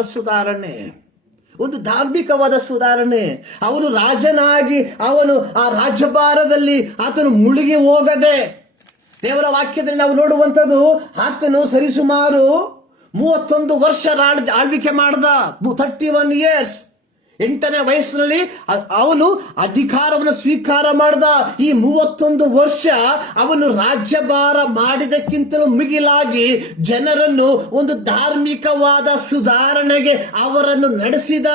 ಸುಧಾರಣೆ. ಅವನು ರಾಜನಾಗಿ ಅವನು ಆ ರಾಜ್ಯಭಾರದಲ್ಲಿ ಆತನು ಮುಳುಗಿ ಹೋಗದೆ, ದೇವರ ವಾಕ್ಯದಲ್ಲಿ ನಾವು ನೋಡುವಂಥದ್ದು, ಆತನು ಸರಿಸುಮಾರು 31 ವರ್ಷ ಆಳ್ವಿಕೆ ಮಾಡಿದ. 31 years. 8ನೇ ವಯಸ್ಸಿನಲ್ಲಿ ಅವನು ಅಧಿಕಾರವನ್ನು ಸ್ವೀಕಾರ ಮಾಡಿದ. ಈ 31 ವರ್ಷ ಅವನು ರಾಜ್ಯಭಾರ ಮಾಡಿದಕ್ಕಿಂತಲೂ ಮಿಗಿಲಾಗಿ ಜನರನ್ನು ಒಂದು ಧಾರ್ಮಿಕವಾದ ಸುಧಾರಣೆಗೆ ಅವರನ್ನು ನಡೆಸಿದ.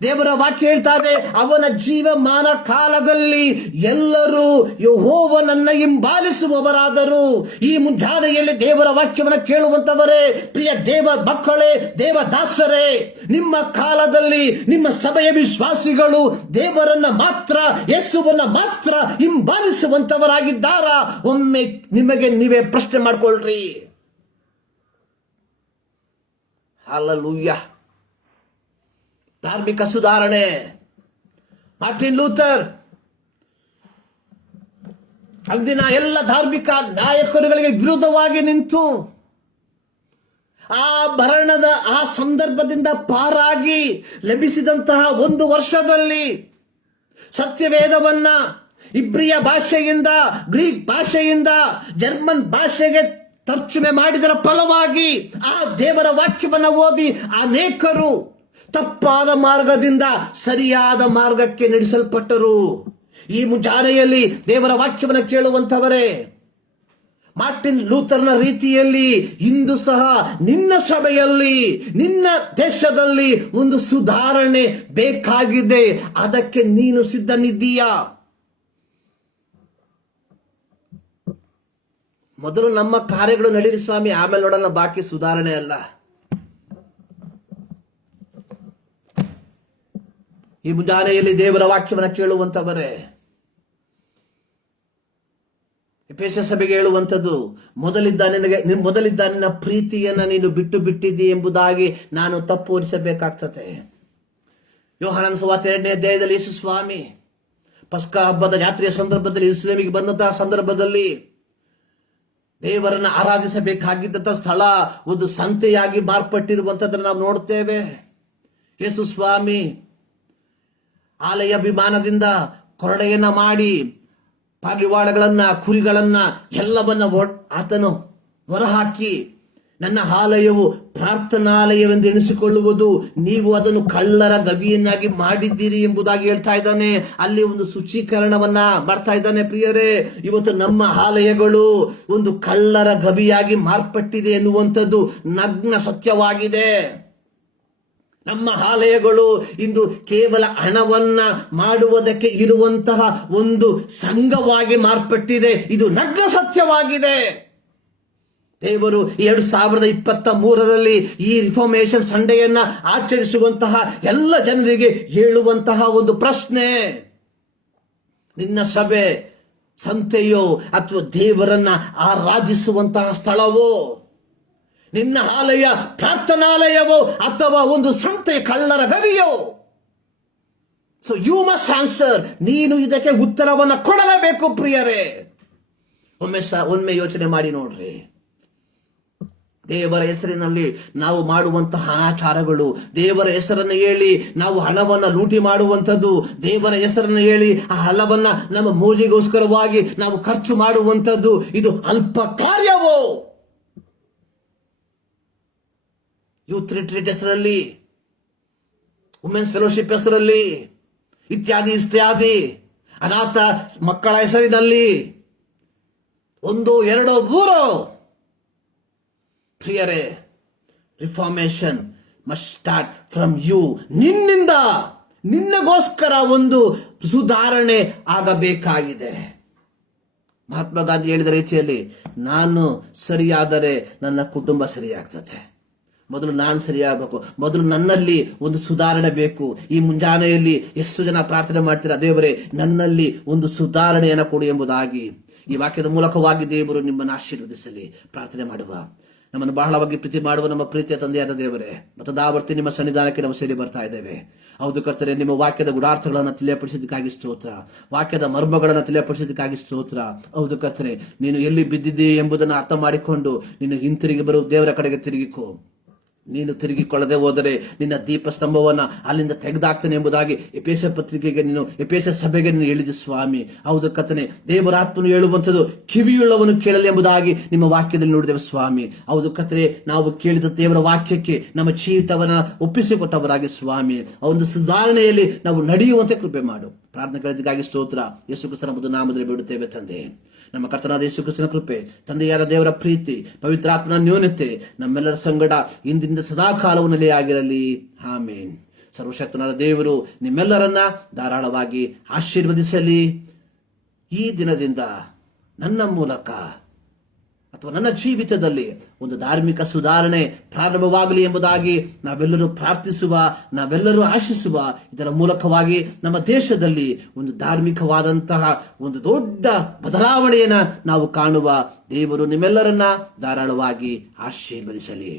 ದೇವರ ವಾಕ್ಯ ಹೇಳ್ತಾ ಇದೆ, ಅವನ ಜೀವಮಾನ ಕಾಲದಲ್ಲಿ ಎಲ್ಲರೂ ಯೆಹೋವನನ್ನ ಹಿಂಬಾಲಿಸುವವರಾದರು. ಈ ಮುಂಜಾನೆಯಲ್ಲಿ ದೇವರ ವಾಕ್ಯವನ್ನು ಕೇಳುವಂತವರೇ, ಪ್ರಿಯ ದೇವ ಮಕ್ಕಳೇ, ದೇವದಾಸರೇ, ನಿಮ್ಮ ಕಾಲದಲ್ಲಿ ನಿಮ್ಮ ಸಭೆಯ ವಿಶ್ವಾಸಿಗಳು ದೇವರನ್ನ ಮಾತ್ರ, ಯೇಸುವನ್ನ ಮಾತ್ರ ಹಿಂಬಾಲಿಸುವಂತವರಾಗಿದ್ದಾರಾ? ಒಮ್ಮೆ ನಿಮಗೆ ನೀವೇ ಪ್ರಶ್ನೆ ಮಾಡ್ಕೊಳ್ರಿ. ಹಲ್ಲೆಲೂಯಾ. ಧಾರ್ಮಿಕ ಸುಧಾರಣೆ. ಮಾರ್ಟಿನ್ ಲೂಥರ್ ಅಂದಿನ ಎಲ್ಲ ಧಾರ್ಮಿಕ ನಾಯಕರುಗಳಿಗೆ ವಿರುದ್ಧವಾಗಿ ನಿಂತು ಆ ಭರಣದ ಆ ಸಂದರ್ಭದಿಂದ ಪಾರಾಗಿ ಲಭಿಸಿದಂತಹ 1 ವರ್ಷದಲ್ಲಿ ಸತ್ಯವೇದವನ್ನ ಇಬ್ರಿಯ ಭಾಷೆಯಿಂದ, ಗ್ರೀಕ್ ಭಾಷೆಯಿಂದ ಜರ್ಮನ್ ಭಾಷೆಗೆ ತರ್ಜುಮೆ ಮಾಡಿದರ ಫಲವಾಗಿ ಆ ದೇವರ ವಾಕ್ಯವನ್ನ ಓದಿ ಅನೇಕರು ತಪ್ಪಾದ ಮಾರ್ಗದಿಂದ ಸರಿಯಾದ ಮಾರ್ಗಕ್ಕೆ ನಡೆಸಲ್ಪಟ್ಟರು. ಈ ಮುಂಜಾನೆಯಲ್ಲಿ ದೇವರ ವಾಕ್ಯವನ್ನು ಕೇಳುವಂತವರೇ, ಮಾರ್ಟಿನ್ ಲೂಥರ್ನ ರೀತಿಯಲ್ಲಿ ಇಂದು ಸಹ ನಿನ್ನ ಸಭೆಯಲ್ಲಿ, ನಿನ್ನ ದೇಶದಲ್ಲಿ ಒಂದು ಸುಧಾರಣೆ ಬೇಕಾಗಿದೆ. ಅದಕ್ಕೆ ನೀನು ಸಿದ್ಧನಿದ್ದೀಯಾ? ಮೊದಲು ನಮ್ಮ ಕಾರ್ಯಗಳು ನಡೀಲಿ ಸ್ವಾಮಿ, ಆಮೇಲೆ ನೋಡೋಣ, ಬಾಕಿ ಸುಧಾರಣೆ ಅಲ್ಲ. ಈ ಮುಂಜಾನೆಯಲ್ಲಿ ದೇವರ ವಾಕ್ಯವನ್ನು ಕೇಳುವಂತವರೇ, ಎಫೆಸ ಸಭೆಗೆ ಹೇಳುವಂಥದ್ದು, ಮೊದಲಿದ್ದ ನಿನ್ನ ಪ್ರೀತಿಯನ್ನ ನೀನು ಬಿಟ್ಟಿದ್ದೀ ಎಂಬುದಾಗಿ ನಾನು ತಪ್ಪೋರಿಸಬೇಕಾಗ್ತದೆ. ಯೋಹಾನನ ಸುವಾರ್ತೆ 2ನೇ ಅಧ್ಯಾಯದಲ್ಲಿ ಯೇಸು ಸ್ವಾಮಿ ಪಸ್ಕ ಹಬ್ಬದ ಯಾತ್ರೆಯ ಸಂದರ್ಭದಲ್ಲಿ ಯೆರೂಸಲೇಮಿಗೆ ಬಂದಂತಹ ಸಂದರ್ಭದಲ್ಲಿ ದೇವರನ್ನ ಆರಾಧಿಸಬೇಕಾಗಿದ್ದಂತಹ ಸ್ಥಳ ಒಂದು ಸಂತೆಯಾಗಿ ಮಾರ್ಪಟ್ಟಿರುವಂತದ್ದನ್ನು ನಾವು ನೋಡ್ತೇವೆ. ಯೇಸು ಸ್ವಾಮಿ ಆಲಯ ಅಭಿಮಾನದಿಂದ ಕೊರಡೆಯನ್ನ ಮಾಡಿ ಪಾರಿವಾಳಗಳನ್ನ, ಕುರಿಗಳನ್ನ ಎಲ್ಲವನ್ನ ಆತನು ಹೊರಹಾಕಿ, ನನ್ನ ಆಲಯವು ಪ್ರಾರ್ಥನಾಲಯವೆಂದು ಎಣಿಸಿಕೊಳ್ಳುವುದು, ನೀವು ಅದನ್ನು ಕಳ್ಳರ ಗವಿಯನ್ನಾಗಿ ಮಾಡಿದ್ದೀರಿ ಎಂಬುದಾಗಿ ಹೇಳ್ತಾ ಇದ್ದಾನೆ. ಅಲ್ಲಿ ಒಂದು ಶುಚೀಕರಣವನ್ನ ಮಾಡ್ತಾ ಇದ್ದಾನೆ. ಪ್ರಿಯರೇ, ಇವತ್ತು ನಮ್ಮ ಆಲಯಗಳು ಒಂದು ಕಳ್ಳರ ಗವಿಯಾಗಿ ಮಾರ್ಪಟ್ಟಿದೆ ಎನ್ನುವಂಥದ್ದು ನಗ್ನ ಸತ್ಯವಾಗಿದೆ. ನಮ್ಮ ಆಲಯಗಳು ಇಂದು ಕೇವಲ ಹಣವನ್ನ ಮಾಡುವುದಕ್ಕೆ ಇರುವಂತಹ ಒಂದು ಸಂಘವಾಗಿ ಮಾರ್ಪಟ್ಟಿದೆ. ಇದು ನಗ್ನ ಸತ್ಯವಾಗಿದೆ. ದೇವರು 2023ರಲ್ಲಿ ಈ ರಿಫಾರ್ಮೇಷನ್ ಸಂಡೆಯನ್ನ ಆಚರಿಸುವಂತಹ ಎಲ್ಲ ಜನರಿಗೆ ಹೇಳುವಂತಹ ಒಂದು ಪ್ರಶ್ನೆ, ನಿನ್ನ ಸಭೆ ಸಂತೆಯೋ ಅಥವಾ ದೇವರನ್ನ ಆರಾಧಿಸುವಂತಹ ಸ್ಥಳವೋ? ನಿನ್ನ ಆಲಯ ಪ್ರಾರ್ಥನಾಲಯವೋ ಅಥವಾ ಒಂದು ಸಂತೆ ಕಳ್ಳರ ಗವಿಯೋ? So you must answer. ನೀನು ಇದಕ್ಕೆ ಉತ್ತರವನ್ನು ಕೊಡಲೇಬೇಕು ಪ್ರಿಯರೇ. ಒಮ್ಮೆ ಯೋಚನೆ ಮಾಡಿ ನೋಡ್ರಿ. ದೇವರ ಹೆಸರಿನಲ್ಲಿ ನಾವು ಮಾಡುವಂತಹ ಅನಾಚಾರಗಳು, ದೇವರ ಹೆಸರನ್ನು ಹೇಳಿ ನಾವು ಹಣವನ್ನ ಲೂಟಿ ಮಾಡುವಂಥದ್ದು, ದೇವರ ಹೆಸರನ್ನು ಹೇಳಿ ಆ ಹಣವನ್ನ ನಮ್ಮ ಮೋಜಿಗೋಸ್ಕರವಾಗಿ ನಾವು ಖರ್ಚು ಮಾಡುವಂಥದ್ದು, ಇದು ಅಲ್ಪ ಕಾರ್ಯವೋ? ಯೂತ್ ರಿಟ್ರೀಟ್ ಹೆಸರಲ್ಲಿ, ವುಮೆನ್ಸ್ ಫೆಲೋಶಿಪ್ ಹೆಸರಲ್ಲಿ, ಇತ್ಯಾದಿ ಅನಾಥ ಮಕ್ಕಳ ಹೆಸರಿನಲ್ಲಿ 1, 2, 3. ಪ್ರಿಯರೇ, reformation must start from you. ನಿನ್ನಗೋಸ್ಕರ ಒಂದು ಸುಧಾರಣೆ ಆಗಬೇಕಾಗಿದೆ. ಮಹಾತ್ಮ ಗಾಂಧಿ ಹೇಳಿದ ರೀತಿಯಲ್ಲಿ, ನಾನು ಸರಿಯಾದರೆ ನನ್ನ ಕುಟುಂಬ ಸರಿಯಾಗ್ತದೆ. ಮೊದಲು ನಾನು ಸರಿಯಾಗಬೇಕು, ಮೊದಲು ನನ್ನಲ್ಲಿ ಒಂದು ಸುಧಾರಣೆ ಬೇಕು. ಈ ಮುಂಜಾನೆಯಲ್ಲಿ ಎಷ್ಟು ಜನ ಪ್ರಾರ್ಥನೆ ಮಾಡ್ತೀರಾ, ದೇವರೇ ನನ್ನಲ್ಲಿ ಒಂದು ಸುಧಾರಣೆಯನ್ನು ಕೊಡು ಎಂಬುದಾಗಿ. ಈ ವಾಕ್ಯದ ಮೂಲಕವಾಗಿ ದೇವರು ನಿಮ್ಮನ್ನು ಆಶೀರ್ವದಿಸಲಿ. ಪ್ರಾರ್ಥನೆ ಮಾಡುವ. ನಮ್ಮನ್ನು ಬಹಳವಾಗಿ ಪ್ರೀತಿ ಮಾಡುವ ನಮ್ಮ ಪ್ರೀತಿಯ ತಂದೆಯಾದ ದೇವರೇ, ಮತ್ತದಾವರ್ತಿ ನಿಮ್ಮ ಸನ್ನಿಧಾನಕ್ಕೆ ನಾವು ಸೇರಿ ಬರ್ತಾ ಇದ್ದೇವೆ. ಹೌದು ಕರ್ತರೆ, ನಿಮ್ಮ ವಾಕ್ಯದ ಗುಡಾರ್ಥಗಳನ್ನು ತಿಳಿಯಪಡಿಸಿದ್ದಕ್ಕಾಗಿ ಸ್ತೋತ್ರ. ವಾಕ್ಯದ ಮರ್ಮಗಳನ್ನು ತಿಳಿಯಪಡಿಸಿದ್ದಕ್ಕಾಗಿ ಸ್ತೋತ್ರ. ಹೌದು ಕರ್ತರೆ, ನೀನು ಎಲ್ಲಿ ಬಿದ್ದಿದ್ದೀ ಎಂಬುದನ್ನು ಅರ್ಥ ಮಾಡಿಕೊಂಡು ನೀನು ಹಿಂತಿರುಗಿ ಬರುವ ದೇವರ ಕಡೆಗೆ ತಿರುಗಿಕೋ. ನೀನು ತಿರುಗಿಕೊಳ್ಳದೆ ಹೋದರೆ ನಿನ್ನ ದೀಪ ಸ್ತಂಭವನ್ನ ಅಲ್ಲಿಂದ ತೆಗೆದಾಕ್ತಾನೆ ಎಂಬುದಾಗಿ ಎಫೆಸ ಸಭೆಗೆ ನೀನು ಹೇಳಿದ ಸ್ವಾಮಿ. ಹೌದು ಕರ್ತನೆ, ದೇವರಾತ್ಮನು ಹೇಳುವಂಥದ್ದು ಕಿವಿಯುಳ್ಳವನು ಕೇಳಲಿ ಎಂಬುದಾಗಿ ನಿಮ್ಮ ವಾಕ್ಯದಲ್ಲಿ ನೋಡಿದೆವು ಸ್ವಾಮಿ. ಹೌದು ಕರ್ತನೆ, ನಾವು ಕೇಳಿದ ದೇವರ ವಾಕ್ಯಕ್ಕೆ ನಮ್ಮ ಜೀವಿತವನ್ನ ಒಪ್ಪಿಸಿಕೊಟ್ಟವರಾಗಿ ಸ್ವಾಮಿ, ಆ ಒಂದು ಸುಧಾರಣೆಯಲ್ಲಿ ನಾವು ನಡೆಯುವಂತೆ ಕೃಪೆ ಮಾಡು. ಪ್ರಾರ್ಥನೆ ಕೇಳಿದಕ್ಕಾಗಿ ಸ್ತೋತ್ರ. ಯೇಸು ಕ್ರಿಸ್ತನ ಮಧುರ ನಾಮದಲ್ಲಿ ಬೇಡುತ್ತೇವೆ ತಂದೆ. ನಮ್ಮ ಕರ್ತನಾದ ಯೇಸು ಕ್ರಿಸ್ತನ ಕೃಪೆ, ತಂದೆಯಾದ ದೇವರ ಪ್ರೀತಿ, ಪವಿತ್ರಾತ್ಮನ ನ್ಯೂನತೆ ನಮ್ಮೆಲ್ಲರ ಸಂಗಡ ಇಂದಿನಿಂದ ಸದಾಕಾಲವೂ ಆಗಿರಲಿ. ಆಮೇನ್. ಸರ್ವಶಕ್ತನಾದ ದೇವರು ನಿಮ್ಮೆಲ್ಲರನ್ನ ಧಾರಾಳವಾಗಿ ಆಶೀರ್ವದಿಸಲಿ. ಈ ದಿನದಿಂದ ನನ್ನ ಮೂಲಕ ಅಥವಾ ನನ್ನ ಜೀವಿತದಲ್ಲಿ ಒಂದು ಧಾರ್ಮಿಕ ಸುಧಾರಣೆ ಪ್ರಾರಂಭವಾಗಲಿ ಎಂಬುದಾಗಿ ನಾವೆಲ್ಲರೂ ಪ್ರಾರ್ಥಿಸುವ, ನಾವೆಲ್ಲರೂ ಆಶಿಸುವ. ಇದರ ಮೂಲಕವಾಗಿ ನಮ್ಮ ದೇಶದಲ್ಲಿ ಒಂದು ಧಾರ್ಮಿಕವಾದಂತಹ ಒಂದು ದೊಡ್ಡ ಬದಲಾವಣೆಯನ್ನು ನಾವು ಕಾಣುವ. ದೇವರು ನಿಮ್ಮೆಲ್ಲರನ್ನ ಧಾರಾಳವಾಗಿ ಆಶೀರ್ವದಿಸಲಿ.